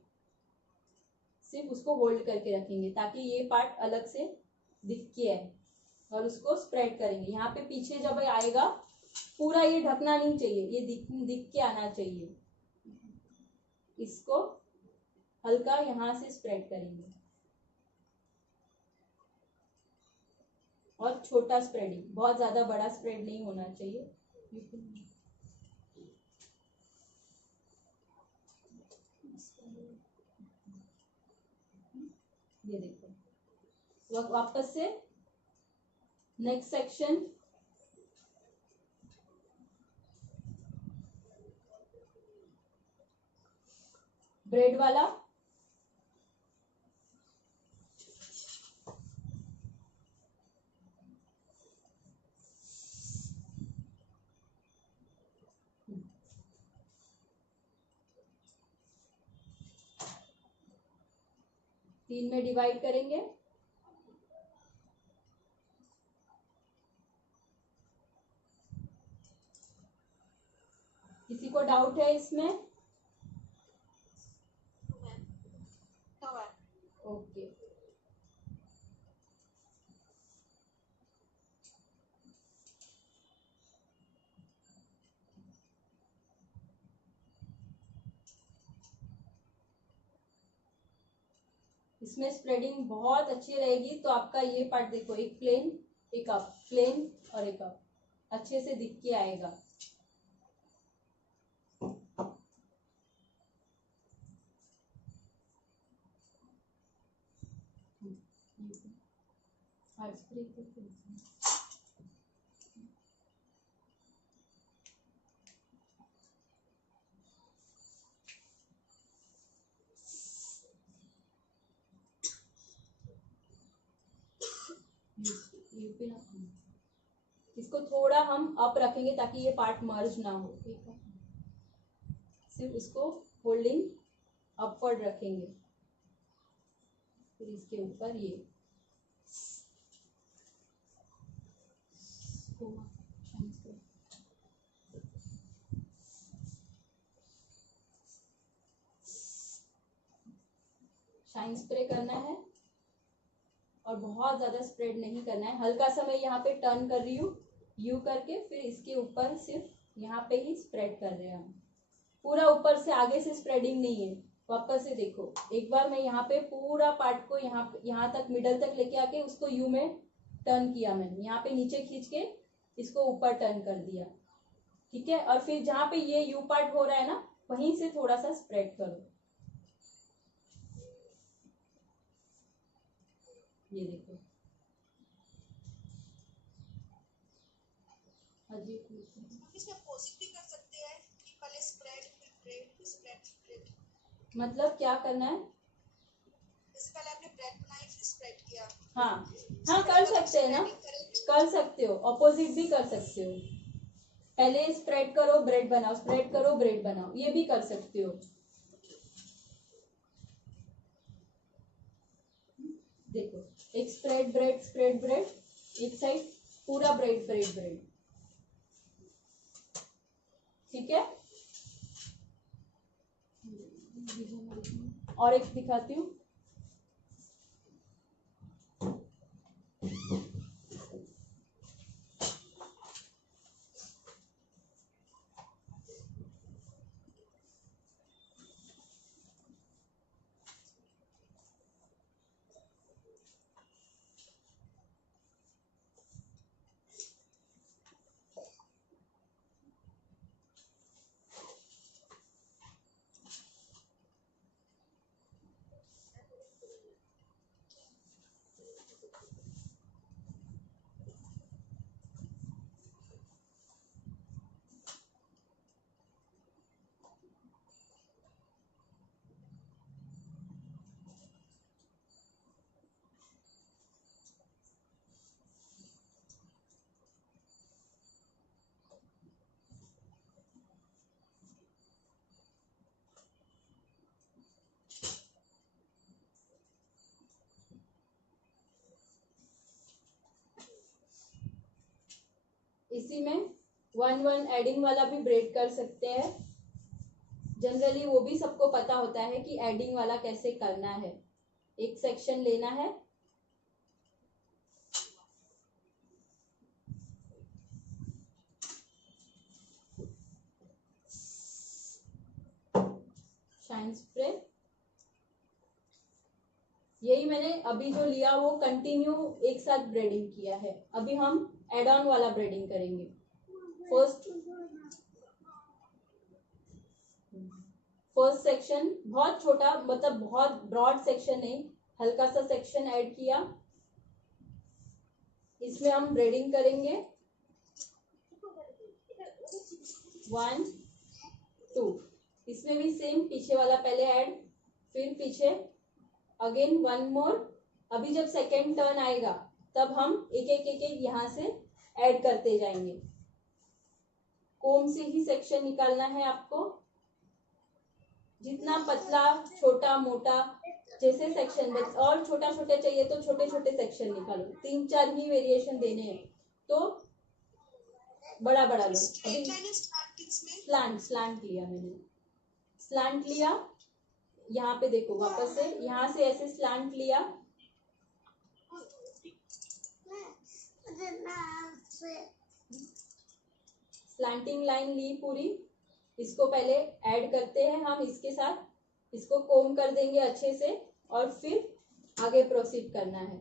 सिर्फ उसको होल्ड करके रखेंगे ताकि ये पार्ट अलग से दिख के आए, और उसको स्प्रेड करेंगे। यहाँ पे पीछे जब आएगा पूरा ये ढकना नहीं चाहिए, ये दिख के आना चाहिए। इसको हल्का यहाँ से स्प्रेड करेंगे, और छोटा स्प्रेडिंग, बहुत ज्यादा बड़ा स्प्रेड नहीं होना चाहिए। वापस से नेक्स्ट सेक्शन, ब्रेड वाला, तीन में डिवाइड करेंगे। किसी को डाउट है इसमें? ओके, इसमें स्प्रेडिंग बहुत अच्छी रहेगी। तो आपका ये पार्ट देखो, एक प्लेन, एक अप, प्लेन और एक अप, अच्छे से दिख के आएगा। इसको थोड़ा हम अप रखेंगे ताकि ये पार्ट मर्ज ना हो, ठीक है। सिर्फ इसको होल्डिंग अपवर्ड रखेंगे, फिर इसके ऊपर ये शाइन स्प्रे करना है और बहुत ज्यादा स्प्रेड नहीं करना है। हल्का सा मैं यहाँ पे टर्न कर रही हूँ, यू करके, फिर इसके ऊपर सिर्फ यहाँ पे ही स्प्रेड कर रहे हैं हम, पूरा ऊपर से आगे से स्प्रेडिंग नहीं है। वापस से देखो, एक बार मैं यहाँ पे पूरा पार्ट को यहाँ तक मिडल तक लेके आके उसको यू में टर्न किया, मैंने यहाँ पे नीचे खींच के इसको ऊपर टर्न कर दिया, ठीक है। और फिर जहाँ पे ये यू पार्ट हो रहा है ना, वहीं से थोड़ा सा स्प्रेड करो, ये देखो। इसमें अपोजिट भी कर सकते हैं कि पहले स्प्रेड फिर ब्रेड, स्प्रेड ब्रेड। मतलब क्या करना है? इससे पहले आपने ब्रेड बनाई फिर स्प्रेड किया। हाँ हाँ, कर सकते हैं ना, कर सकते हो, अपोजिट भी कर सकते हो। पहले स्प्रेड करो ब्रेड बनाओ, स्प्रेड करो ब्रेड बनाओ, ये भी कर सकते हो। देखो, एक स्प्रेड ब्रेड, एक साइड पूरा ब्रेड, ठीक है। और एक दिखाती हूँ, इसी में 1-1 एडिंग वाला भी ब्रेड कर सकते हैं। जनरली वो भी सबको पता होता है कि एडिंग वाला कैसे करना है। एक सेक्शन लेना है, शाइन स्प्रे, यही मैंने अभी जो लिया वो कंटिन्यू एक साथ ब्रेडिंग किया है। अभी हम एड ऑन वाला ब्रेडिंग करेंगे। फर्स्ट सेक्शन बहुत छोटा, मतलब बहुत ब्रॉड सेक्शन नहीं, हल्का सा सेक्शन ऐड किया, इसमें हम ब्रेडिंग करेंगे 1 2। इसमें भी सेम, पीछे वाला पहले ऐड, फिर पीछे अगेन 1 मोर। अभी जब सेकेंड टर्न आएगा तब हम एक एक यहाँ से ऐड करते जाएंगे। कोम से ही सेक्शन निकालना है आपको, जितना पतला छोटा मोटा जैसे सेक्शन, और छोटा छोटा चाहिए तो छोटे छोटे सेक्शन निकालो। 3-4 ही वेरिएशन देने हैं तो बड़ा बड़ा लो। अभी स्लांट लिया मैंने, स्लांट लिया, यहाँ पे देखो वापस से यहाँ से ऐसे स्लांट लिया, स्लांटिंग लाइन ली पूरी। इसको पहले ऐड करते हैं हम इसके साथ, इसको कोम कर देंगे अच्छे से और फिर आगे प्रोसीड करना है।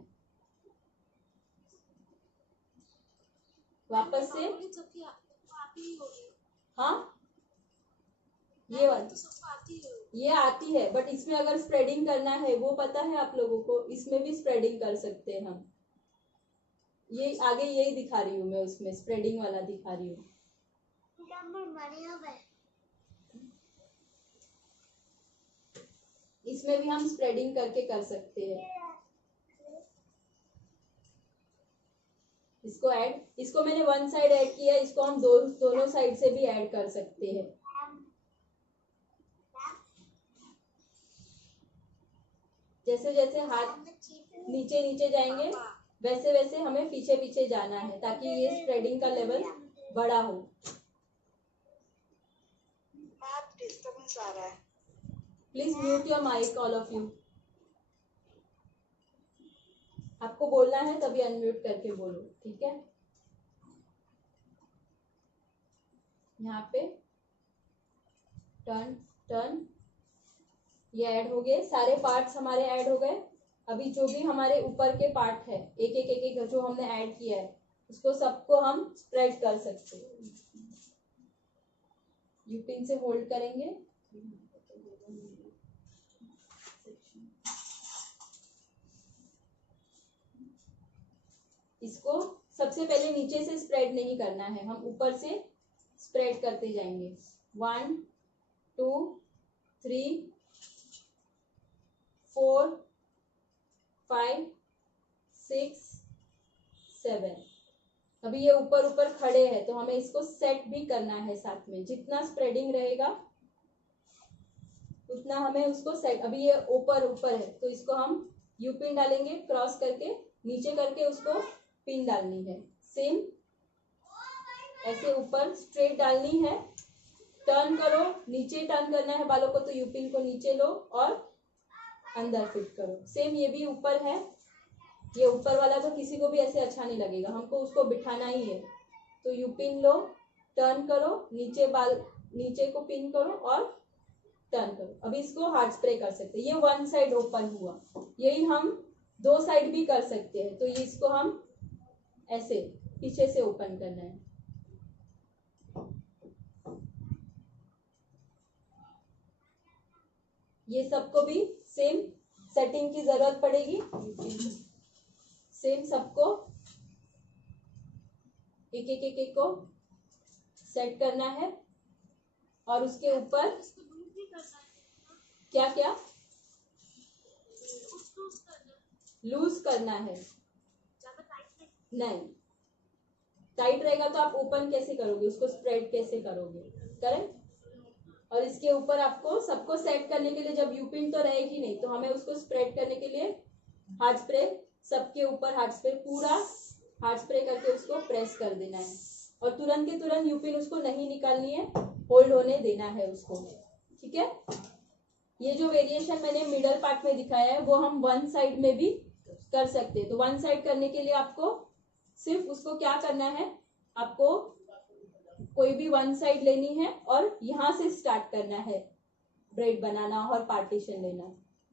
वापस से हाँ ये आती है, बट इसमें अगर स्प्रेडिंग करना है वो पता है आप लोगों को, इसमें भी स्प्रेडिंग कर सकते हैं हम। ये आगे यही दिखा रही हूँ मैं, उसमें स्प्रेडिंग वाला दिखा रही हूँ। इसमें भी हम स्प्रेडिंग करके कर सकते हैं। इसको मैंने 1 साइड ऐड किया, इसको हम दोनों साइड से भी ऐड कर सकते हैं। जैसे जैसे हाथ नीचे नीचे जाएंगे वैसे वैसे हमें पीछे पीछे जाना है ताकि ये स्प्रेडिंग का लेवल बड़ा हो। डिस्टर्बेंस आ रहा है, please mute your mic all of you. आपको बोलना है तभी अनम्यूट करके बोलो, ठीक है। यहाँ पे टर्न टर्न, ये ऐड हो गए, सारे पार्ट्स हमारे ऐड हो गए। अभी जो भी हमारे ऊपर के पार्ट है एक एक जो हमने ऐड किया है उसको सबको हम स्प्रेड कर सकते हैं। यूपिन से होल्ड करेंगे, इसको सबसे पहले नीचे से स्प्रेड नहीं करना है, हम ऊपर से स्प्रेड करते जाएंगे। 1 2 3 4 5 6 7। अभी ये ऊपर ऊपर खड़े हैं तो हमें इसको सेट भी करना है साथ में। जितना स्प्रेडिंग रहेगा उतना हमें उसको सेट। अभी ये ऊपर ऊपर है तो इसको हम यू पिन डालेंगे, क्रॉस करके नीचे करके उसको पिन डालनी है। सेम ऐसे ऊपर स्ट्रेट डालनी है। टर्न करो, नीचे टर्न करना है बालों को तो यू पिन को नीचे लो और अंदर फिट करो। सेम ये भी ऊपर है, ये ऊपर वाला तो किसी को भी ऐसे अच्छा नहीं लगेगा, हमको उसको बिठाना ही है। तो यू पिन लो, टर्न करो, नीचे बाल नीचे को पिन करो और टर्न करो। अभी इसको हार्ड स्प्रे कर सकते हैं। ये 1 साइड ओपन हुआ, यही हम 2 साइड भी कर सकते हैं। तो ये इसको हम ऐसे पीछे से ओपन करना है। ये सबको भी सेम सेटिंग की जरूरत पड़ेगी। सेम सबको एक को सेट करना है और उसके ऊपर क्या क्या लूज करना है। नहीं, टाइट रहेगा तो आप ओपन कैसे करोगे, उसको स्प्रेड कैसे करोगे, करेक्ट। और इसके ऊपर आपको सबको सेट करने के लिए, जब यूपिन तो रहेगी नहीं तो हमें उसको स्प्रेड करने के लिए हार्ड स्प्रे, सबके ऊपर हार्ड स्प्रे, पूरा हार्ड स्प्रे करके उसको प्रेस कर देना है। और तुरंत के तुरंत यूपिन उसको नहीं निकालनी है, होल्ड होने देना है उसको, ठीक है। ये जो वेरिएशन मैंने मिडल पार्ट में दिखाया है वो हम 1 साइड में भी कर सकते हैं। तो 1 साइड करने के लिए आपको सिर्फ उसको क्या करना है, आपको कोई भी 1 साइड लेनी है और यहाँ से स्टार्ट करना है ब्रेड बनाना और पार्टीशन लेना,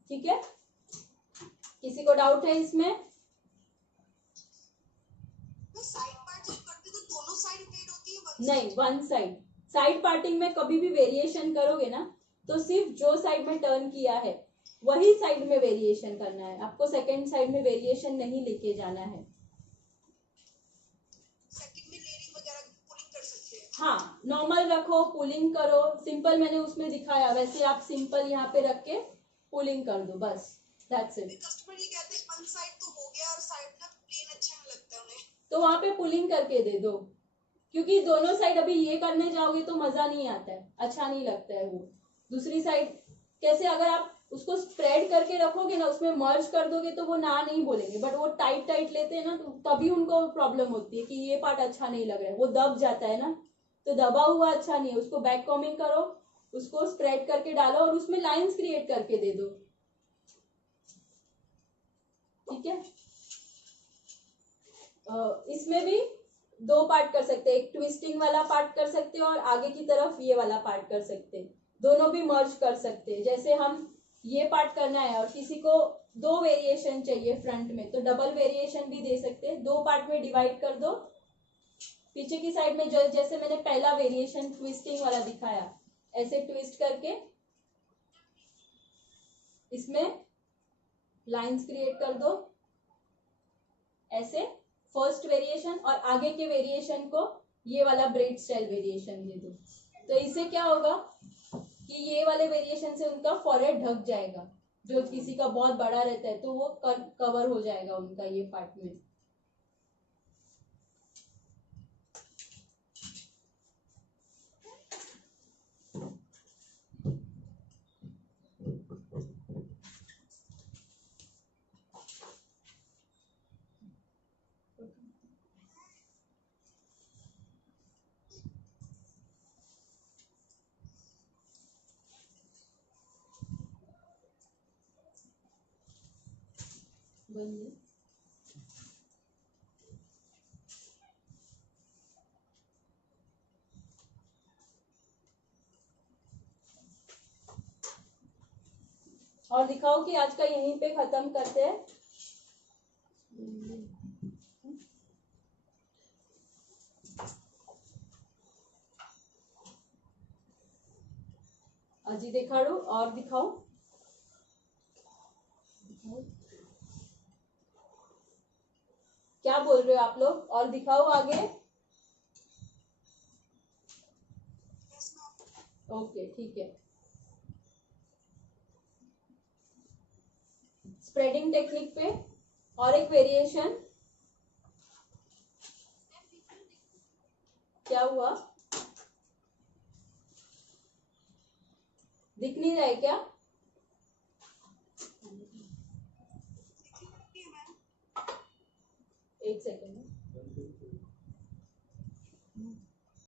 ठीक है। किसी को डाउट है इसमें? साइड पार्ट जब करते तो दोनों साइड ब्रेड होती है? नहीं, 1 साइड। साइड पार्टिंग में कभी भी वेरिएशन करोगे ना तो सिर्फ जो साइड में टर्न किया है वही साइड में वेरिएशन करना है, आपको सेकेंड साइड में वेरिएशन नहीं लेके जाना है। हाँ, नॉर्मल रखो, पुलिंग करो, सिंपल मैंने उसमें दिखाया वैसे आप सिंपल यहाँ पे रख के पुलिंग कर दो, बस दैट्स इट। कस्टमर ये कहते हैं वन साइड तो हो गया और साइड ना प्लेन अच्छा नहीं लगता है उन्हें, तो वहां पे पुलिंग करके दे दो, क्योंकि दोनों साइड अभी ये करने जाओगे तो मजा नहीं आता है, अच्छा नहीं लगता है वो। दूसरी साइड कैसे, अगर आप उसको स्प्रेड करके रखोगे ना, उसमें मर्ज कर दोगे तो वो ना नहीं बोलेंगे, बट वो टाइट टाइट लेते हैं ना, तो तभी उनको प्रॉब्लम होती है कि ये पार्ट अच्छा नहीं लग रहा है, वो दब जाता है ना, तो दबा हुआ अच्छा नहीं है। उसको बैक कॉमिंग करो, उसको स्प्रेड करके डालो और उसमें लाइंस क्रिएट करके दे दो, ठीक है। इसमें भी दो पार्ट कर सकते हैं, एक ट्विस्टिंग वाला पार्ट कर सकते हैं और आगे की तरफ ये वाला पार्ट कर सकते हैं, दोनों भी मर्ज कर सकते हैं। जैसे हम ये पार्ट करना है और किसी को दो वेरिएशन चाहिए फ्रंट में, तो डबल वेरिएशन भी दे सकते हैं, दो पार्ट में डिवाइड कर दो। पीछे की साइड में जैसे मैंने पहला वेरिएशन ट्विस्टिंग वाला दिखाया, ऐसे ट्विस्ट करके इसमें लाइंस क्रिएट कर दो ऐसे, फर्स्ट वेरिएशन, और आगे के वेरिएशन को ये वाला ब्रेड स्टाइल वेरिएशन दे दो। तो इससे क्या होगा कि ये वाले वेरिएशन से उनका फॉरहेड ढक जाएगा, जो किसी का बहुत बड़ा रहता है तो वो कवर हो जाएगा उनका ये पार्ट में। बंद। और दिखाओ कि आज का यहीं पे खत्म करते हैं। अजी दिखाड़ो और दिखाओ, क्या बोल रहे हो आप लोग, और दिखाओ आगे। ओके ठीक है। स्प्रेडिंग टेक्निक पे और एक वेरिएशन, क्या हुआ, दिख नहीं रहा है क्या? एक सेकेंड।